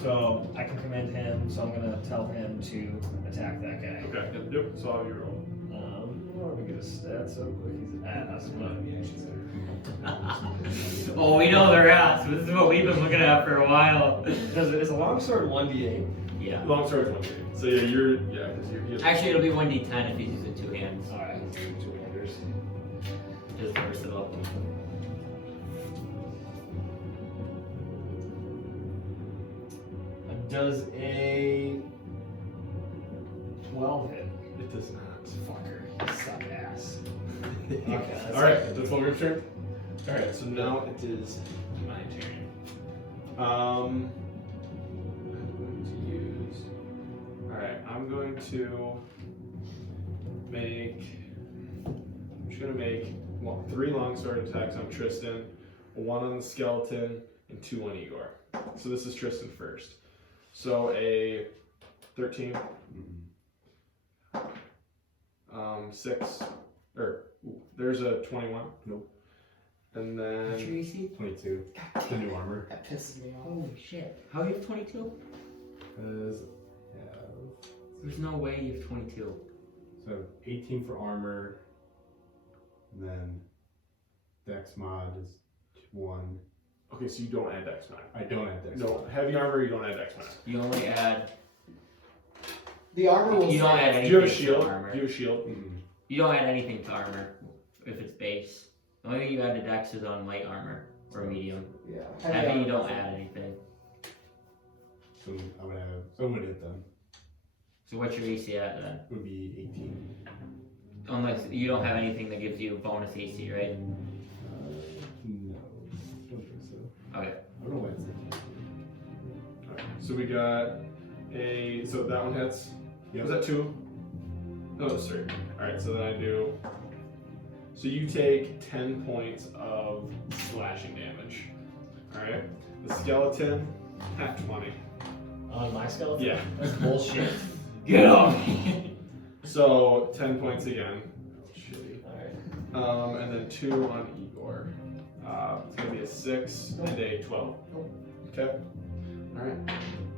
So I can command him, so I'm gonna tell him to attack that guy. Okay. Yep. So I'll have you roll. Let me get his stats so quick. He's ass, but Oh, we know they're ass. This is what we've been looking at for a while. is a longsword 1d8? Yeah. Long sword is 1 day. So yeah, because you're. Actually, it'll be 1d10 if he's using 2 hands. Alright, 2 handers. Just versatile. Does a 12 hit? It does not. Fucker, you suck ass. Okay, that's All right, that's Vulgrim's turn. All right, so now it is my turn. I'm going to use. All right, I'm going to make. I'm just gonna make 3 longsword attacks on Tristan, 1 on the skeleton, and 2 on Igor. So this is Tristan first. So a 13. 6, or there's a 21. Nope. And What's your then AC? 22. The new armor. That pisses me off. Holy shit. How do you have 22? There's no way you have 22. So 18 for armor, and then Dex mod is 1. okay, so you don't add Dex mod. I don't have Dex No, mod. heavy armor you don't add Dex mod. You only add. The armor will. You don't add Do anything you have a to shield? armor. Do you have a shield? You don't add anything to armor if it's base. The only thing you add to dex is on light armor or medium. Yeah. Heavy, you don't add anything. So I'm gonna have. So I'm gonna hit them. So what's your AC at then? Would be 18. Unless you don't have anything that gives you bonus AC, right? No, don't think so. Okay. I don't know why it's 18. we got so that one hits. Yep. Was that 2? No, it's 3. Alright, so then I do. So you take 10 points of slashing damage. Alright. The skeleton, at 20. On my skeleton? Yeah. That's bullshit. Get off! So 10 points again. Shitty. Alright. And then 2 on Igor. It's gonna be a 6 and a 12. Okay. Alright.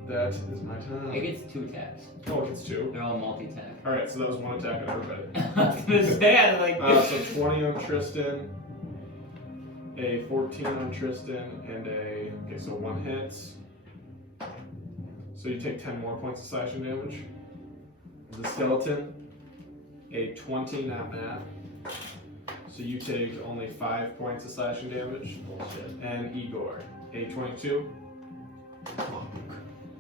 That is my turn. It gets 2 attacks. Oh, it gets 2. They're all multi-attack. Alright, so that was 1 attack on everybody. I was gonna say, I was like, So 20 on Tristan, a 14 on Tristan, and okay, so 1 hits. So you take 10 more points of slashing damage. The skeleton, a 20, not that. So you take only 5 points of slashing damage. Bullshit. And Igor, a 22.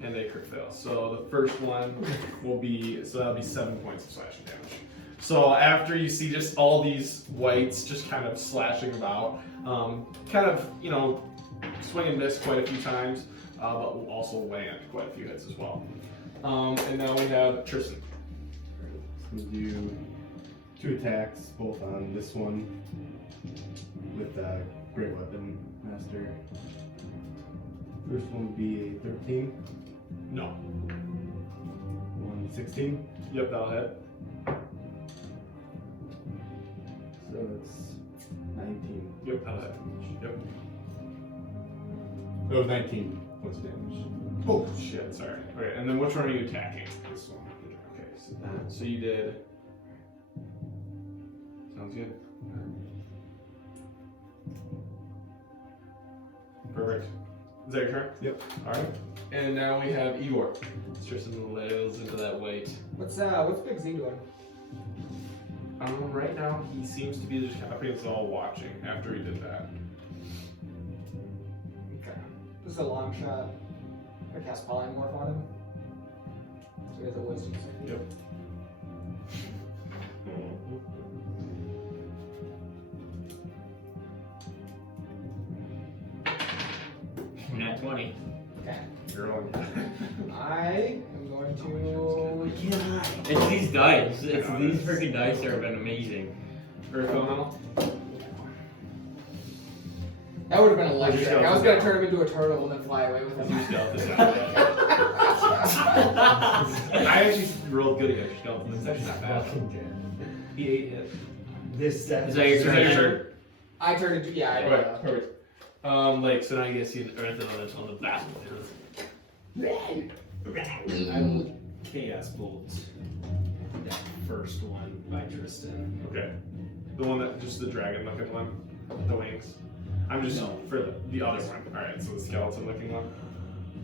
And a crit fail. So the first one will be, so that'll be 7 points of slashing damage. So after you see just all these whites just kind of slashing about, kind of, swing and miss quite a few times, but will also land quite a few hits as well. And now we have Tristan. We'll do 2 attacks, both on this one with Great Weapon Master. First one would be a 13. No. 1 16. Yep, that'll hit. So it's 19. Yep, that'll hit. Yep. That was 19 points of damage. Oh shit, sorry. Okay, and then which one are you attacking? This one. Okay, so you did. Sounds good. Perfect. Is that your turn? Yep. Alright. And now we have Igor. Tristan lails into that weight. What's Big Z doing? Right now he seems to be just kind of it's all watching after he did that. Okay. This is a long shot. I'm gonna cast Polymorph on him. So he has a wisdom save. Yep. Nat 20. Okay. You're on. I am going to. It's these dice. It's these freaking dice that have been amazing. Earth Elemental. That would have been a light Your check. I was gonna turn him into a turtle and then fly away with him. Your skeleton. I actually rolled good against your skeleton. It's actually not bad. Fucking dead. He 8 hit. This set. Is that your turn? I turned into I Right, perfect. Like, so now you guys see an Earth Elemental on the battlefield. I will Chaos Bolt that first one by Tristan. Okay. The one that, just the dragon looking one? With the wings? I'm just, No. for the other one. Alright, so the skeleton looking one.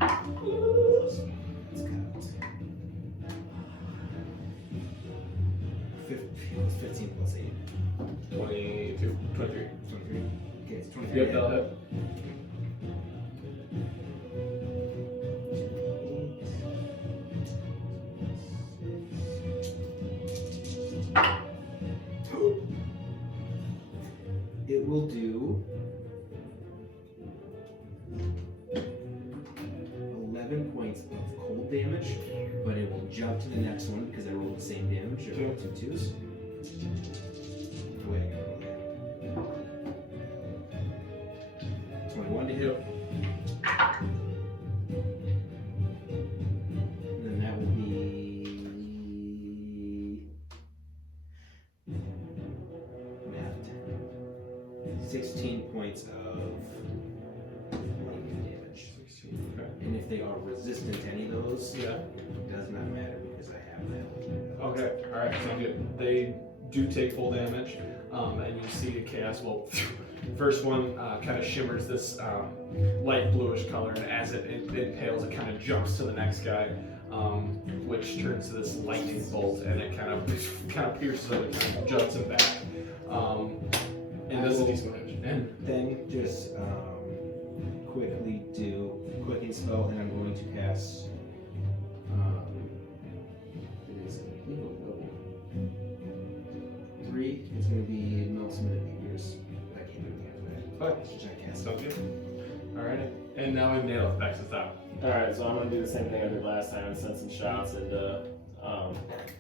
Let's count. 15 plus 8. 22, 23. 23. Okay, it's 23. Yep, that'll hit. It will do 11 points of cold damage, but it will jump to the next one because I rolled the same damage. I rolled 2 2s. Wait, I gotta roll that. 21 to hit. And then that will be 16 points of lightning damage. 16, okay. And if they are resistant to any of those, Yeah. it does not matter because I have that. Okay, alright, sounds good. They do take full damage, and you see a chaos bolt. First one kind of shimmers this light bluish color, and as it impales, it kind of jumps to the next guy, which turns to this lightning bolt, and it kind of pierces him and kind of jumps him back. And does a decent damage. And then just quickly do quicken spell, and I'm going to cast. It is a level 3. It's going to be Meltman Meteors. I can't do anything after that. But Which I cast. sounds good. Alright, and now we nail it back to the top. Alright, so I'm gonna do the same thing I did last time and send some shots into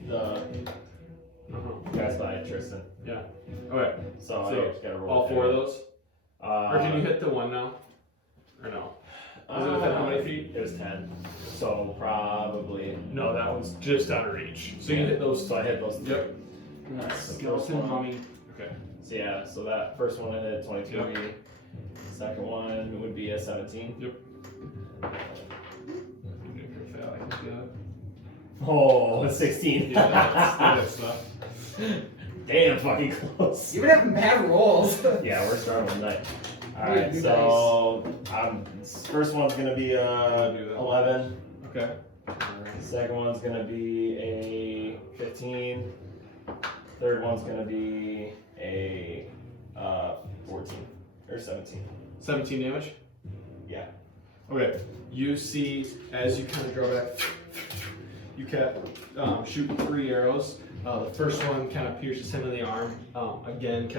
the guys by Tristan. Yeah. Okay. So I So just gotta roll. all 4 of those? Uh, Or can you hit the one now? Or no? Was it within how many feet? It was 10. So probably. No, that one's just out of reach. So you hit those. So I hit those. Yep. Alright, so first Skeleton one. mummy. Okay. So yeah, so that first one I hit 22. Yep. Second one would be a 17. Yep. I can do that. Oh, a 16. Yeah, that's stuff. Damn, fucking close. You've been having bad rolls. Yeah, we're starting with night. Dude, Alright, be so first one's gonna be I'll do that. 11. Okay. Second one's gonna be a 15. Third one's gonna be a 14 or 17. 17 damage? Yeah. Okay. You see, as you kind of draw back, you kept shooting 3 arrows. The first one kind of pierces him in the arm. Again,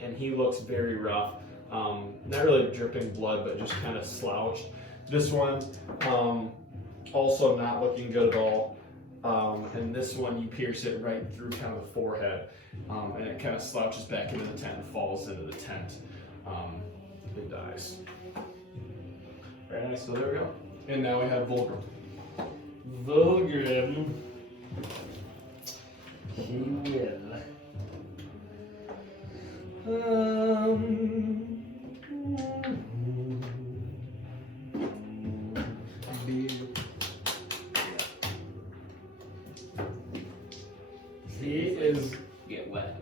and he looks very rough. Not really dripping blood, but just kind of slouched. This one, also not looking good at all. And this one, you pierce it right through kind of the forehead. And it kind of slouches back into the tent and falls into the tent. It dies. Very nice. So there we go. And now we have Vulgrim. Vulgrim. He will. He is Get wet.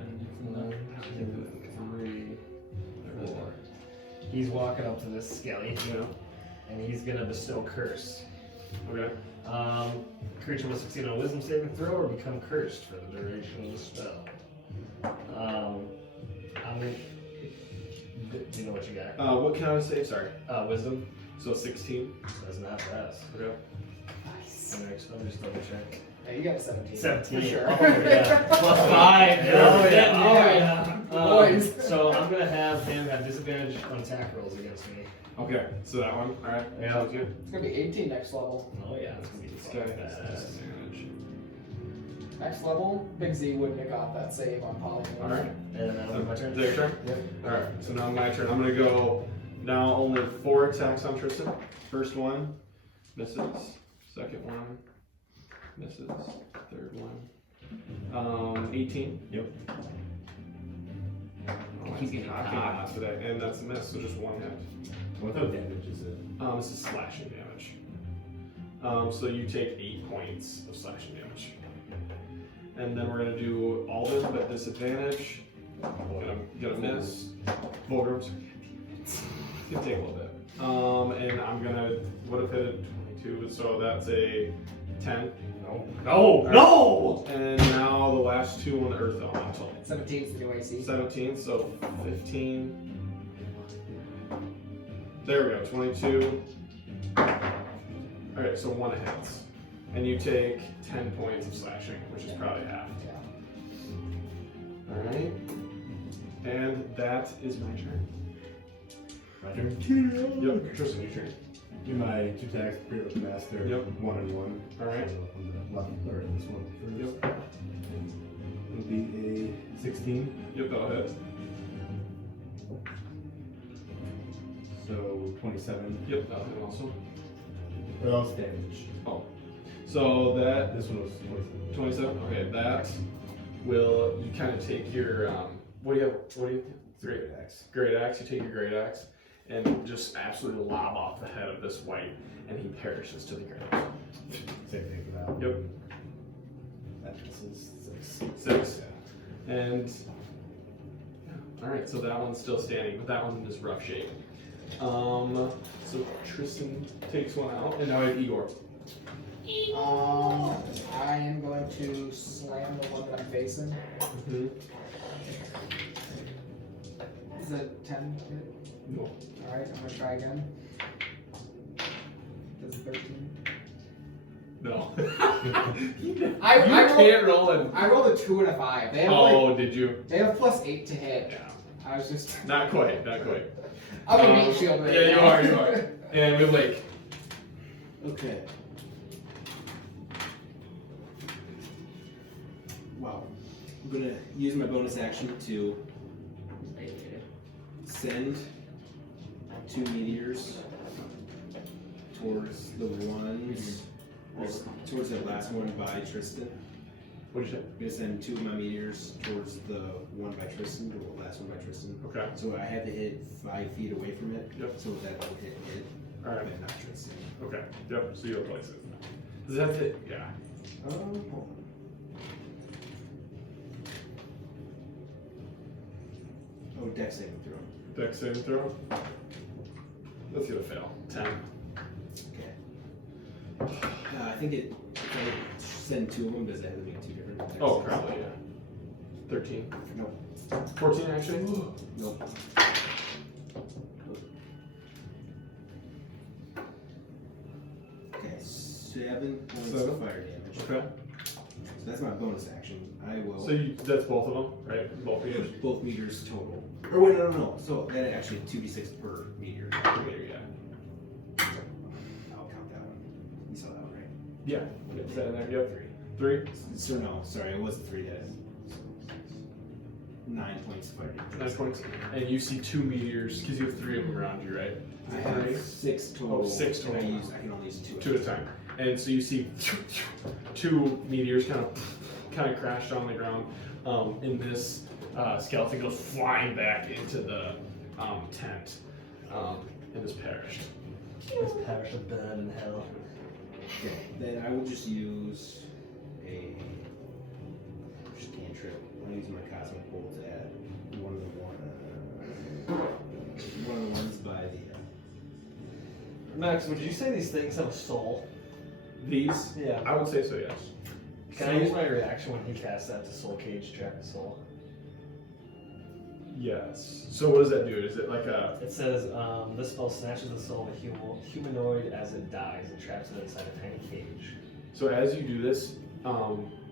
3, 4. He's walking up to this skelly, and he's gonna bestow curse. Okay. Creature must succeed on a wisdom saving throw or become cursed for the duration of the spell. I'm gonna. Do you know what you got? What kind of save? Sorry. Wisdom. So 16. Does not pass. Okay. Nice. I'm just double check. Yeah, you got a 17. 17. For sure. Oh, yeah. Plus 5. Oh, yeah. Boys. So I'm gonna have him have disadvantage on attack rolls against me. Okay. So that one. All right. Yeah. Sounds good. It's gonna be 18 next level. Oh yeah, it's gonna be This guy fucking has badass. disadvantage. Next level, Big Z would nick off that save on Poly. All right. And then my turn. Is that your turn? Yep. All right. So now my turn. I'm gonna go. Now only 4 attacks on Tristan. First one misses. Second one misses. Third one. 18. Yep. Oh, Keep he's getting knocking cocked. on today, and that's a miss. So just 1 hit. What type of damage is it? This is slashing damage. So you take 8 points of slashing damage. And then we're gonna do Alden, but disadvantage. Gonna miss. Vulgrim's gonna take a little bit. And I'm gonna would have hit a 22, so that's a 10. No! No! And now the last 2 on the Earth Elemental. 17 is the new AC. 17, so 15. There we go, 22. Alright, so 1 hits. And you take 10 points of slashing, which is probably half. Yeah. Alright. And that is my turn. My turn? Yep, Tristan, your turn. Do my 2 attacks, Spirit of Master, Yep. 1 and 1. Alright. So on the left, or this one first. Yep. It'll be a 16. Yep, that'll hit. So 27. Yep, that'll hit also. What else damage? Oh. So that This one was 27? Okay, that will you kind of take your what do you have? Great axe. Great axe, you take your great axe and just absolutely lob off the head of this white, and he perishes to the ground. Same thing for that. Yep. That misses 6. 6. And alright, so that one's still standing, but that one is rough shape. So Tristan takes one out, and now we have Igor. I am going to slam the one that I'm facing. Mm-hmm. Is it 10? No. Alright, I'm gonna try again. Does it 13? No. I can't roll it. I rolled a 2 and a 5. They have Did you? they have +8 to hit. Yeah. I was just Not quite. I'm a meat shield right Yeah, now. you are. And we Layk. Okay. Wow. I'm gonna use my bonus action to send 2 meteors towards the ones, towards that last one by Tristan. What'd you say? I'm gonna send 2 of my meteors towards the one by Tristan, the last one by Tristan. Okay. So I have to hit 5 feet away from it. Yep. So that will hit it. Alright. But not Tristan. Okay. Yep. So you'll place it. Does that hit? Yeah. Hold on. Oh, dex saving throw. Dex saving throw. Let's get a fail. 10. Okay. I think if I send 2 of them, does that have to make 2 different dex Oh, saves? probably, yeah. 13. Nope. 14 actually? Nope. Okay, 7 points of 7? fire damage. Okay. So that's my bonus action. I will. So that's both of them, right? Both meters? Both meters total. Or wait, no. So that actually 2d6 per meter. Yeah. I'll count that one. You saw that one, right? Yeah. Is that in there? Yep. 3? So no, sorry, it wasn't 3 yet. 9 points of fire damage. 9 points. And you see 2 meteors, because you have 3 of them around you, right? I have 6 total. Oh, 6 total. And I can only use 2. 2 at a time. And so you see 2 meteors kind of crash on the ground. And this skeleton goes flying back into the tent and is perished. This parish of dead in hell. Okay, then I will just use a cantrip. I'll use my cosmic bolt to add one of the ones by the. Max, would you say these things have a soul? These? Yeah. I would say so, yes. Can I use my reaction when he casts that to soul cage track the soul? Yes. So what does that do? Is it like a... It says, this spell snatches the soul of a humanoid as it dies and traps it inside a tiny cage. So as you do this,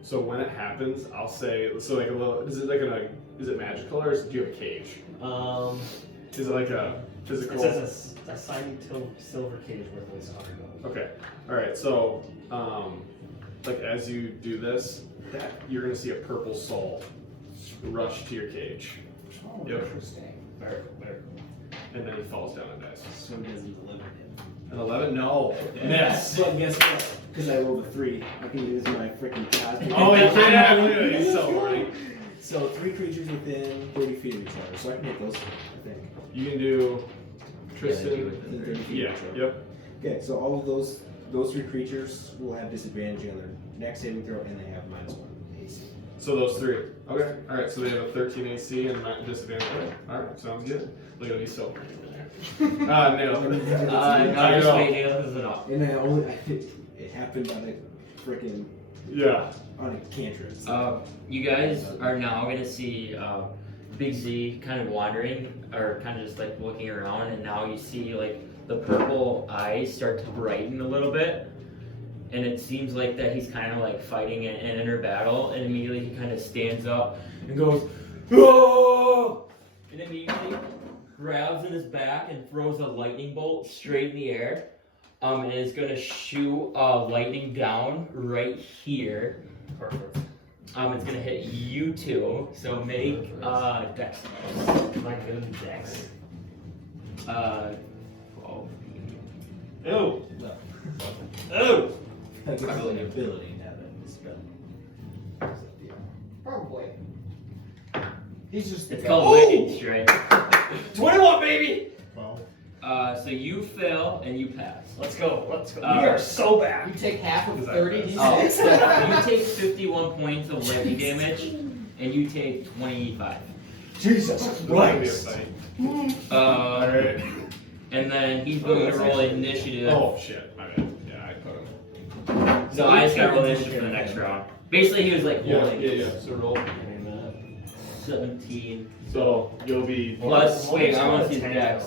so when it happens, I'll say, so like a little, is it magical or do you have a cage? Is it like a physical? It says a shiny silver cage worth at least 100 gold. Okay. All right. So, like as you do this, you're gonna see a purple soul rush to your cage. Oh, Yep. interesting. Very cool. And then he falls down and dies. So it doesn't eliminate him. An 11? No. Miss. But guess what? Because I rolled a 3, I can use my freaking cosmic. Oh, you can! He's so horny. So 3 creatures within 30 feet of each other. So I can make those, I think. You can do Tristan. Within 30 feet Yeah. of each other. Yep. Okay, so all of those 3 creatures will have disadvantage on their next saving throw, and they have -1 AC. So those 3. Okay. All right. So they have a 13 AC and not disadvantage. All right. Sounds good. Look at me so horny over there. Nailed it. No, just wait, Nail is enough. And it happened on a freaking Yeah. on a cantrip. You guys are now gonna see Big Z kind of wandering, or kind of just like looking around, and now you see like the purple eyes start to brighten a little bit, and it seems like that he's kind of like fighting an inner battle, and immediately he kind of stands up and goes, "Oh!" and immediately grabs in his back and throws a lightning bolt straight in the air, and is gonna shoot lightning down right here. Perfect. It's gonna hit you two, so make dex. My good dex. 12. Ew! No. Ew! I guess it's an ability now that it's spell. Probably. He's just. It's called Lightning Strike. 21, baby! Well, So you fail and you pass. Let's go. We Uh, are so bad. You take half of Is that 30 bad? Oh, d6. you take 51 points of lightning damage, and you take 25. Jesus This is gonna be a Christ. fight. Uh, Alright. and then he's going to roll initiative. Oh shit, my bad. Yeah, I put him. So I just got to roll initiative for the next round. Basically, he was like holding. So roll. 17 So you'll be plus. Wait, I want to see his Tank, dex.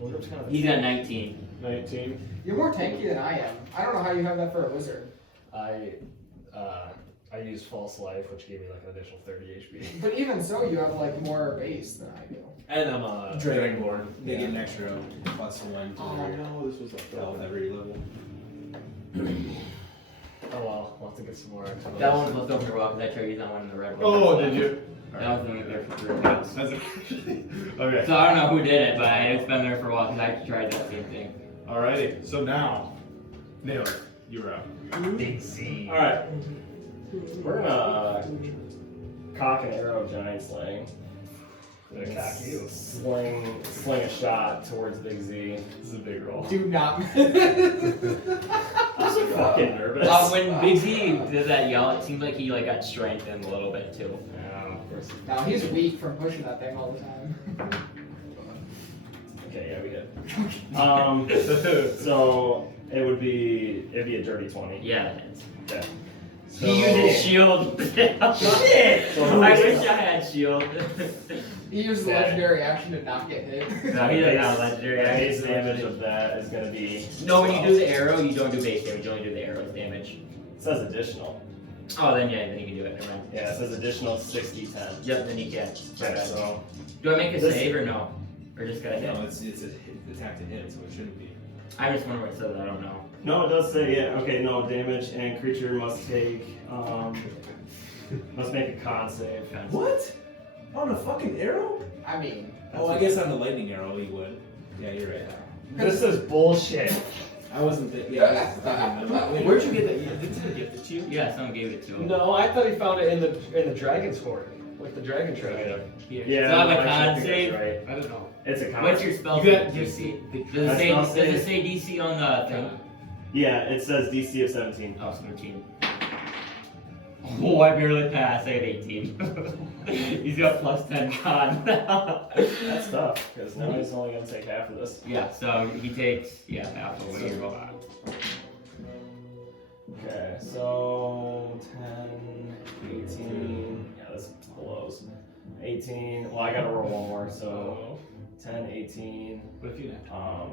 though. He's got 19. 19. You're more tanky than I am. I don't know how you have that for a wizard. I used false life, which gave me like an additional 30 HP. But even so, you have like more base than I do. And I'm a Dragonborn. They Yeah. get an extra +1 to Oh their no, this was like health every level. Oh well, we'll have to get some more. That one was left over for a while because I tried using that one in the red one. Oh, did you? That was only there for 3 weeks. That's actually okay. So I don't know who did it, but it's been there for a while because I tried that same thing. Alrighty. So now, Nail, you're up. Big Z. All right. We're gonna cock an arrow of giant slaying. Gonna cock you. Sling a shot towards Big Z. This is a big roll. Do not. I'm so fucking nervous. When Big Z did that yell, it seemed like he got strengthened a little bit too. Of course. No, he's weak from pushing that thing all the time. Okay, yeah, we did. So it'd be a dirty 20. Yeah, it is. Okay. So, He used his shield. Shit! I wish I had shield. He used the legendary action to not get hit. No, he doesn't have legendary base action. damage of that is gonna be. No, when you do the arrow, you don't do base damage, you only do the arrow's damage. It says additional. Oh, then yeah, then you can do it. Never mind. Yeah, it says additional 60-10. Yep, then you can. Okay, so Do I make a This- save or no? Or just gotta hit? No, it's an attack to hit, so it shouldn't be. I just wonder what it says, I don't know. no, it does say yeah. Okay, no damage and creature must take must make a con save. What? On a fucking arrow? I mean, Oh, I guess on the lightning arrow he would. Yeah, you're right. This is bullshit. I wasn't thinking. Yeah, I was thinking about it. Where'd you get that? Did someone gift it to you? Yeah, someone gave it to him. No, I thought he found it in the dragon's hoard, like the dragon treasure. Yeah, It's not no, a actually, I con think save? that's right. I don't know. It's a con. What's your spell? You got save? DC. Does it say DC on the thing? Yeah, it says DC of 17. Oh, 17. Oh, I barely passed. I got 18. He's got plus 10 con. That's tough because now he's only gonna take half of this. Yeah, so he takes half of what you roll. Okay, so 10, 18. Yeah, this blows. 18. Well, I gotta roll one more, so 10, 18. What if you didn't have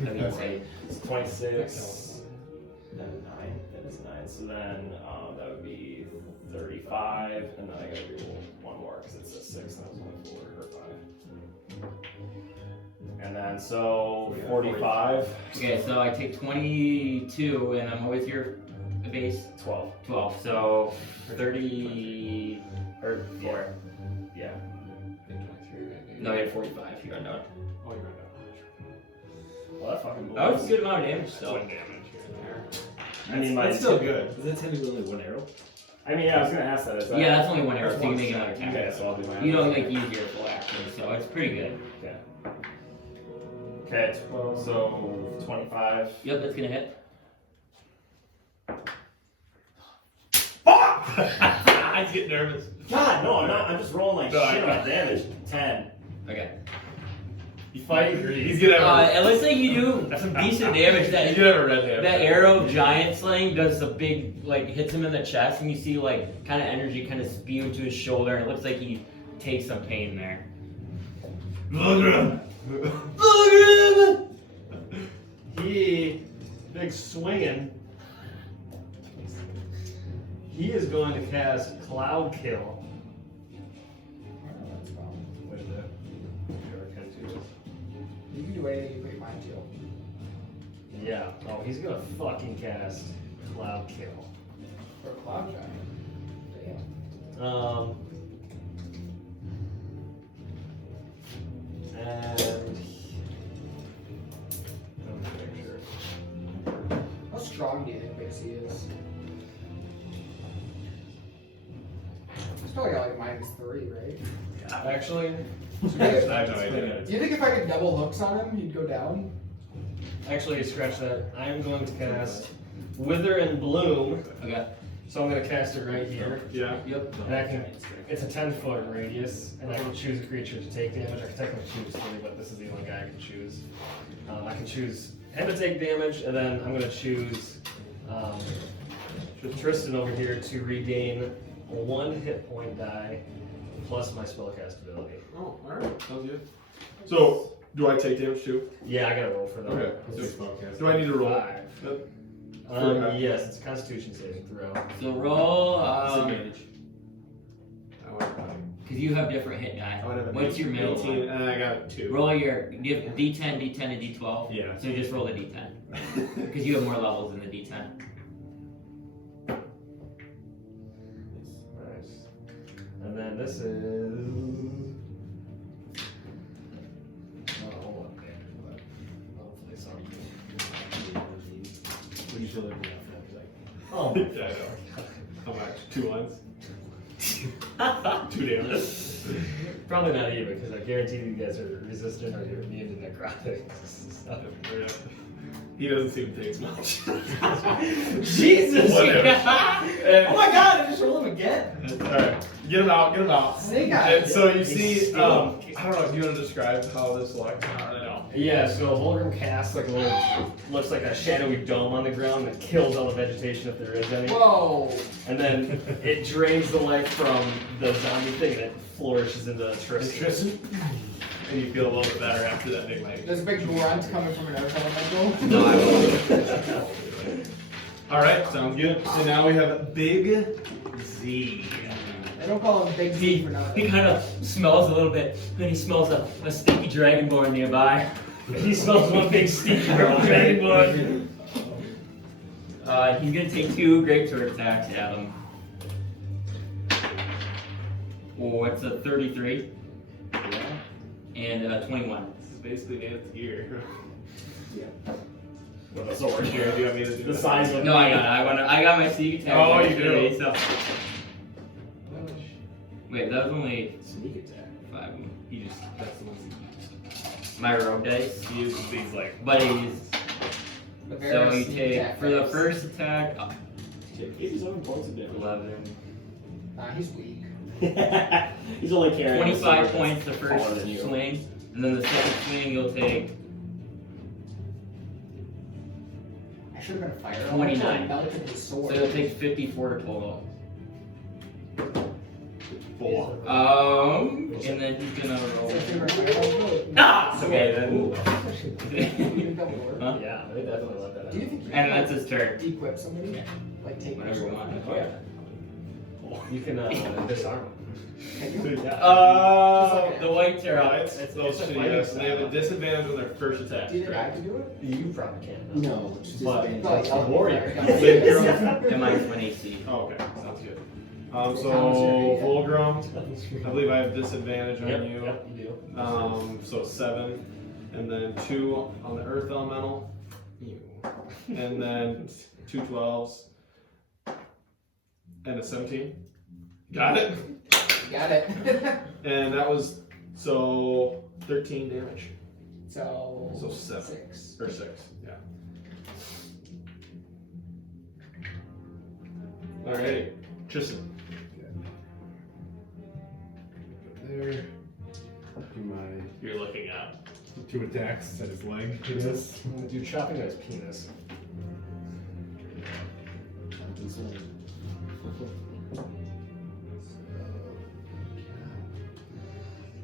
That'd be insane. It's 26. Then 9. That is 9. So then that would be 35. And then I gotta roll one more because it says 6. That was only 4 or 5. And then so 45. Okay, so I take 22, and I'm with your base 12. 12, so 30 or 4. Yeah. No, you had 45. You got done. Oh, you're right. Well, that fucking That was blows. a good amount of damage, That's so. one damage here and there. I mean, That's still good. Is that technically only one arrow? I mean, yeah, I was gonna ask that. Is that Yeah, that's only one arrow, that's so you one can make another shot. attack. Okay, so I'll do my You don't use your full action, so it's pretty good. Okay, 12, so 25. Yep, that's gonna hit. I get nervous. God, no, I'm not. I'm just rolling like No, I shit know. on damage. 10. Okay. You fight. He's gonna have. It looks like you do some decent damage. He's gonna have a red hand. That arrow giant slaying does a big, hits him in the chest, and you see, kind of energy kind of spew into his shoulder, and it looks like he takes some pain there. Vulgrim. He, big swinging. He is going to cast Cloud Kill. What is that? Sure, I can do this. You can do anything you put your mind to. Yeah. Oh, he's gonna fucking cast Cloud Kill. For a cloud giant. Damn. And How strong do you think Big C is? He's probably got -3, right? actually, I have no idea. Do you think if I could double hooks on him, he'd go down? scratch that. I am going to cast Wither and Bloom. Okay. So I'm going to cast it right here. Yeah. Yep. And I can, it's a 10-foot radius, and I can choose a creature to take damage. I can technically choose 3, but this is the only guy I can choose. I can choose him to take damage, and then I'm going to choose Tristan over here to regain 1 hit point die plus my spellcast ability. Oh, alright. Sounds good. So, do I take damage too? Yeah, I got to roll for that. Okay. Just focus. Do I need to roll? 5. Yes, it's a Constitution saving throw. So roll, Disadvantage. I would have because you have different hit die. What's your middle 18, one? and I got 2. Roll your, you have D10, D10, and D12. Yeah. So just roll the D10. Because you have more levels in the D10. Nice. And then this is. Oh, okay. Hopefully something. What do you feel like we have? Oh, Yeah, I know. How much? 2 lines? 2 damage. probably not even, because I guarantee you guys are resistant or you're immune to necrotics. So. Yeah. He doesn't seem to take much. Jesus! Whatever. Oh my god, I just rolled him again! Alright, get him out, get him out. Snake eyes. And so you see, I don't know, do you want to describe how this looks? No. Yeah, so Vulgrim casts like a little, looks like a shadowy dome on the ground that kills all the vegetation if there is any. Whoa. And then it drains the life from the zombie thing and it flourishes into Tristan. And you feel a little bit better after that big light. There's a big grunt coming from an earth elemental. No, I won't. Alright, sounds good. So now we have Big Z. They don't call him Big Z for He nothing. kind of smells a little bit, then he smells a stinky dragonborn nearby. He smells one big stinky dragonborn. He's gonna take 2 great sword attacks at him. Oh, it's a 33 Yeah. and 21. This is basically Nan's gear. With a sword. Here, do you want me to do The that? size of No, I got my sneak attack. Oh, you today, do? So. Wait, that was only Sneak attack. 5. He just, that's the one he My rogue dice. He uses these like, But he's The so very you sneak take attack for the dice. first attack 87 points of damage. 11, Nah, he's weak. He's only carrying 25 a sword points the that's first taller than you. swing, and then the second swing you'll take I should have been a fire. 29. That would have been a so sword. you'll take 54 total. 4. And then he's gonna roll. So if you were a fire, Ah! Okay then. you can double door. Huh? Yeah, they definitely let that Do you out. think you And can that's his turn. equip somebody? Like take Whatever their you sword? want. You can disarm him. Can you? The whites are out. It's those a two, fighting yes. They have a style. disadvantage on their first attack. Do you think I have to do it? You probably can. No, just But- disadvantage. Like, warrior. And mine's 1 AC. Oh, okay, sounds good. How So, much are you gonna Volgrim, I believe I have disadvantage on Yep, you. yep, you do. So 7, and then 2 on the Earth Elemental, and then 2 12s, and a 17. Got it? Got it. And that was, so 13 damage. So 7. 6. Or 6, yeah. Alrighty, Tristan. There. Do my You're looking at. 2 attacks at his leg. I guess. Dude, chopping at his penis.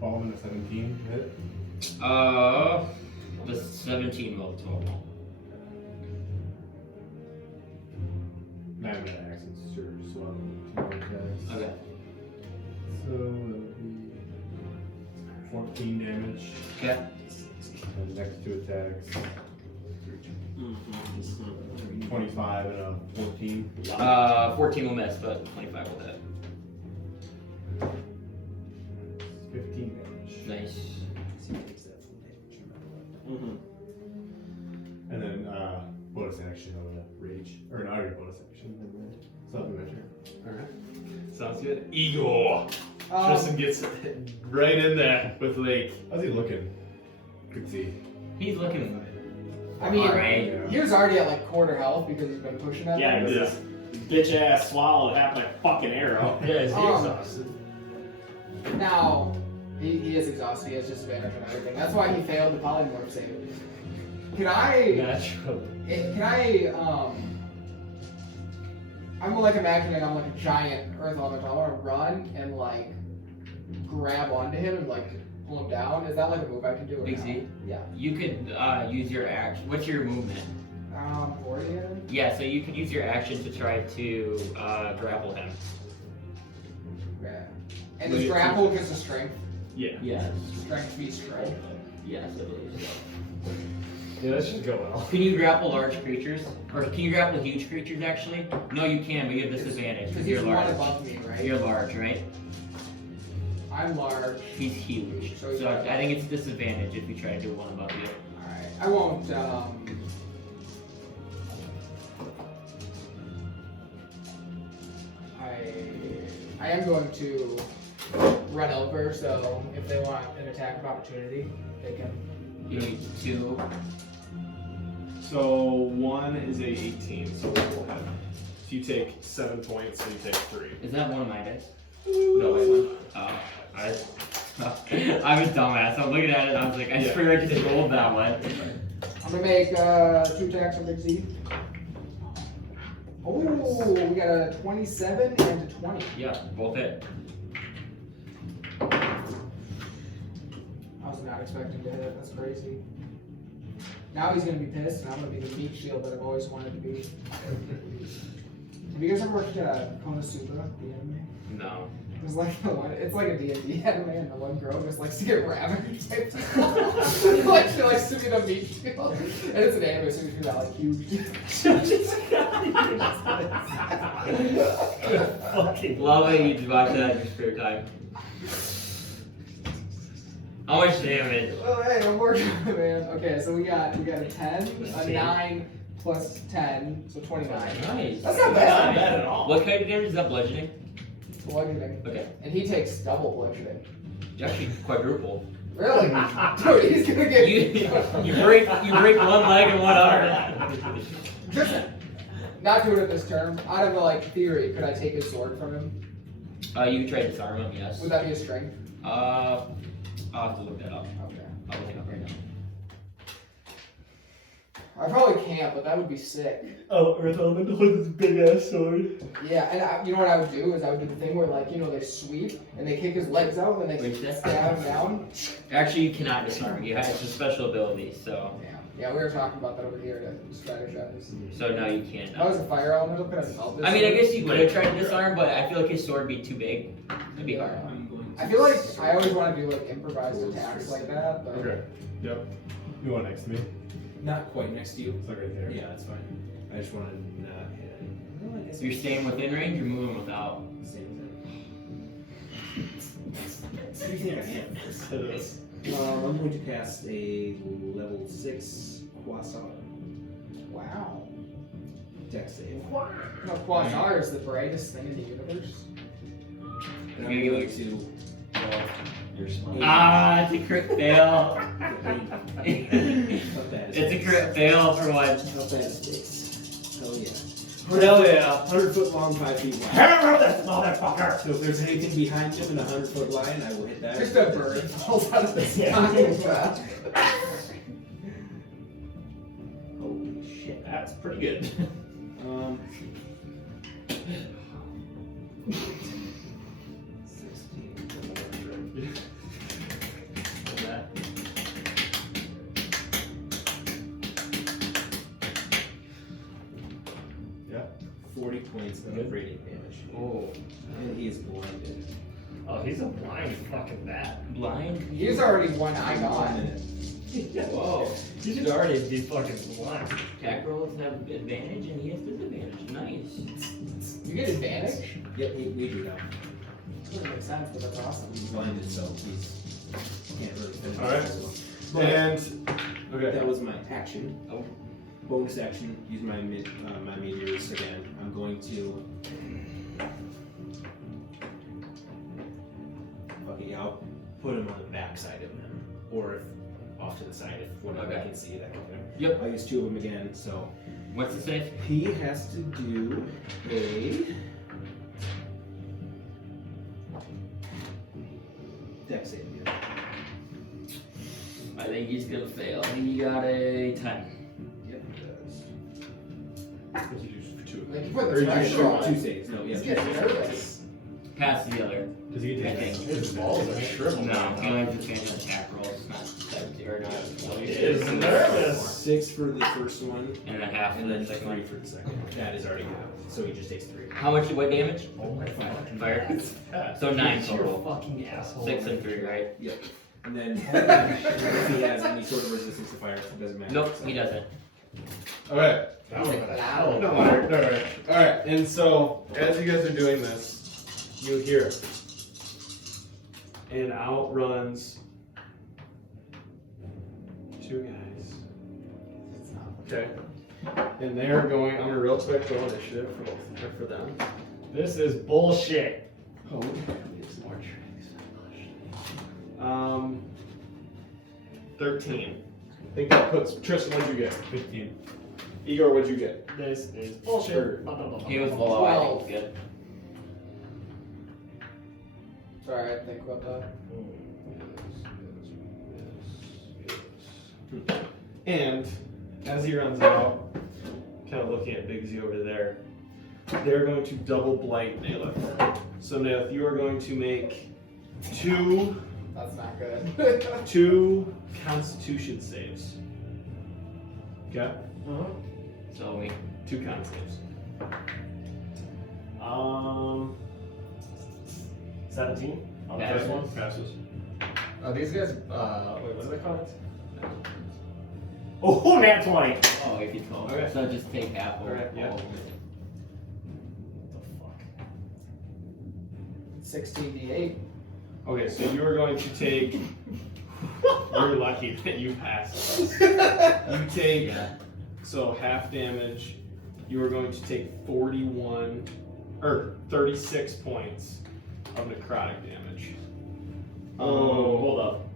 Fall in a 17 hit. The 17 will total. Not even an accents, sure. So I'm 2 more attacks. Okay. So that would be 14 damage. Okay. And the next 2 attacks. Mm-hmm. 25 and a 14. 14 will miss, but 25 will hit. 15 damage. Nice. Mm-hmm. And then bonus action on a rage. Or an already bonus action. Something measure. Alright. Sounds good. Igor. Tristan gets right in there with Layk. How's he looking? Good see. He's looking. I mean, Alright. he was already at like quarter health because he's been pushing at Yeah, them. he was this bitch ass swallowed half my fucking arrow. Yeah, is he Oh. exhausted? Now, he is exhausted. He has disadvantage on everything. That's why he failed the polymorph save. Can I? Naturally. Can I? I'm like imagining I'm like a giant earth elemental. I want to run and like grab onto him and like pull him down. Is that like a move I can do? Or Big no? Z? Yeah. You could use your action. What's your movement? 40 again? Yeah, so you could use your action to try to grapple him. Yeah. And is grapple just a strength? Yeah. Yes. Strength v strength. Yes, I believe so. Yeah, that should go well. Can you grapple large creatures? Or can you grapple huge creatures actually? No, you can, but you have disadvantage Because because you're he's one large. above me, right? You're large, right? I'm large. He's huge. So he's So large. I think it's disadvantage if you try to do one above you. Alright. I won't, I am going to run over, so if they want an attack of opportunity, they can. You need 2. So 1 is a 18, so we'll have. If you take 7 points, so you take 3. Is that one of my dice? No, wait. Oh, I'm a dumbass. I'm looking at it and I was like, I Yeah. swear I just rolled that one. I'm gonna make 2 attacks on Big Z. Oh, we got a 27 and a 20. Yeah, both hit. I was not expecting to hit. That's crazy. Now he's gonna be pissed, and I'm gonna be the meat shield that I've always wanted to be. Have you guys ever watched Konosuba, the anime? No. It's like the one. It's like a D&D anime, and the one girl just likes to get ravaged. Like she likes to be the meat shield, and it's an anime, so she's got like huge. Fucking Love it. You just watch that in your spare time. How much damage? Well, hey, I'm working on it, man. Okay, so we got a 10, a 9 plus 10, so 29. Nice. That's not bad. Not bad at all. What kind of damage is that? Bludgeoning? Bludgeoning. Okay. And he takes double bludgeoning. You actually quadruple. Really? Dude, he's gonna get. You break one leg and one arm. Tristan, not doing it this term. Out of like theory, could I take his sword from him? You can try to disarm him, yes. Would that be a strength? I'll have to look that up. Okay. I'll look it up right now. I probably can't, but that would be sick. Oh, Earth Element holds this big ass sword. Yeah, and you know what I would do is I would do the thing where like they sweep and they kick his legs out and then they Wait, that's- stab him down. Actually, you cannot disarm. You have it's a special ability, so Yeah, we were talking about that over here to strategize. no, you can't. If I was a fire elemental, could I melt this? I mean, I sword? guess you could have tried to disarm, but I feel like his sword would be too big. It'd be hard. I feel like I always want to do like improvised attacks like that, but Okay. Yep. You want next to me? Not quite next to you. It's like right there. Yeah, that's fine. I just wanted to not hit it. Well, I guess You're staying within range or moving without? Stay with it. What do you think I am? I'm going to cast a level 6 Quasar. wow. Dex save. No, Quasar is the brightest thing in the universe. And You're I'm gonna going to. You're smart. Ah, it's a crit fail. Not bad. It's a crit fail for once. Not bad stakes. Hell yeah. Hell yeah. 100 foot long, 5 feet wide. Hammer this motherfucker! So if there's anything behind him in a 100 foot line, I will hit that. Just a bird falls out of the sky. Holy shit. That's pretty good. Um. 16. Yeah. 40 points of radiant damage. Oh, And he is blinded. Oh, he's a blind fucking bat. blind? He's already one eye gone. Whoa. He should already be fucking blind. Attack rolls have advantage and he has disadvantage. Nice. You get advantage? Yep, we do now. Doesn't make sense, but that's awesome. He's blinded, so he's can't really finish. Alright. So. But And okay. that was my action. Oh. Bonus action. Use my my meteors again. I'm going to. Okay, I'll put him on the back side of him, or if off to the side if whatever I Okay. can see that can hit him. Yep. I'll use 2 of them again. So What's the save? he has to do a dex save. Yeah. I think he's gonna fail. He got a 10. Yep, he does. What did you do for 2 of Like them? you put Or the you pressure shoot on. 2 saves. No, yeah. He's getting nervous. Pass the other. Does he I get think. his balls are shriveled? No, he only has advantage on attack rolls, not 70 or not. He is nervous. 6 for the first one, And then half and and then then 3 second one. for the second. That is already half, so he just takes 3. How much? What damage? Oh my fucking Fire. God. So 9 You're a total. fucking asshole. 6 and 3, right? Yep. And then if he has any sort of resistance to fire, it doesn't matter. Nope, he doesn't. Okay. That would have been a hell of a No, Alright, and so as you guys are doing this, you hear it. And out runs 2 guys. Okay. And they're going, I'm gonna real quick roll initiative for both or for them. This is bullshit. Oh, we need some more tricks. 13. I think that puts Tristan, what'd you get? 15. Igor, what'd you get? This is bullshit. He was below, I think it's good. Sorry, I had to think about that. And as he runs out, kind of looking at Big Z over there, they're going to double blight Nalith. So Nalith, you are going to make 2 That's not good. 2 Constitution saves. Okay? So we 2 con saves. 17 on the Yeah. first one. Passes. Are these guys, wait, what are they called? Oh, nat 20! Oh, if you told. Okay. So just take half over. Alright, yeah. What the fuck? 16d8. Okay, so you are going to take. You're lucky that you passed. You take so half damage. You are going to take 41 or 36 points of necrotic damage. Oh, hold up.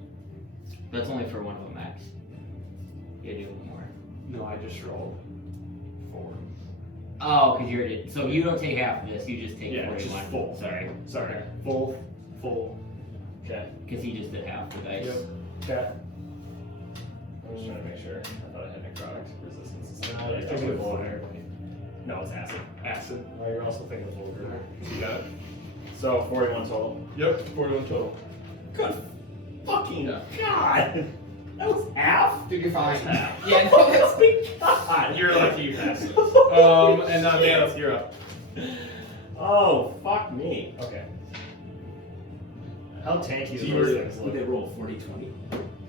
That's only for one of them, Max. You do one more. No, I just rolled 4. Oh, because you're already. So you don't take half of this, you just take Yeah, 41. just full. Sorry. Sorry, full. Okay. Because he just did half the dice. Yep. Okay. I'm just trying to make sure. I thought I had necrotic resistance and stuff. You're thinking of Vulgrim. No, it's acid. Acid. Oh, you're also thinking of Vulgrim. You got it. So 41 total. Yep, 41 total. Good fucking Yeah. god! That was half? Dude, you're fine. Half. Yeah, no, that's Oh my god! You're lucky you passed it. And now Nalith, you're up. Oh, fuck me. Okay. How tanky So do you those were- things Would look? they roll 40-20?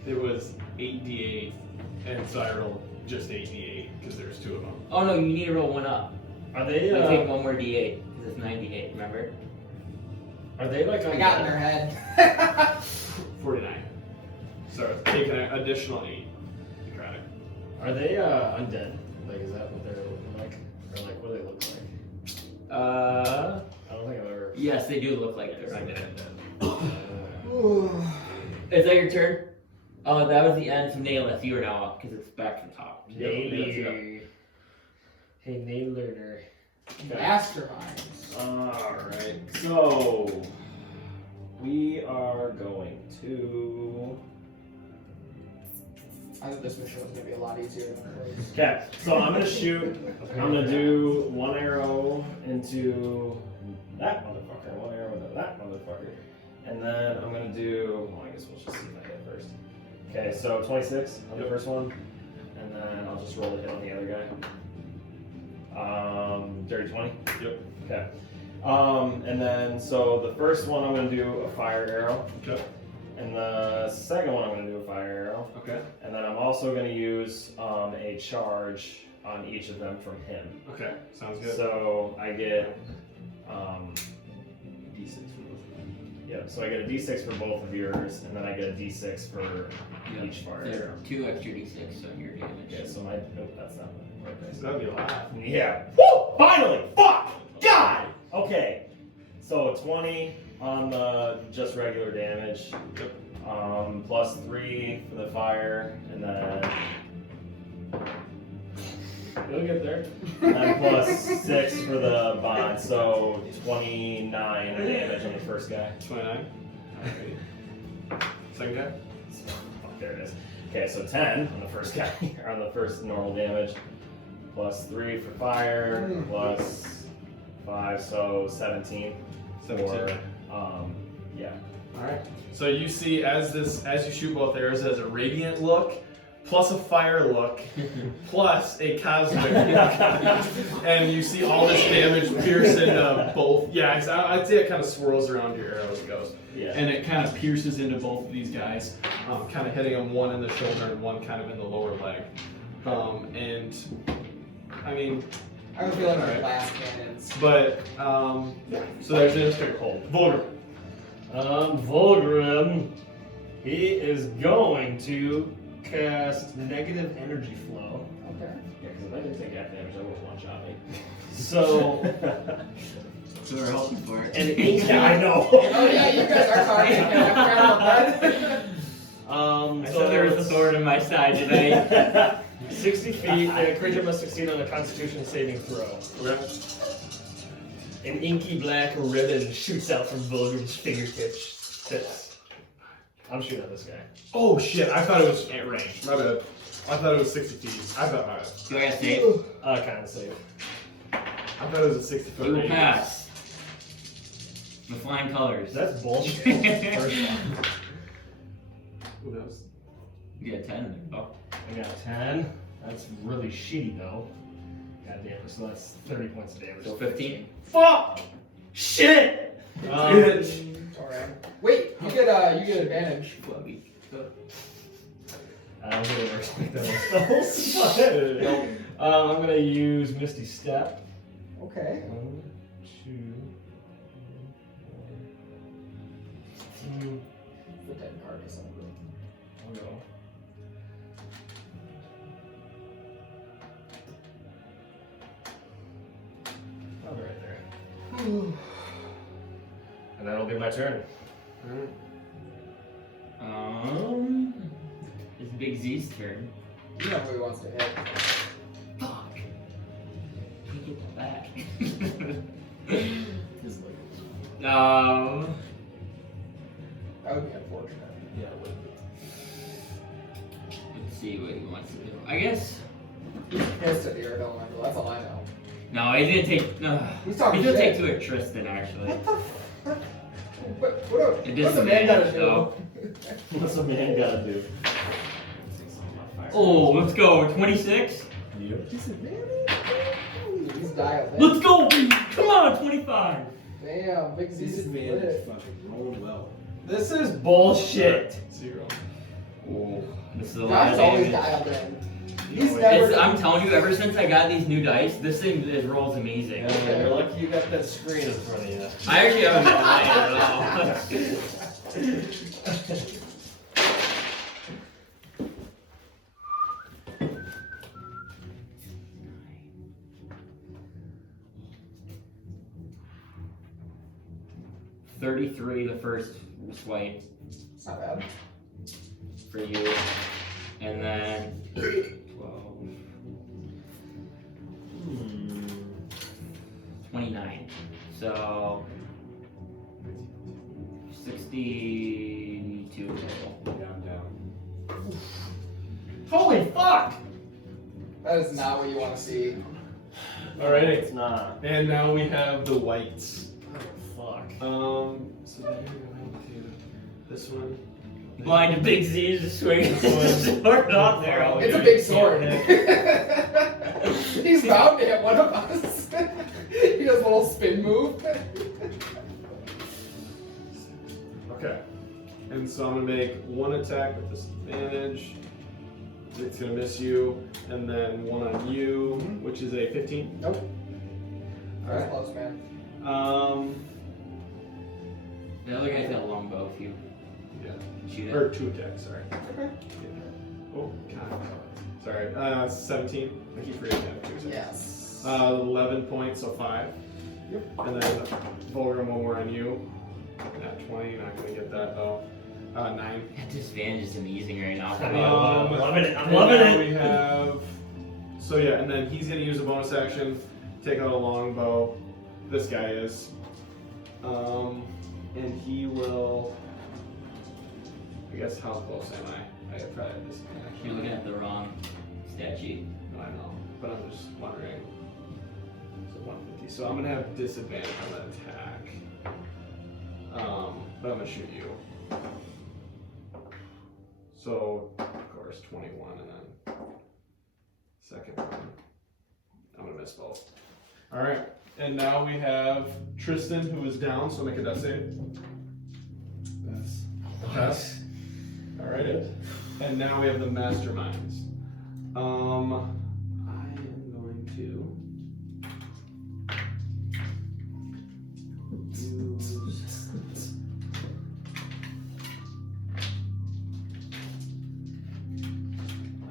It was 8d8, and so I rolled just 8d8 because there's 2 of them. Oh no, you need to roll one up. Are they, You take one more d8, because it's 98, remember? are they like I got in their head. 49. So take an additional 8. Necrotic. Are they, undead? Like, is that what they're looking like? Or like, what do they look like? I don't think I've ever... Yes, they do look like they're seen undead. undead. Is that your turn? Oh, that was the end of Nalith. You are now up, because it's back from top. Naylor. Hey, Naylor. Masterminds. Alright, so we are going to. I think this mission was going to be a lot easier than it was. Okay, so I'm gonna shoot. I'm gonna do 1 arrow into that motherfucker, 1 arrow into that motherfucker, and then I'm gonna do. Well, I guess we'll just see if I hit first. Okay, so 26 on the first one, and then I'll just roll a hit on the other guy. Dirty 20. Yep. Okay. And then so the first one I'm gonna do a fire arrow. Okay. And the second one I'm gonna do a fire arrow. Okay. And then I'm also gonna use a charge on each of them from him. Okay. Sounds good. So I get D6 for both of them. yeah, so I get a D6 for both of yours, and then I get a D6 for each fire There arrow. are 2 extra d6 on your damage. Okay, so my nope, that's not the right dice. That'd be a lot. Yeah. Woo! Finally! Fuck! God! Okay. So 20 on the just regular damage. Plus 3 for the fire, and then you'll get there. And plus 6 for the bond, so 29 damage on the first guy. 29. Alright. Second guy? Fuck, there it is. Okay, so 10 on the first guy, or on the first normal damage. Plus 3 for fire, plus 5, so 17. 17. Yeah. Alright. So you see as you shoot both arrows, it has a radiant look, plus a fire look, plus a cosmic look, and you see all this damage pierce into both. Yeah, I'd say it kind of swirls around your arrow as it goes. Yeah. And it kind of pierces into both of these guys, kind of hitting them one in the shoulder and one kind of in the lower leg. And I mean, I have a feeling Alright. they're blast cannons. but yeah. So there's this Vulgrim. Vulgrim, he is going to cast negative energy flow. Okay. Yeah, because if I didn't take half damage, I would have one-shot me. So, So we're hoping for it. and yeah, I know. Oh yeah, you guys are targeting him. I forgot about that. I said there was a sword in my side today. 60 feet, and a creature must succeed on a Constitution saving throw. Okay. An inky black ribbon shoots out from Vulgrim's fingertips. I'm shooting at this guy. Oh shit! I thought it was at range. My bad. I thought it was 60 feet. I thought my bad. Do I have to save? Kind of save. I thought it was a 60-foot You will range. pass. The flying colors. That's bullshit. First one. Who knows? You get 10 in there. Oh. I got 10. That's really shitty though. God damn it, so that's 30 points of damage. So 15. Fuck! Shit! Alright. Wait, you get advantage. Flubby. I don't think it works like that. Nope. I'm gonna use Misty Step. Okay. 1, 2, The 10 card or something. I'll go. I'll be right there. And that'll be my turn. It's Big Z's turn. You know who he wants to hit. Fuck. Can't get that back. That would be unfortunate. Yeah, it would. Let's see what he wants to do. I guess. Hits at the air elemental, that's all I know. No, he didn't take. He's talking He did shit. take to a Tristan actually. What's the man gotta do? though. What's a man gotta do? Oh, let's go. 26. He's dialed in. Let's go. Come on, 25. Damn, Big Z's Disadvantage. Fucking rolling well. This is bullshit. 0. Oh, this is a lot Josh's of always damage. dialed in. He's never. I'm telling you, ever since I got these new dice, this thing it rolls amazing. Yeah, you're lucky you got that screen in front of you. I actually haven't been playing at all. $33 the first swipe It's not bad. for you, and then 12, 29. So 62 total. Down. Holy fuck! That is not what you want to see. Alrighty. It's not. And now we have the whites. Fuck. So then you're going to this one. Blind to Big Z just swinging his sword out there. It's a big sword. He's bound to hit one of us. He does a little spin move. Okay. And so I'm gonna make one attack with disadvantage. It's gonna miss you, and then one on you, which is a 15. Nope. That's Alright. close, man. The other guy's got a longbow if you Yeah. shoot it. Or 2 attacks, sorry. Okay. Oh, God. Sorry. 17. I keep forgetting that. 2 attacks. Yes. 11 points, so 5. Yep. And then Vulgrim, one more on you. At 20, not gonna get that though. 9. That disadvantage is amazing right now. I'm loving it. I'm And loving now it. we have. So yeah, and then he's gonna use a bonus action, take out a longbow. This guy is. And he will. I guess how close am I? I probably have disadvantage. You're looking at the wrong stat sheet. No, I know, but I'm just wondering. So 150. So I'm gonna have disadvantage on that attack. But I'm gonna shoot you. So, of course, 21 and then second one. I'm gonna miss both. Alright, and now we have Tristan who is down, so make a death save. That's Pass. Alright. And now we have the masterminds.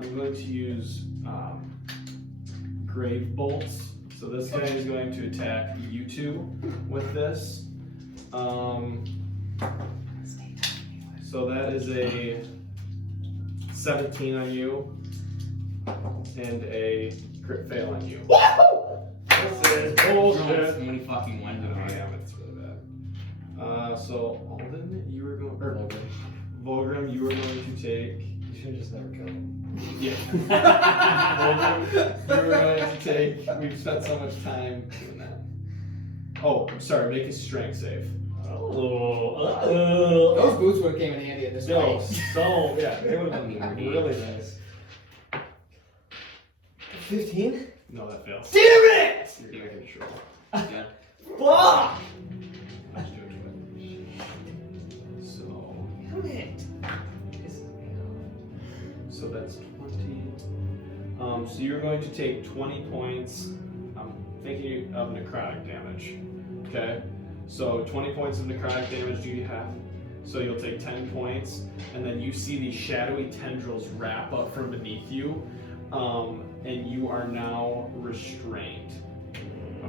I am going to use grave bolts. So this guy is going to attack you two with this. So that is a 17 on you and a crit fail on you. This is bullshit. So many fucking ones Oh, over here. yeah, but it's really bad. So Alden, you were going, or Vulgrim, you were going to take. You should just never kill him. Yeah. Vulgrim, you were going to take. We've spent so much time doing that. Oh, I'm sorry. Make a strength save. Those boots would have came in handy in this No, fight. so yeah, they would have been really nice. 15? No, that fails. Damn it! You're not gonna show. Yeah. Fuck! Let's do it. So. Damn it! So that's 20. So you're going to take 20 points. I'm thinking of necrotic damage. Okay? So 20 points of necrotic damage you have. So you'll take 10 points, and then you see these shadowy tendrils wrap up from beneath you, and you are now restrained.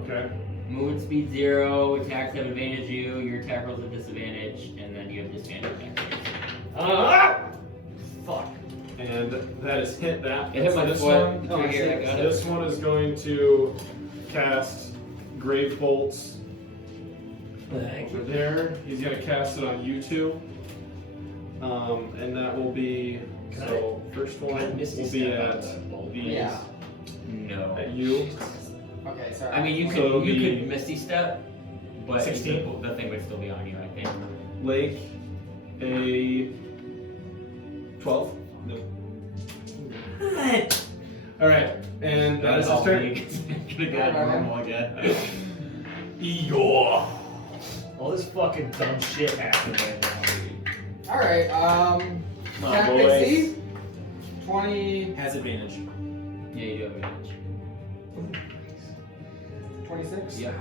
Okay? Movement speed 0, attacks have advantage your attack rolls have disadvantage, and then you have disadvantage attack. Fuck. And that is hit that. It hit my this foot. one. Oh, I see. I got it. This one is going to cast Grave Bolts over there. He's going to cast it on you two. And that will be, so first one will be at these, Yeah. No. at you. Okay, sorry. I mean, you So could the- Misty Step, but 16. the thing would still be on you, I think. Layk, a 12. No. Alright, and that is his turn. Gonna go normal again. Igor. All this fucking dumb shit happened right now. Alright, My Captain boys. C, 20, Has advantage. Yeah, you do have advantage. 26? Yeah.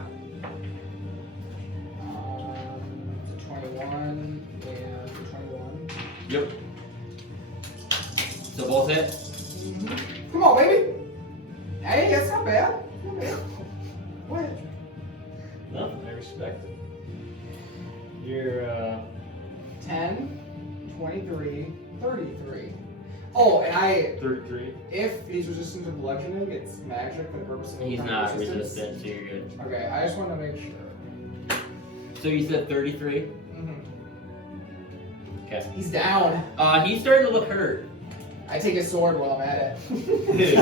It's a 21 and 21. Yep. So both hit? Come on, baby! Hey, that's not bad. Not bad. What? Nothing, I respect it. You're, 10, 23, 33. Oh, and 33. if he's resistant to bludgeoning, it's magic for the purpose of He's overcoming not resistance. resistant, so you're good. Okay, I just want to make sure. So you said 33? Okay. He's down. He's starting to look hurt. I take his sword while I'm at it.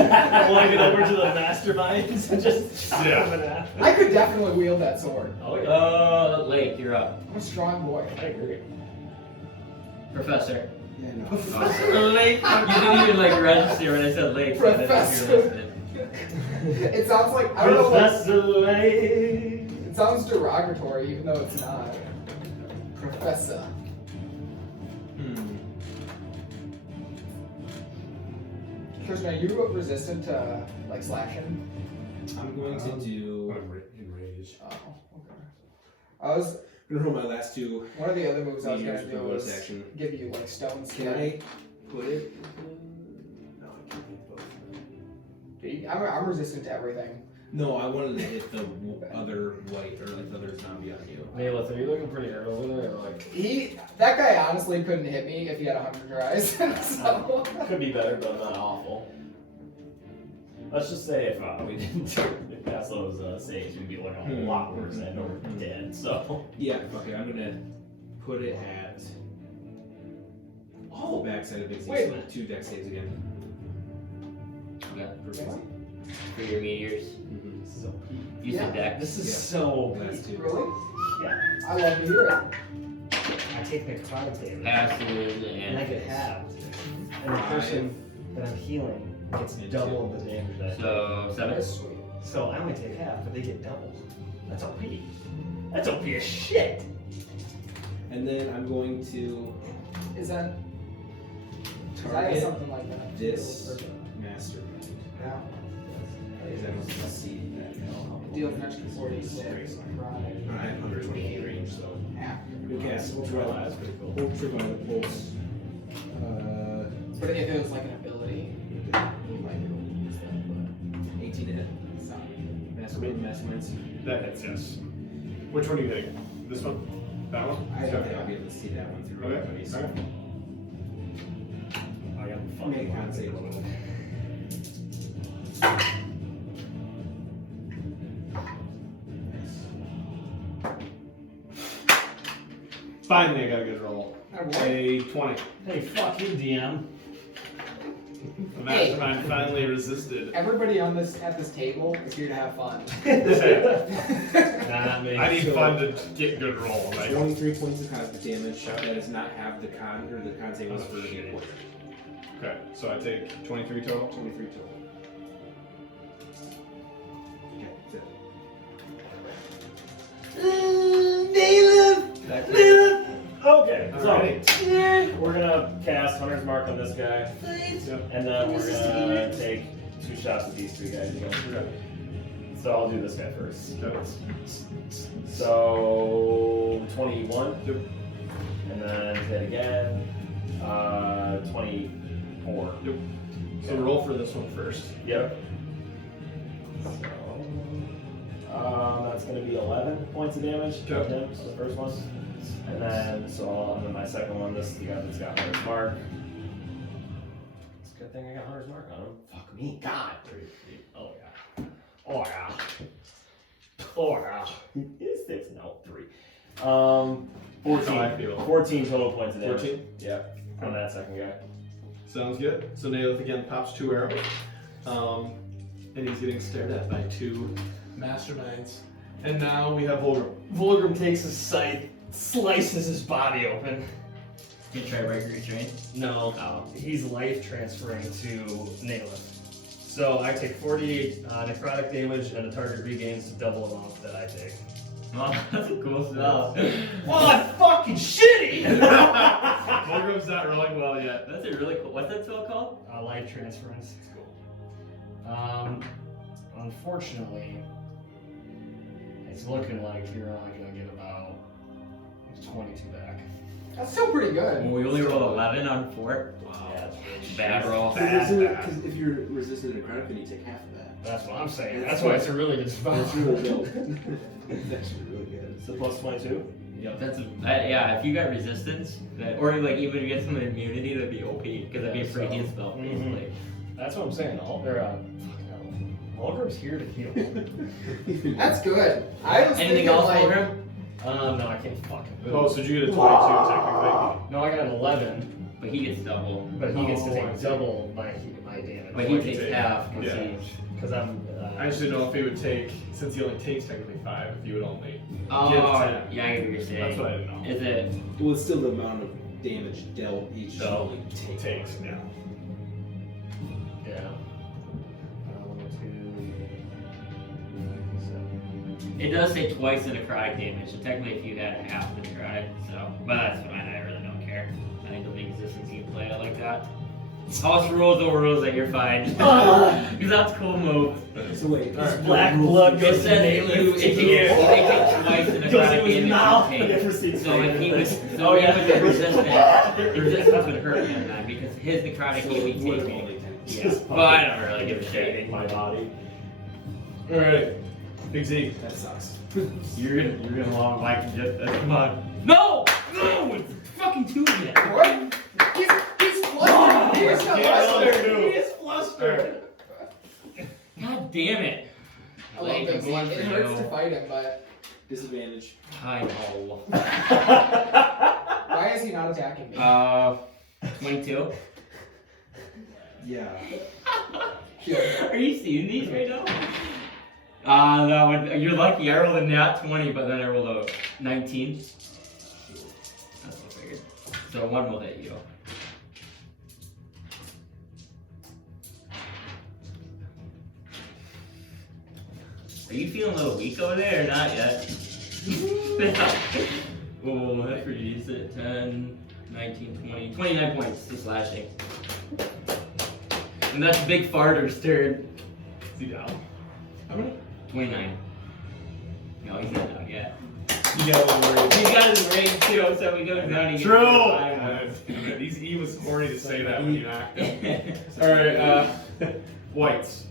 Flying it over to the masterminds and just chop Yeah. them in half. I could definitely wield that sword. Oh yeah. Layk, you're up. I'm a strong boy. I agree. Professor. Yeah, no. Layk? You didn't even like register when I said Layk. So I didn't know if you were listening. It sounds like, I don't know, like, Professor Layk. it sounds derogatory even though it's not. Professor. Krishna, are you resistant to, like, slashing? I'm going to do. Enrage. Oh, okay. I was, I'm gonna roll my last two one of the other moves I was meteors gonna for do bonus was action. give you, like, stone Can skin. I put it? No, I can't hit both. I'm resistant to everything. No, I wanted to hit the other white or like the other zombie on you. Maleth, are you looking pretty hurt over there? Or like, That guy honestly couldn't hit me if he had 100 tries. So. could be better, but not awful. Let's just say if we didn't pass those saves, we'd be looking a whole lot worse and or dead. So Yeah, okay, I'm gonna put it at the backside of Big Z, Wait. so 2 deck saves again. Okay. For Big Z. For your meteors. So You said dex. this is Yeah. so. last 2. Really? Yeah. I love to hear it. I take necrotic damage. Acid And I get and halved. And the person that I'm healing gets double the damage that I take. so 7. That's sweet. So I only take half, but they get double. That's OP. That's OP as shit. And then I'm going to Is that? I have target something like that. this mastermind. Yeah. Because I must see that now. Deal of next 46. Right. I have 120 feet range, so. Yeah. We cast ultraviolet pulse. But if it was like an ability, you might be able to use that. 18 to hit. But it's not. Masterminds. That hits, yes. Which one are you hitting? This one? That one? I don't think I'll be able to see that one through everybody. So. Okay. I got Make a con save. Finally, I got a good roll. A 20. Hey, fuck you, DM. The mastermind finally resisted. Everybody at this table is here to have fun. Nah, not me. I need fun to get good rolls. Right? 23 points of cosmic damage. That does not have the con, or the con save was for the quarter. Okay, so I take 23 total. 23 total. Okay, that's it. Okay, so Alright. we're gonna cast Hunter's Mark on this guy, and then we're gonna take 2 shots at these 3 guys again. So I'll do this guy first. So 21, and then hit again. 24. So roll for this one first. Yep. So that's gonna be 11 points of damage to Okay. him. So the first one. And then, on to my second one, this is the guy that's got Hunter's Mark. It's a good thing I got Hunter's Mark on him. Fuck me, God. Oh yeah. Oh yeah. Oh yeah. Is 6? No, 3. 14. How I feel. 14 total points of damage. 14? Yeah, on that second guy. Sounds good. So Naileth again pops 2 arrows. And he's getting stared at by 2 masterminds. And now we have Vulgrim. Vulgrim takes his scythe, slices his body open. Did you try breaker restraint? No, Oh. he's life transferring to Naileth. So I take 48 necrotic damage, and the target regains the double amount that I take. Well, that's a cool stuff. Well, I'm fucking shitty! Vulgrim's not rolling well yet. That's a really cool. What's that spell called? Life transference. Unfortunately, it's looking like you're only gonna get about 22 back. That's still pretty good. We only rolled 11 on 4. Yeah, Bad roll. Because if you're resistant to necrotic, then you take half of that. that's what I'm saying. That's why it's a really good spell. That's really dope. It's actually really good. So plus 22? Yeah, that's yeah. If you got resistance, or like even if you get some immunity, that'd be OP because that'd be a free heal spell basically. That's what I'm saying. Vulgrim's here to heal. That's good. I was Anything thinking else, like, Vulgrim? No, I can't fucking move. Oh, so did you get a 22 technically? No, I got an 11, But he gets double. but he gets to Oh, I take see. double my damage. But he takes half. Yeah. Because I'm. I just didn't know if he would take, since he only takes technically 5, if you would only Oh, give 10. yeah, I get what you're saying. That's what I didn't know. Is it? Well, it's still the amount of damage dealt each Dealt. rolling takes. Takes, yeah. Yeah. 1, 2, It does say twice the necrotic damage, so technically if you had half the necrotic, so. But that's fine, I really don't care. I think the big existence you can play it like that. House rules over rules that you're fine. Because that's a cool move. So wait, Black blood It goes says that you take twice the necrotic damage you take. So if he was, so he was the resistance would hurt him then because his necrotic he would be taking. Yeah. But I don't really give a shit. my body. Alright. Big Z. that sucks. You're gonna long like just come on. No! No! It's fucking 2 of it. what? He's flustered. He's not flustered. He is flustered. God damn it. I love this. Going It for hurts you. to fight him, but Disadvantage. I know. why is he not attacking me? 22. Yeah. Are you seeing these right now? That one, you're lucky. I rolled a nat 20, but then I rolled a 19. That's what I figured. So one will hit you. Are you feeling a little weak over there or not yet? Oh, that's pretty decent. 10, 19, 20, 29 points to slashing. And that's Big Farter's turn. Is he down? How many? 29. No, he's not down yet. You got one more. He's got his range too, so he goes down. He True! gets He was horny to say that when you knocked him. 5 Alright, whites.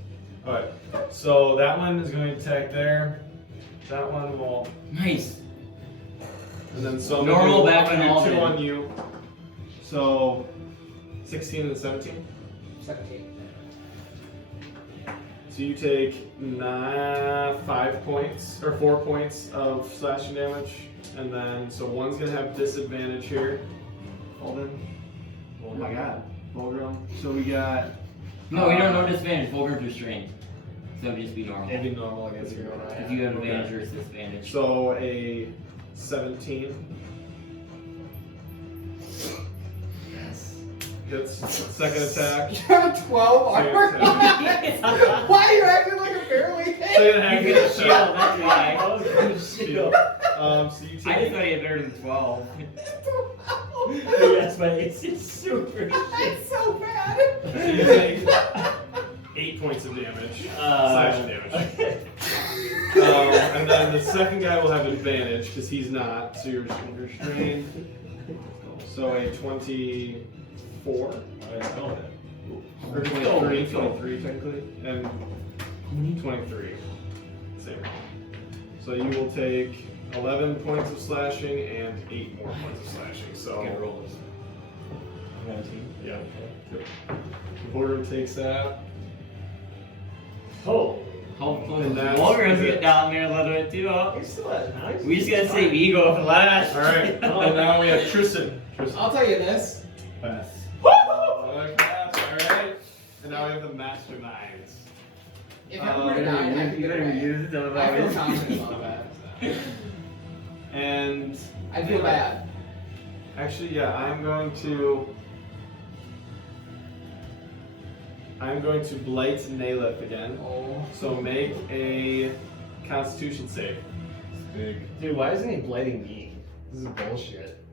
Alright, so that one is going to attack there. That one will. Nice. And then so Normal I'm back gonna on do all two men. on you. So 16 and 17. 17. So you take 5 points or 4 points of slashing damage, and then so one's gonna have disadvantage here. Hold in. Oh my god, Vulgrim. So we got. No, we don't know disadvantage. Vulgrim's restrained. So it'd just be normal. It'd be normal, I guess. If you have advantage or disadvantage. So a 17. Yes. Gets second attack. You have a 12 armor Second class? Why are you acting like a barely hit? Second attack. He's gonna shield, that's why. Shield. So you I just take. thought he had better than 12. Yes, but it's super shit. It's so bad. So you take 8 points of damage. Slashing damage. Okay. And then the second guy will have advantage because he's not, so you're restrained. So a 24 or 23 technically, and 23. Same. So you will take 11 points of slashing and 8 more points of slashing. So Good rolls. 19. yeah, Vulgrim takes that. Oh, Hopefully, And that's- Vulgrim's get down there a little bit too. Huh? you're still at nice. We just gotta save ego for last. All right, and now we have Tristan. I'll tell you this. Pass. All right, and now we have the masterminds. If I were to die, I'd be use it. I feel confident about that. And I feel bad. actually, yeah, I'm going to blight Nalith again. Oh. So make a Constitution save. Big. Dude, why isn't he blighting me? This is bullshit.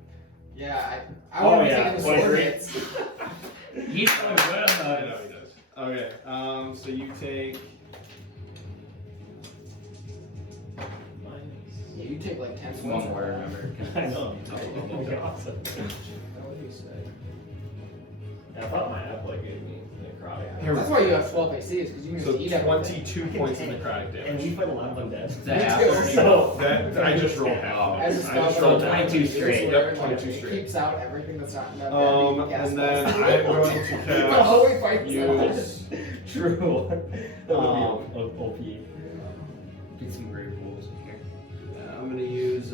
Yeah, I Oh, want to yeah, take the sword 23. hits. He's so good I at know he does. Okay, so you take. Yeah, you take like 10 It's swings. one word, remember? I know. Awesome. What do you say? I thought my apple gave me necrotic. Here we That's go. why you have 12 AC, is because you can So just eat everything. 22 points of necrotic And we damage. fight a lot of undead. That Me too. after. So, That I just rolled half. As a I spell, just rolled so 22 it's straight. whatever, Yep, 22 it straight. keeps out everything that's not enough. And then I'm going to Oh, cast we fight use. true. That Um, would be OP. Get some great rolls in here. I'm gonna use.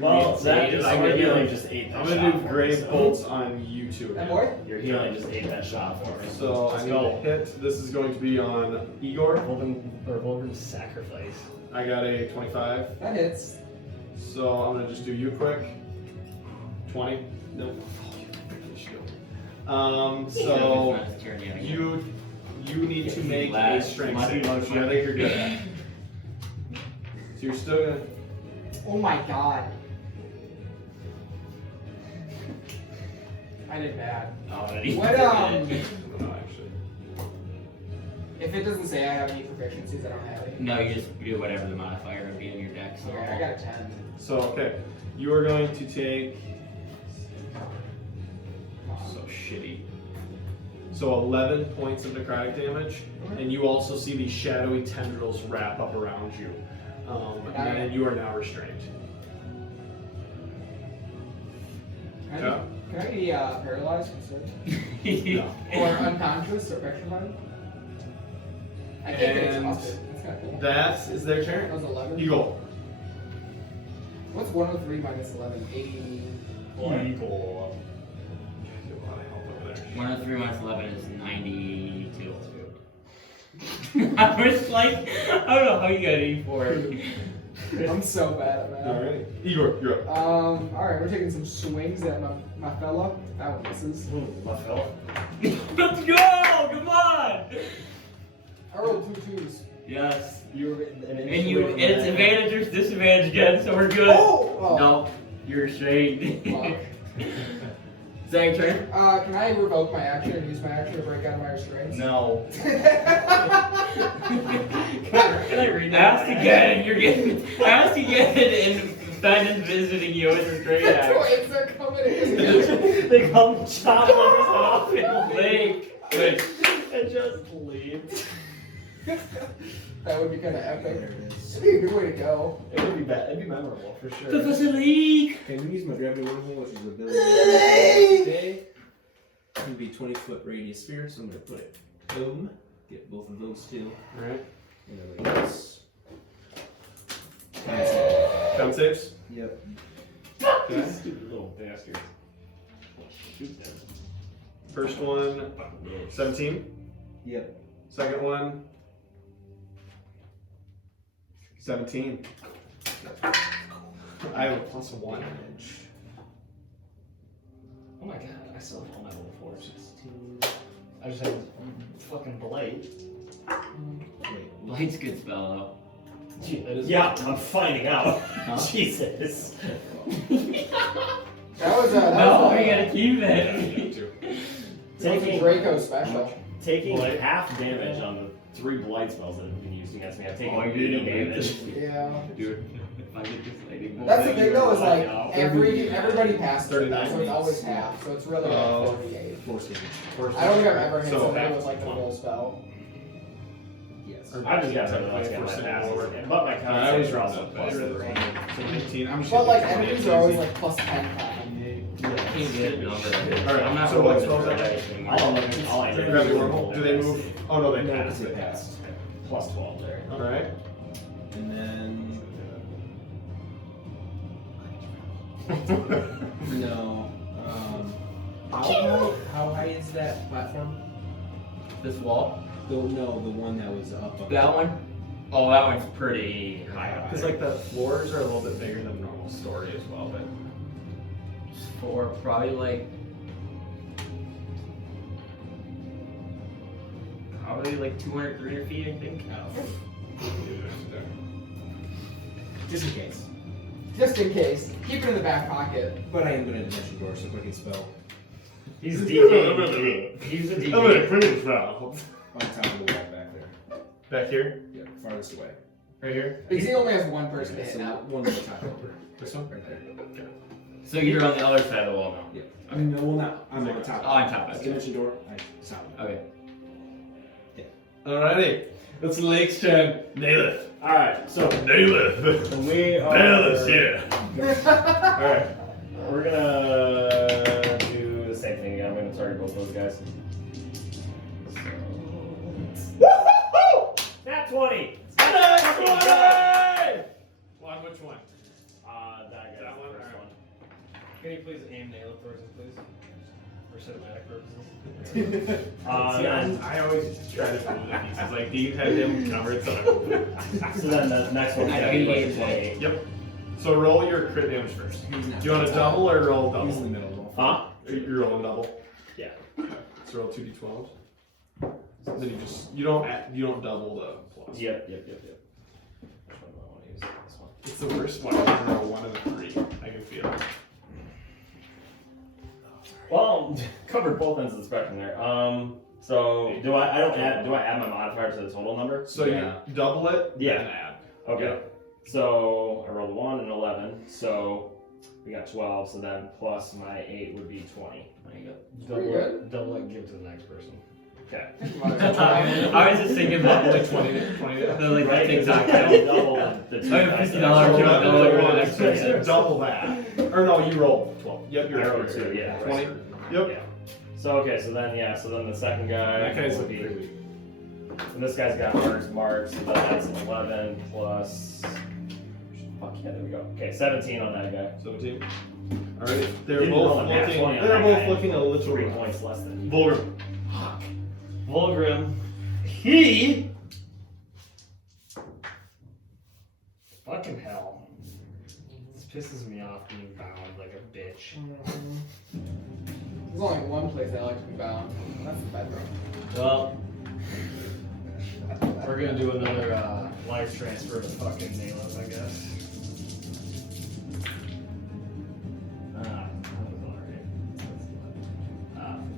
Well, that is I'm your gonna healing do- just ate that I'm shot gonna do for grave me, so- bolts on you two. That again. boy? Your healing just ate that shot for me. So I Let's need go. to hit. This is going to be on Igor. Vulgrim's sacrifice. I got a 25. That hits. So I'm gonna just do you quick. 20. Nope. So Last turn, yeah. you need to make a Last strength money save, which I think you're good at. So you're still gonna. Oh my god. I did bad. Already. What, No, actually. if it doesn't say I have any proficiencies, I don't have any. No, you just do whatever the modifier would be in your deck. So Okay, I got a 10. So okay, you are going to take. So shitty. So 11 points of necrotic damage, and you also see these shadowy tendrils wrap up around you, and you are now restrained. Can I be paralyzed instead? No. Or unconscious or petrified? I can't get And exhausted. That's kind of cool. That is their That turn. was 11. You go. What's 103 minus 11? 80. Eagle. 103 minus 11 is 92. I was like, I don't know how you got 84. I'm so bad at that. Alright. Igor, you're up. Alright, we're taking some swings at my fella. That one misses. My fella. Let's go! Come on! I rolled 2 2s. Yes. You're And it's advantage or disadvantage again, so we're good. Oh! No, you're straight. Fuck. Is that your turn? Can I revoke my action and use my action to break out of my restraints? No. Can I read that? Ask again, you're getting. Ask again, and Ben is visiting you with a straight axe. Twins are coming in. They come chop us off and Layk. Wait. and just leave. That would be kind of epic. There it is. It'd be a good way to go. It would be bad. It'd be memorable for sure. Professor Layk. Okay, I'm gonna use my gravity wormhole, which is the ability to today. It's gonna be 20-foot radius sphere, so I'm gonna put it boom. Get both of those two. Alright. And then radius. Count saves. Yep. Okay. Stupid little bastards. Shoot them. First one, 17. Yep. Second one, 17. I have a +1. Oh my god, I still have all my level 4. 16. I just have fucking Blade. Wait. Blade's a good spell Yeah, I'm finding out. Huh? Jesus. That was though. No, a you gotta keep Yeah, it. me too. Taking Draco special. Taking half damage on the 3 blight spells that have been used against me. I've taken Oh, you 80 didn't damage. Yeah. Dude. If I get this lady. That's the thing though, is like Yeah. everybody passes it, 39 so it's always half. So it's really like 48. Force damage. I don't think I've ever hit So, something that was like the full spell. Yes. I just got something else Force getting it my passes over. again. But my I always concepts are round also up plus better. 3. So 19. I'm just But like gonna pick enemies something are always easy. like plus 10 pounds. Can't get a number. Alright, I'm not so what rolling spells for are that. All I did Gravity was wormhole. Do they move? Oh no, they No, pass. they pass. plus 12 there. Alright. And then no. How high is that platform? This wall? No, the one that was up. That one? Oh, that one's pretty high up. Because like the floors are a little bit bigger than normal story as well, but For probably like 200, 300 feet, I think. Just in case. Just in case. Keep it in the back pocket. But I am gonna dimension door, so quick spell He's DD. He's a DD. pretty proud. on top of the wall back there. Back here? Yeah, farthest away. Right here? Because he only has one person to hit So now. one more top over. This one? Right there. So you're on the other side of the wall now. Yeah. I mean, no, well, not. I'm on top. Oh, on top. It's Okay. dimension door. I stop it. Okay. Alrighty. It's Lake's turn. Nail it. Alright, so Nail it. we are. Alright. We're gonna do the same thing again. I'm gonna target both those guys. Nat 20! On which one? That guy. That one? First one. Can you please aim nail it towards him, please? For cinematic purposes. Then, I always try to move the pieces. Like, Dean had him covered, so so then the next one's I gonna know be you like gave 28. Yep. So roll your crit damage first. He's not. Do you want to double or roll He's in double? the middle. Huh? You're rolling double. Yeah. Okay. So roll 2d12s. Then you don't double the plus. Yep. Which one do I want to use? This one. It's the worst one. I roll 1 and a 3. I can feel it. Well, covered both ends of the spectrum there. So do I add my modifier to the total number? So Yeah. you double it, Yeah. then add. Okay. So I rolled a 1 and 11. So we got 12. So then plus my 8 would be 20. There you Pretty good. Double it and give it to the next person. Okay. go. I was just thinking about Like like 20 the like Right? TikTok. Double the two I have dice $50 that I give rolled. it double the next person. Double that. Or no, you roll 12. Yep, you're I right. rolled 2, yeah. 20. Yep. Yeah. So okay, so then the second guy That guy's would looking be, pretty weak. and this guy's got Hunter's Mark, so that's 11 plus. Fuck yeah, there we go. Okay, 17 on that guy. 17. Alright, they're Didn't both roll a nat looking. 20 on They're that both guy. looking a little 3 points less than you. Vulgar. Fuck. Vulgrim. He. Fucking hell. This pisses me off being bound like a bitch. There's only one place I like to be bound. That's the bedroom. Well, we're gonna do another life transfer to fucking Nalos, I guess. That was alright.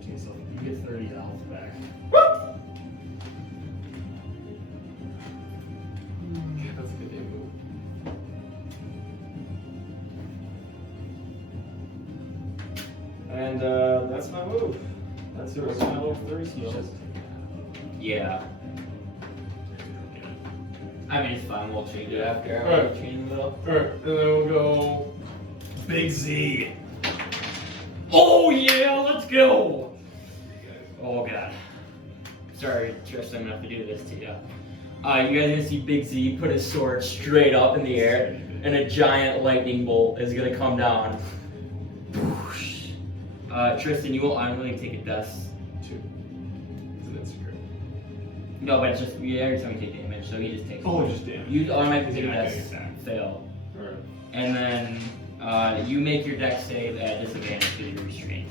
15, so you get 30 health back. That's a good damn move. And that's my move. That's it. What's my level 3 skill? Yeah. I mean, it's fine. We'll change it after. Alright. Change the middle. Alright, and then we'll go Big Z. Oh yeah, let's go. Oh god. Sorry, Tristan, I'm gonna have to do this to you. You guys are gonna see Big Z put his sword straight up in the air, and a giant lightning bolt is gonna come down. Tristan, you will automatically take a dust. 2. It's an insecure. No, but it's just every time you take damage, so he just takes. Oh, just damage. You automatically take a He's not dust. getting attacked. Fail. Alright. And then you make your dex save at disadvantage because you're restrained.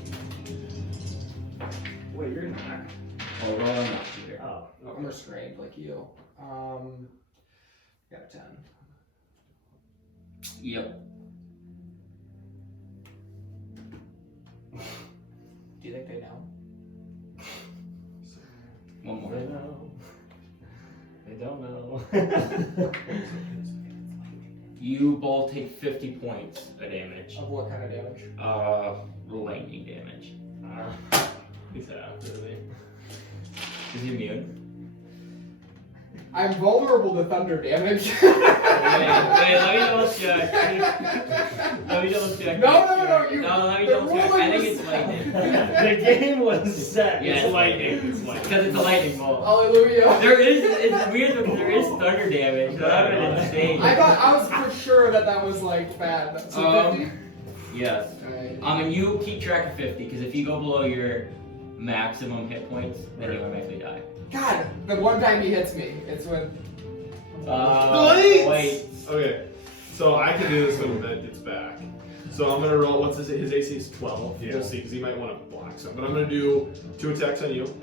Wait, you're not. Oh, roll on up here. Oh. I'm restrained like you. Got a 10. Yep. Do you think they know? One more. They know. They don't know. You both take 50 points of damage. Of what kind of damage? Lightning damage. He's half, really. Is he immune? I'm vulnerable to thunder damage. Wait, let me double check. Let me double check. No, you. No, let me the double check. ruling I think was- it's lightning. The game was set. Yeah, It's lightning. It's lightning. Because it's a lightning bolt. Hallelujah. There is, it's weird because there is thunder damage. So that would have been insane. I was for sure that was like bad. So 50? Yes. Alright. And you keep track of 50 because if you go below your maximum hit points, then you automatically die. God, the one time he hits me, it's when. Wait. Okay, so I can do this when Med gets back. So I'm gonna roll. What's his AC is 12. Yeah. We'll see, because he might want to block some. But I'm gonna do 2 attacks on you.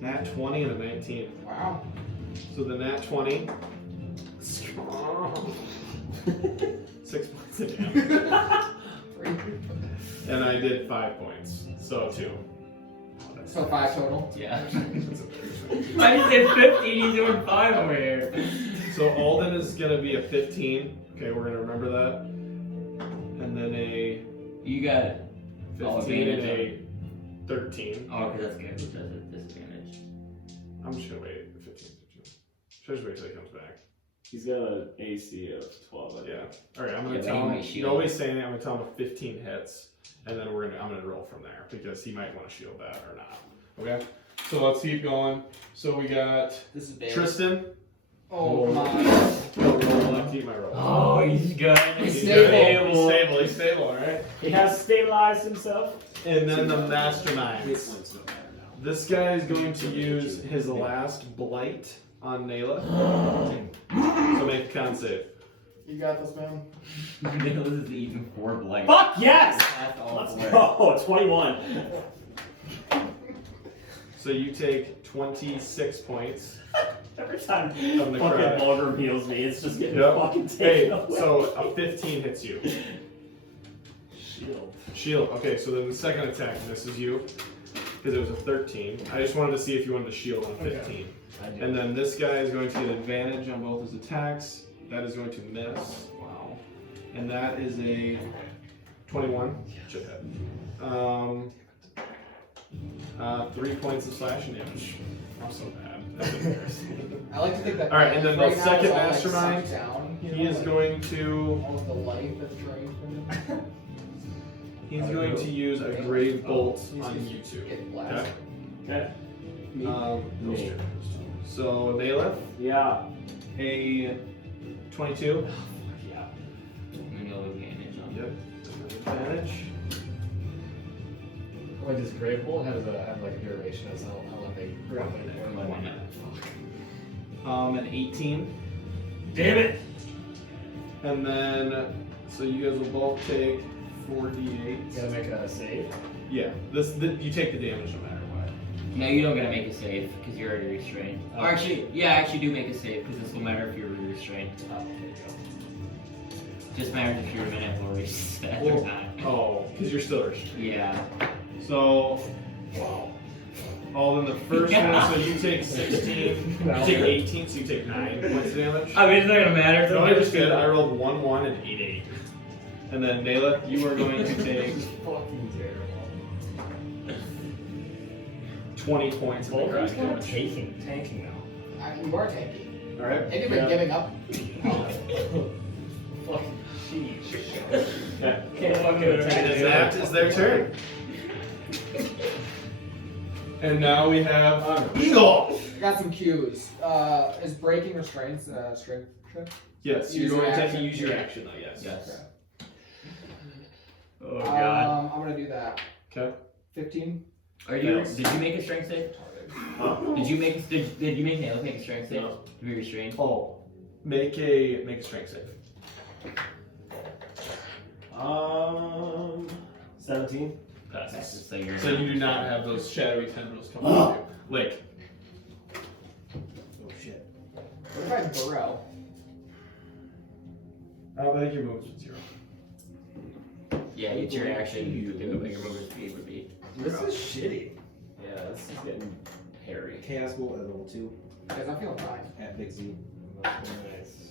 Nat 20 and a 19. Wow. So the nat 20. 6 points of damage. And I did 5 points. So 2. So 5 total. Yeah. That's embarrassing. I just did 15, he's doing 5 over here. So Alden is gonna be a 15. Okay, we're gonna remember that. And then a You got it. 15 and a 13. Oh, okay, that's good. Which has a disadvantage. I'm just gonna wait. 15. Should I just wait till he comes back? He's got an AC of 12. I think. Yeah. Alright, I'm gonna Yeah, tell but he him. might shield. You're always saying it. I'm gonna tell him a 15 hits. And then I'm gonna roll from there because he might want to shield that or not. Okay? So let's keep going. So we got This is big. Tristan. Oh my. I'll keep my roll. Oh, he's good. He's stable. He's stable, alright? He has stabilized himself. And then the masterminds. This guy is going to use his last blight on Nayla. So make a con save. You got this, man. This is even 4 blight. Fuck yes! That's all Let's 4. go. 21. So you take 26 points. Every time From the fucking crowd. Vulgrim heals me, it's just getting Yep. fucking taken Hey, away. so a 15 hits you. Shield. Shield. Okay, so then the second attack misses you because it was a 13. I just wanted to see if you wanted to shield on 15. I do. And then this guy is going to get advantage on both his attacks. That is going to miss. Wow. And that is a 21. Should hit. 3 points of slashing damage. I'm so bad. That's embarrassing. I like to think that. All right, and then the right now second is all, like, mastermind, sucked down, you He know, is like, going to. all of the life that's drained from him. He's going to use a grave bolt on you two. Get blasted. Okay. Those two. So Nayla, Yeah. a 22. Yeah. I'm gonna go advantage on Yep. Advantage. Like this Grave Bolt have like a duration as how long they drop it in 1 minute. An 18. Damn it! And then, so you guys will both take 4d8. Gotta make a save. Yeah, you take the damage no matter what. No, you don't gotta make a save because you're already restrained. Oh. Or actually, yeah, actually do make a save because this will matter if you're restrained. Oh, there you go. Just matters if you're a minute or reset Well, or not. Oh, because you're still restrained. Yeah. So, then the first one, so you take 16, you take 18, so you take 9 points of damage. I mean, it's not gonna matter. No, I just did. I rolled 1, 1, and 8, 8. And then Nayla, you are going to take Fucking terrible. 20 points of Vulgrim's necrotic kind of damage. tanking now. You are tanky. Alright? And you've been giving up. Fucking sheesh. Okay. Can't fucking attack That is their turn. And now we have Eagle! I got some cues. Is breaking restraints strength check? Yes, Use you're going your to have to action. use your action though, yes. Yes. Okay. Oh god. I'm gonna do that. Okay. 15. Are you? Fails. Did you make a strength save? Huh? Did you make Nails make a strength save? No. To be restrained. Oh. Make a strength save. 17. Passes. So you're. So you do not have those shadowy tendrils coming at you. Layk. Oh shit. What if I burrow? I think your moves with 0. Yeah, it's your action. You do it, but your movement speed would be. This is shitty. Yeah, this is getting hairy. Chaos Bolt at level 2 Because I'm feeling fine. at Big Z. Nice.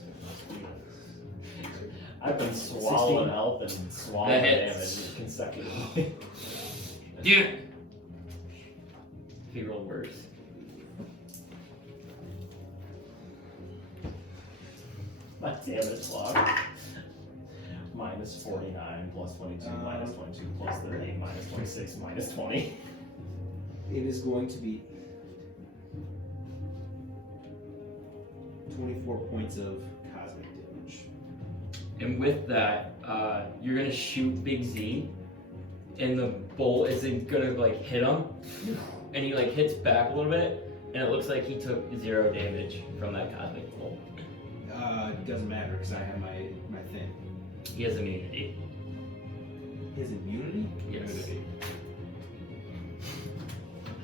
I've been swallowing health and swallowing That damage hits. consecutively. Dude. He rolled worse. My damage log. Minus 49, plus 22, minus 22, plus 38, minus 26, minus 20. It is going to be 24 points of cosmic damage. And with that, you're gonna shoot Big Z, and the bolt isn't gonna like hit him, and he like hits back a little bit, and it looks like he took 0 damage from that cosmic bolt. It doesn't matter because I have my thing. He has immunity. His immunity? Yes.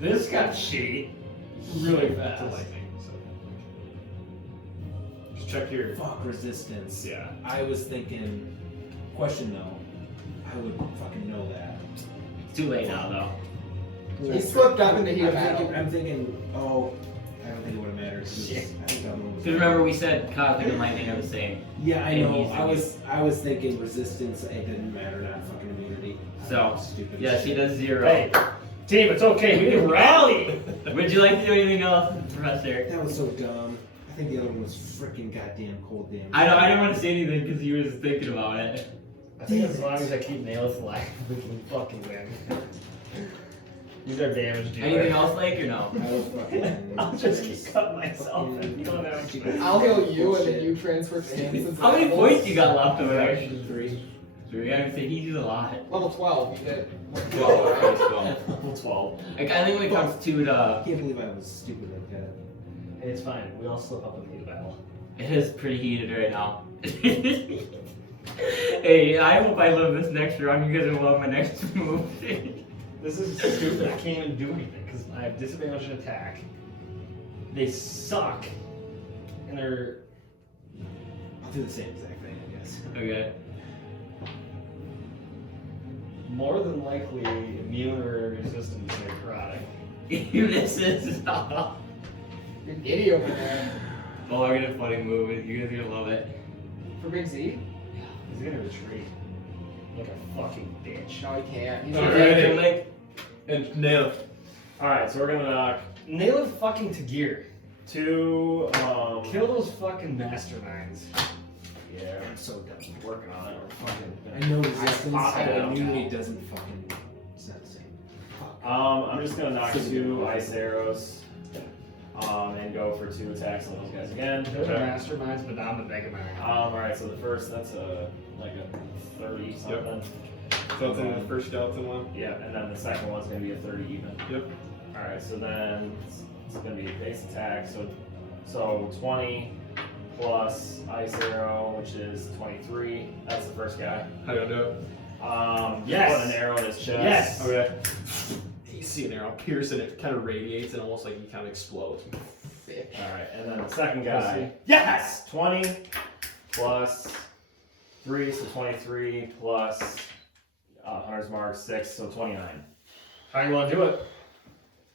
This got shitty really To fast. lightning. So. Just check your. Fuck resistance. Yeah. I was thinking. Question though. I would fucking know that. It's too late now though. He slipped up in the heat of battle. I'm thinking. Oh, I don't think it would have mattered. 'Cause I think the other one was Because remember we said cosmic and lightning are the same. Yeah, I And know. he's I was thinking resistance. It didn't matter. Not fucking immunity. So, Stupid. yes, he does 0. Hey, team, it's okay. We can rally. Would you like to do anything else, Professor? That was so dumb. I think the other one was freaking goddamn cold damage. I know I didn't want to say anything because he was thinking about it. I think as long as I keep Nails alive, we can fucking win. Use our damage dealer. Anything else, Lake, or no? I was fucking. I'll just keep cutting myself and you don't have I'll heal you and then you transfer to him. Since How many points you got left over there? 3. So we gotta say he did a lot. Level 12, you did. 12. 12. Like, I think when it comes to the, I can't believe I was stupid like that. Hey, it's fine. We all slip up in the heat of battle. it is pretty heated right now. Hey, I hope I live this next round. You guys will love my next move. This is stupid. I can't even do anything because I have disadvantage in attack. They suck. And they're. I'll do the same exact thing, I guess. Okay. More than likely immune or resistant to necrotic. Ulysses. You're an idiot over there. Oh, I got a funny move. You guys are gonna love it. For Big Z? He's gonna retreat. Like a fucking bitch. No, he can't. He's Alright. Like, And nail. Alright, so we're gonna nail it fucking to gear. To, Kill those fucking masterminds. yeah, I'm so dumb. working on it. We're fucking. I know resistance, pop it but out. immunity doesn't fucking. It's not the same. Fuck. I'm just gonna knock 2 ice arrows. And go for 2 attacks on those guys again. They're the masterminds, but I'm the Mega Man. Alright, so the first, that's like a 30 something. So it's in the first skeleton one. Yeah, and then the second one's gonna be a 30 even. Yep. Alright, so then it's gonna be a base attack, so 20 plus ice arrow, which is 23. That's the first guy. How do you do it? Yes. Put an arrow in his chest. Yes. Okay. You see an arrow pierce and it kind of radiates and almost like he kind of explodes. Alright, and then the second guy. Yes! 20 plus 3, so 23 plus Hunter's Mark 6, so 29. How you want to do it?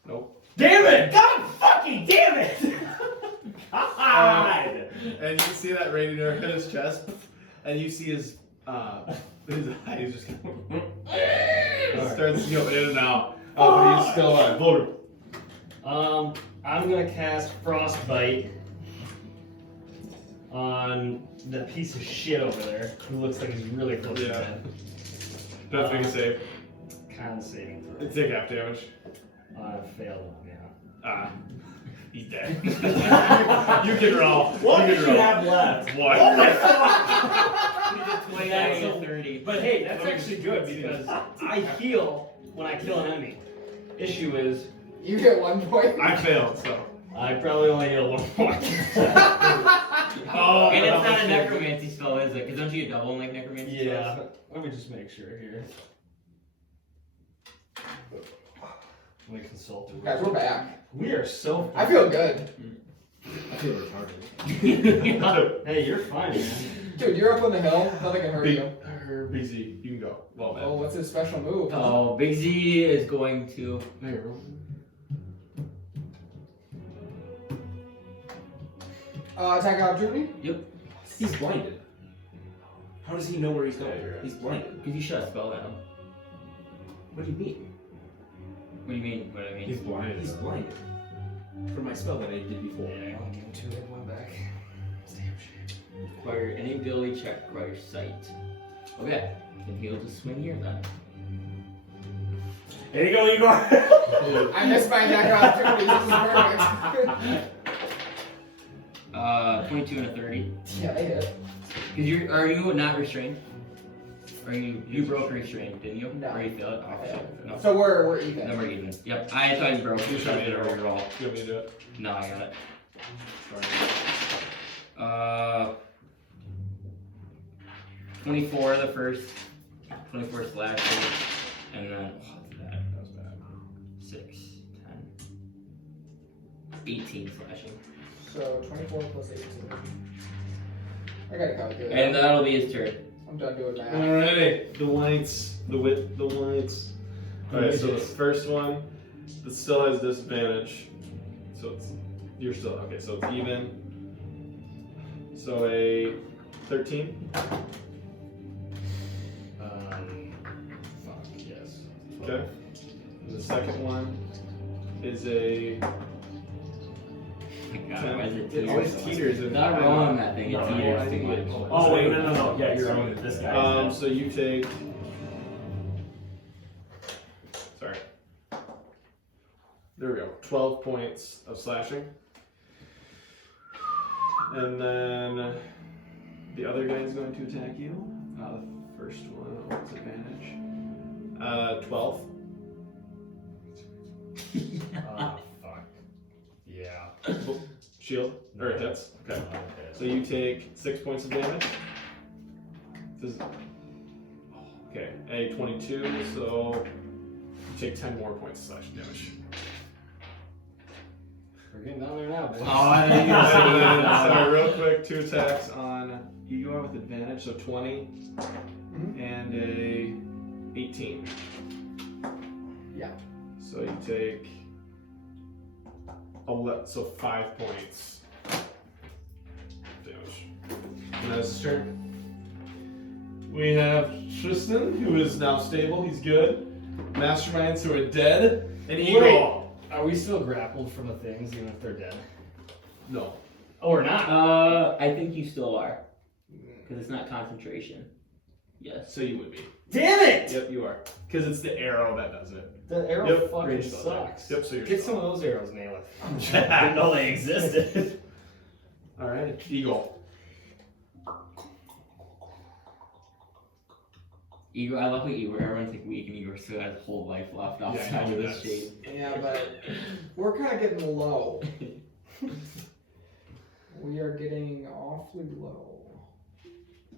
Nope. Damn it! God fucking damn it! God! And you see that radiant arrow hit his chest, and you see his eyes just starts going in and out. But he's still alive. Vulgrim. I'm gonna cast Frostbite on the piece of shit over there who looks like he's really close to Yeah. dead. That's make a save. Con saving throw. It's take half damage. Failed one, yeah. He's dead. You can roll. What you did can you roll. have left? One. Oh my fuck! We did 29 That's and 30. But hey, that's actually good because I heal when I kill an enemy. Issue is, You get 1 point. I failed, so. I probably only heal 1 point. Oh, And it's not a shit. necromancy spell, is it? Because don't you get double in like necromancy Yeah. spells? Let me just make sure here. Let me consult. the Guys, we're back. We are so. I feel good. I feel retarded. Hey, you're fine, man. Dude, you're up on the hill. Nothing can hurt Big, you. BZ, you can go. Well, man. Oh, what's his special move? Oh, Big Z is going to. Attack opportunity? He's blinded. How does he know where he's going? He's blinded. Because you shot a spell at him. What do you mean? What do you mean? What do I mean? He's blinded. He's blinded. From my spell that I did before. I'll give him 2 hit one back. Require any ability check requires sight. Okay, then he'll just swing here then. There you go, Igor! I missed my attack opportunity. This is perfect. 22 and a 30. Yeah, they hit. Are you not restrained? Or you broke restrained, didn't you? No. Or you failed? Oh, shit. No. So we're even. Then we're even. Yep. I thought you broke. You So should I did a roll. reroll. You want me to do it? No, I got it. Sorry. 24 the first. 24 slashing. And then, That was bad. 6, 10, 18 slashing. So 24 plus 18. I gotta calculate. And that'll be his turn. I'm done doing math. Alrighty, the whites, the whites. Alright, so the first one, it still has disadvantage. So you're still, okay, so it's even. So a 13. Fuck, yes. Okay. And the second one is a God, why is it It always teeters. Not rolling that thing, it teeters too much. Oh, wait, no. Yeah, you're right. This guy. So you take. Sorry. There we go. 12 points of slashing. And then the other guy is going to attack you. The first one, what's advantage? 12. Fuck. Yeah. Shield? Or it hits. Okay. So you take 6 points of damage. Okay, a 22, so you take 10 more points of slashing damage. We're getting down there now, boys. Sorry, real quick, 2 attacks on Igor with advantage, so 20 and a 18. Yeah. So you take 5 points damage. And that's his turn. We have Tristan, who is now stable, he's good. Masterminds who are dead, and Igor. Are we still grappled from the things, even if they're dead? No. Oh, we're not. I think you still are. Because it's not concentration. Yes. So you would be. Damn it! Yep, you are. Because it's the arrow that does it. The arrow Yep, fucking range spell, sucks. Yep, so you're Get still some of those arrows, nail it. I didn't know they existed. Alright, Eagle. Igor, I love how Igor, everyone's like weak and Igor still has whole life left outside of this shade. Yeah, but we're kind of getting low. We are getting awfully low.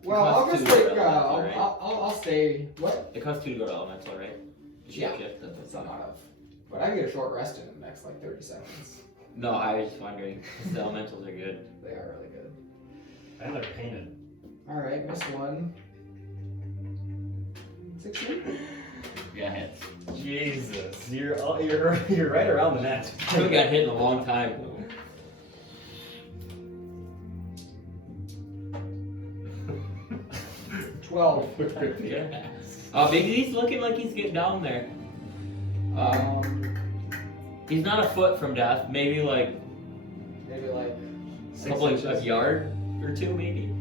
Well, I'll costs just 2 to take. go to elemental, right? I'll stay. What? It costs 2 to go to elemental, right? Yeah. Shift, that's Some out of. But I can get a short rest in the next like 30 seconds. No, I was just wondering. 'Cause the elementals are good. They are really good. And they're painted. All right, missed one. 16. Yeah, hits. Jesus, you're right around the net. I haven't got hit in a long time. $12. Yeah. Big Z's looking like he's getting down there. He's not a foot from death. Maybe like Maybe like a couple of a yard or two, maybe.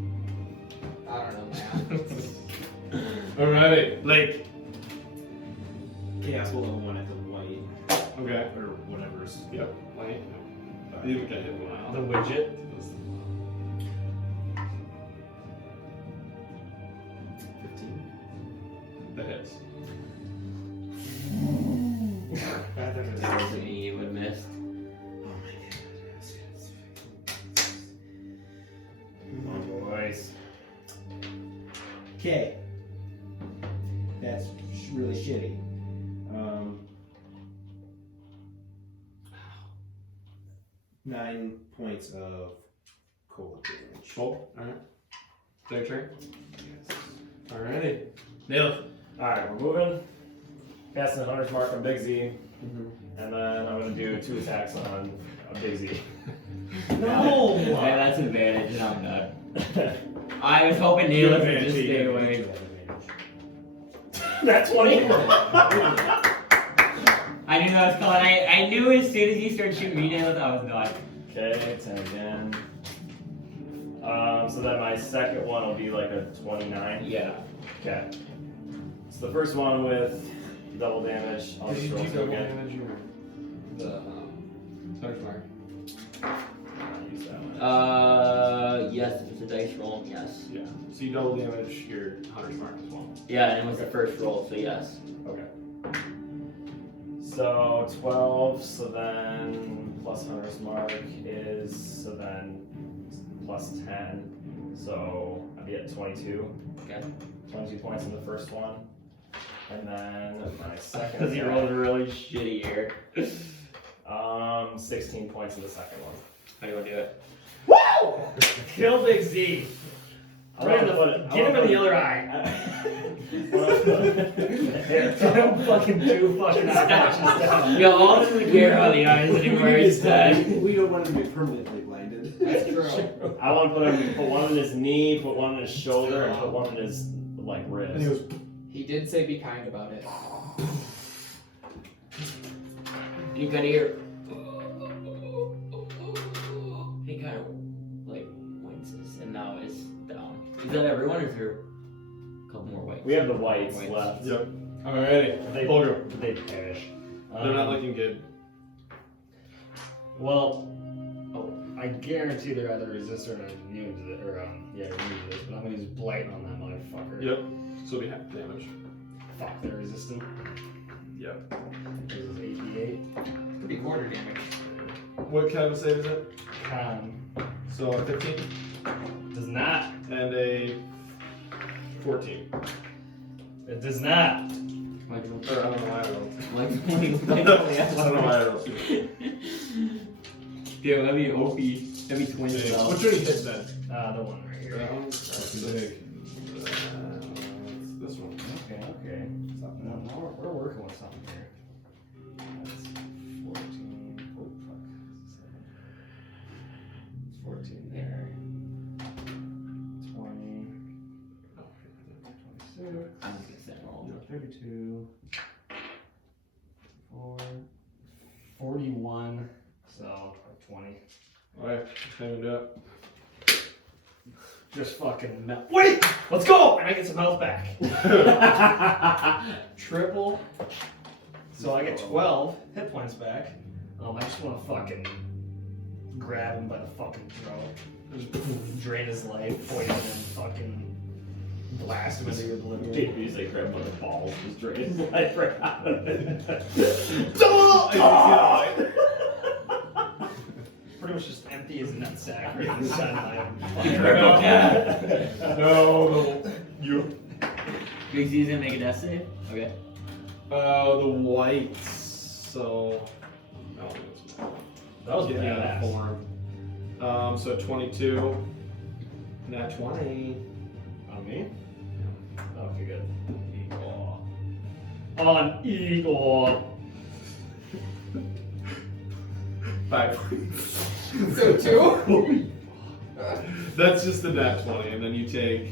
I don't know, man. Alrighty, Layk. Chaos will level 1 at the white Okay. or whatever's. Yep. Light. You didn't get hit in a while. The widget. 15. That hits. That wasn't me. You would have missed. Oh my god. Oh, boys. Okay. That's really shitty. 9 points of cold damage. Cool. Alright. Their turn? Alrighty. Nail it. Alright, we're moving. Casting the Hunter's Mark on Big Z. And then I'm going to do 2 attacks on Big Z. No! Yeah, that's an advantage, and I'm not. I was hoping Neil would just stay away. That's 20. I knew that was coming. I knew as soon as you started shooting me, Neil, I was done. Okay, 10 again. So then my second one will be like a 29. Yeah. Okay. So the first one with double damage, I'll just roll 2 again. damage or the Hunter's Mark? I'll use that one. Yes, if it's a dice roll, yes. Yeah. So you double damage your Hunter's Mark as well. Yeah, and it was the first roll, so yes. Okay. So 12, so then plus Hunter's Mark is, so then plus 10. So I'd be at 22. Okay. 22 points in the first one. And then my second Because he rolled really shitty here. 16 points in the second one. How do you want to do it? Woo! Kill Big Z. Right in the foot. Get him in the other eye. Fucking 2 fucking actions down. Yo, all doesn't care about the eyes anymore. It's dead. We don't want him to be permanently blinded. That's true. I want to put one on his knee, put one on his shoulder, and put one on his like wrist. And he was. He did say be kind about it. You kind of hear. He kind of like winces, and now it's down. Is that everyone, or is there a couple more whites? We have the whites Whites. left. Yep. Alrighty. They, Vulgrim. they perish. They're not looking good. Well, I guarantee they're either resistant or immune to it, or immune to this. But I'm gonna use blight on that motherfucker. Yep. So it'll be half damage. Fuck, they're resistant. Yep. This is 88. Could be quarter damage. What kind of a save is it? So a 15 Does not. and a 14. It does not. Like, Or I don't know why I rolled. like, I don't know why I rolled. Dude, that'd be OP. That'd be twins Which though. one you hit then? The one right here. That one? Big. This one. Okay, okay. No, we're working with something here. That's 14. Oh, fuck. 14 there. 20. 26. I'm just gonna set roll. 32. 4. 41. So, 20. Alright, time to do it. Just fucking melt. Wait! Let's go! And I get some health back. Triple. So I get 12 hit points back. I just want to fucking grab him by the fucking throat. Just drain his life, poison him, fucking blast blast him into your oblivion. JP's like grabbed by the balls, just drained his life right out of it. Pretty much just empty his nutsack right in the sun. No, you. Big Z's gonna make a death save? Okay. The whites. So. No, That was getting out of badass. form. So 22. Nat 20. On me? Okay, good. Igor. On Igor. 5 points. So 2? That's just the nat 20, and then you take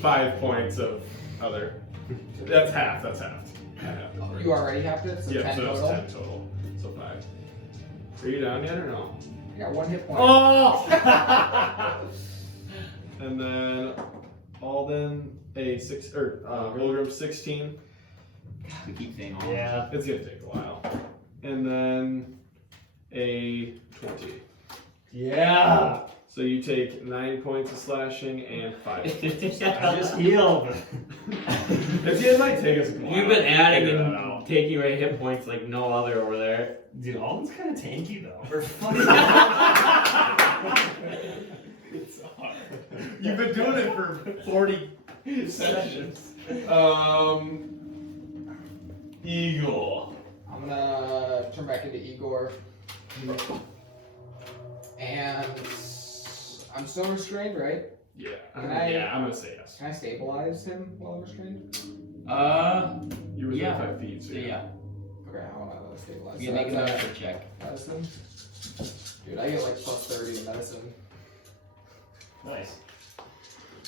5 points of other. That's half. That's half. You already have it, so Yeah, 10 so total. it's 10 total. So 5. Are you down yet or no? I got 1 hit point. Oh! And then Alden a 6 or Vulgrim 16. We keep saying all. Yeah. It's gonna take a while. And then a 20. Yeah. So you take 9 points of slashing and 5. I just healed. It might take us a while. You've been adding to figure that and out. taking away hit points like no other over there. Dude, Alden's kind of tanky though. It's hard. You've been doing it for 40 sessions. Igor. I'm gonna turn back into Igor. And I'm still restrained, right? Yeah. Can I- Yeah, I'm gonna say yes. Can I stabilize him while I'm restrained? You were Yeah. 5 feet, so Yeah. Okay, how am I gonna stabilize? You So can make a that's, medicine check. medicine? Dude, I get like plus 30 in medicine. Nice.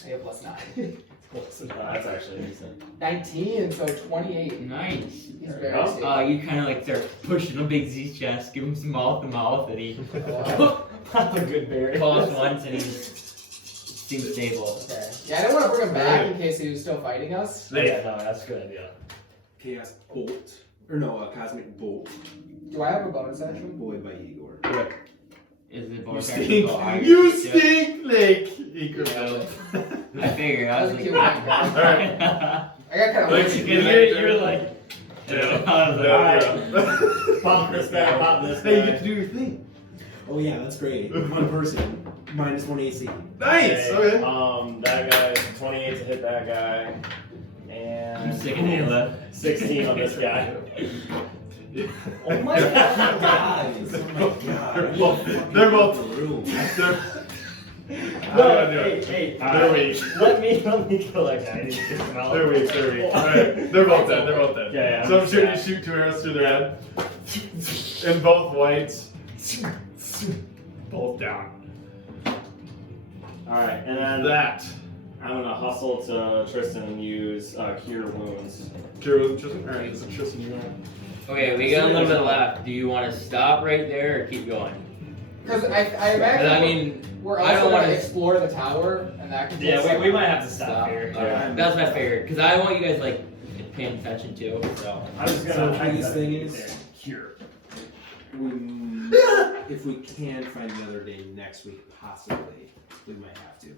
I get plus 9. That's actually decent. 19, so 28. Nice. He's There very you go. stable. You kind of like start pushing a Big Z's chest, give him some mouth to mouth, and he Pop a good berry. coughs once and he seems stable. Okay. Yeah, I didn't want to bring him back in case he was still fighting us. Yeah, no, that's a good idea. Chaos Bolt. Or no, Cosmic Bolt. Do I have a bonus action? Void by Igor. Is the You bonus stink. action go higher? You stink, Layk. Igor. I figured. I was That was a like, cute one. Alright. I got kind of Like, lazy. you're like, Yeah. I was like, Yeah. Pop this guy, pop this guy. Hey, you get to do your thing. Oh yeah, that's great. One person. -1 AC. Nice. Okay. That guy, 28 to hit that guy. I'm And sick of Ayla. 16 on this guy. Oh my god. Guys, oh my god. They're both. The room. They're, No, I'm gonna do it. hey, They're weak. let me kill that guy. I need to kick him out. They're weak. They're weak. Alright. They're both dead. They're both dead. Yeah, So I'm shooting. You shoot 2 arrows through their head. And both whites. Both down. Alright, and then That. I'm gonna hustle to Tristan and use Cure Wounds. Drew, Tristan. Alright, is it Tristan you want? Okay, we got a little bit left. Do you want to stop right there or keep going? Because I imagine I mean, we're I also don't going to wanna- explore the tower, and that could take Yeah, some- we might have to stop here. Alright, that's what I figured. Because I want you guys like paying attention too. So I'm just So gonna. the biggest thing is, Cure. if we can find another day next week, possibly, we might have to.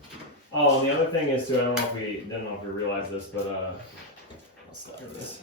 Oh, and the other thing is too. I don't know if we realized this, but I'll stop this.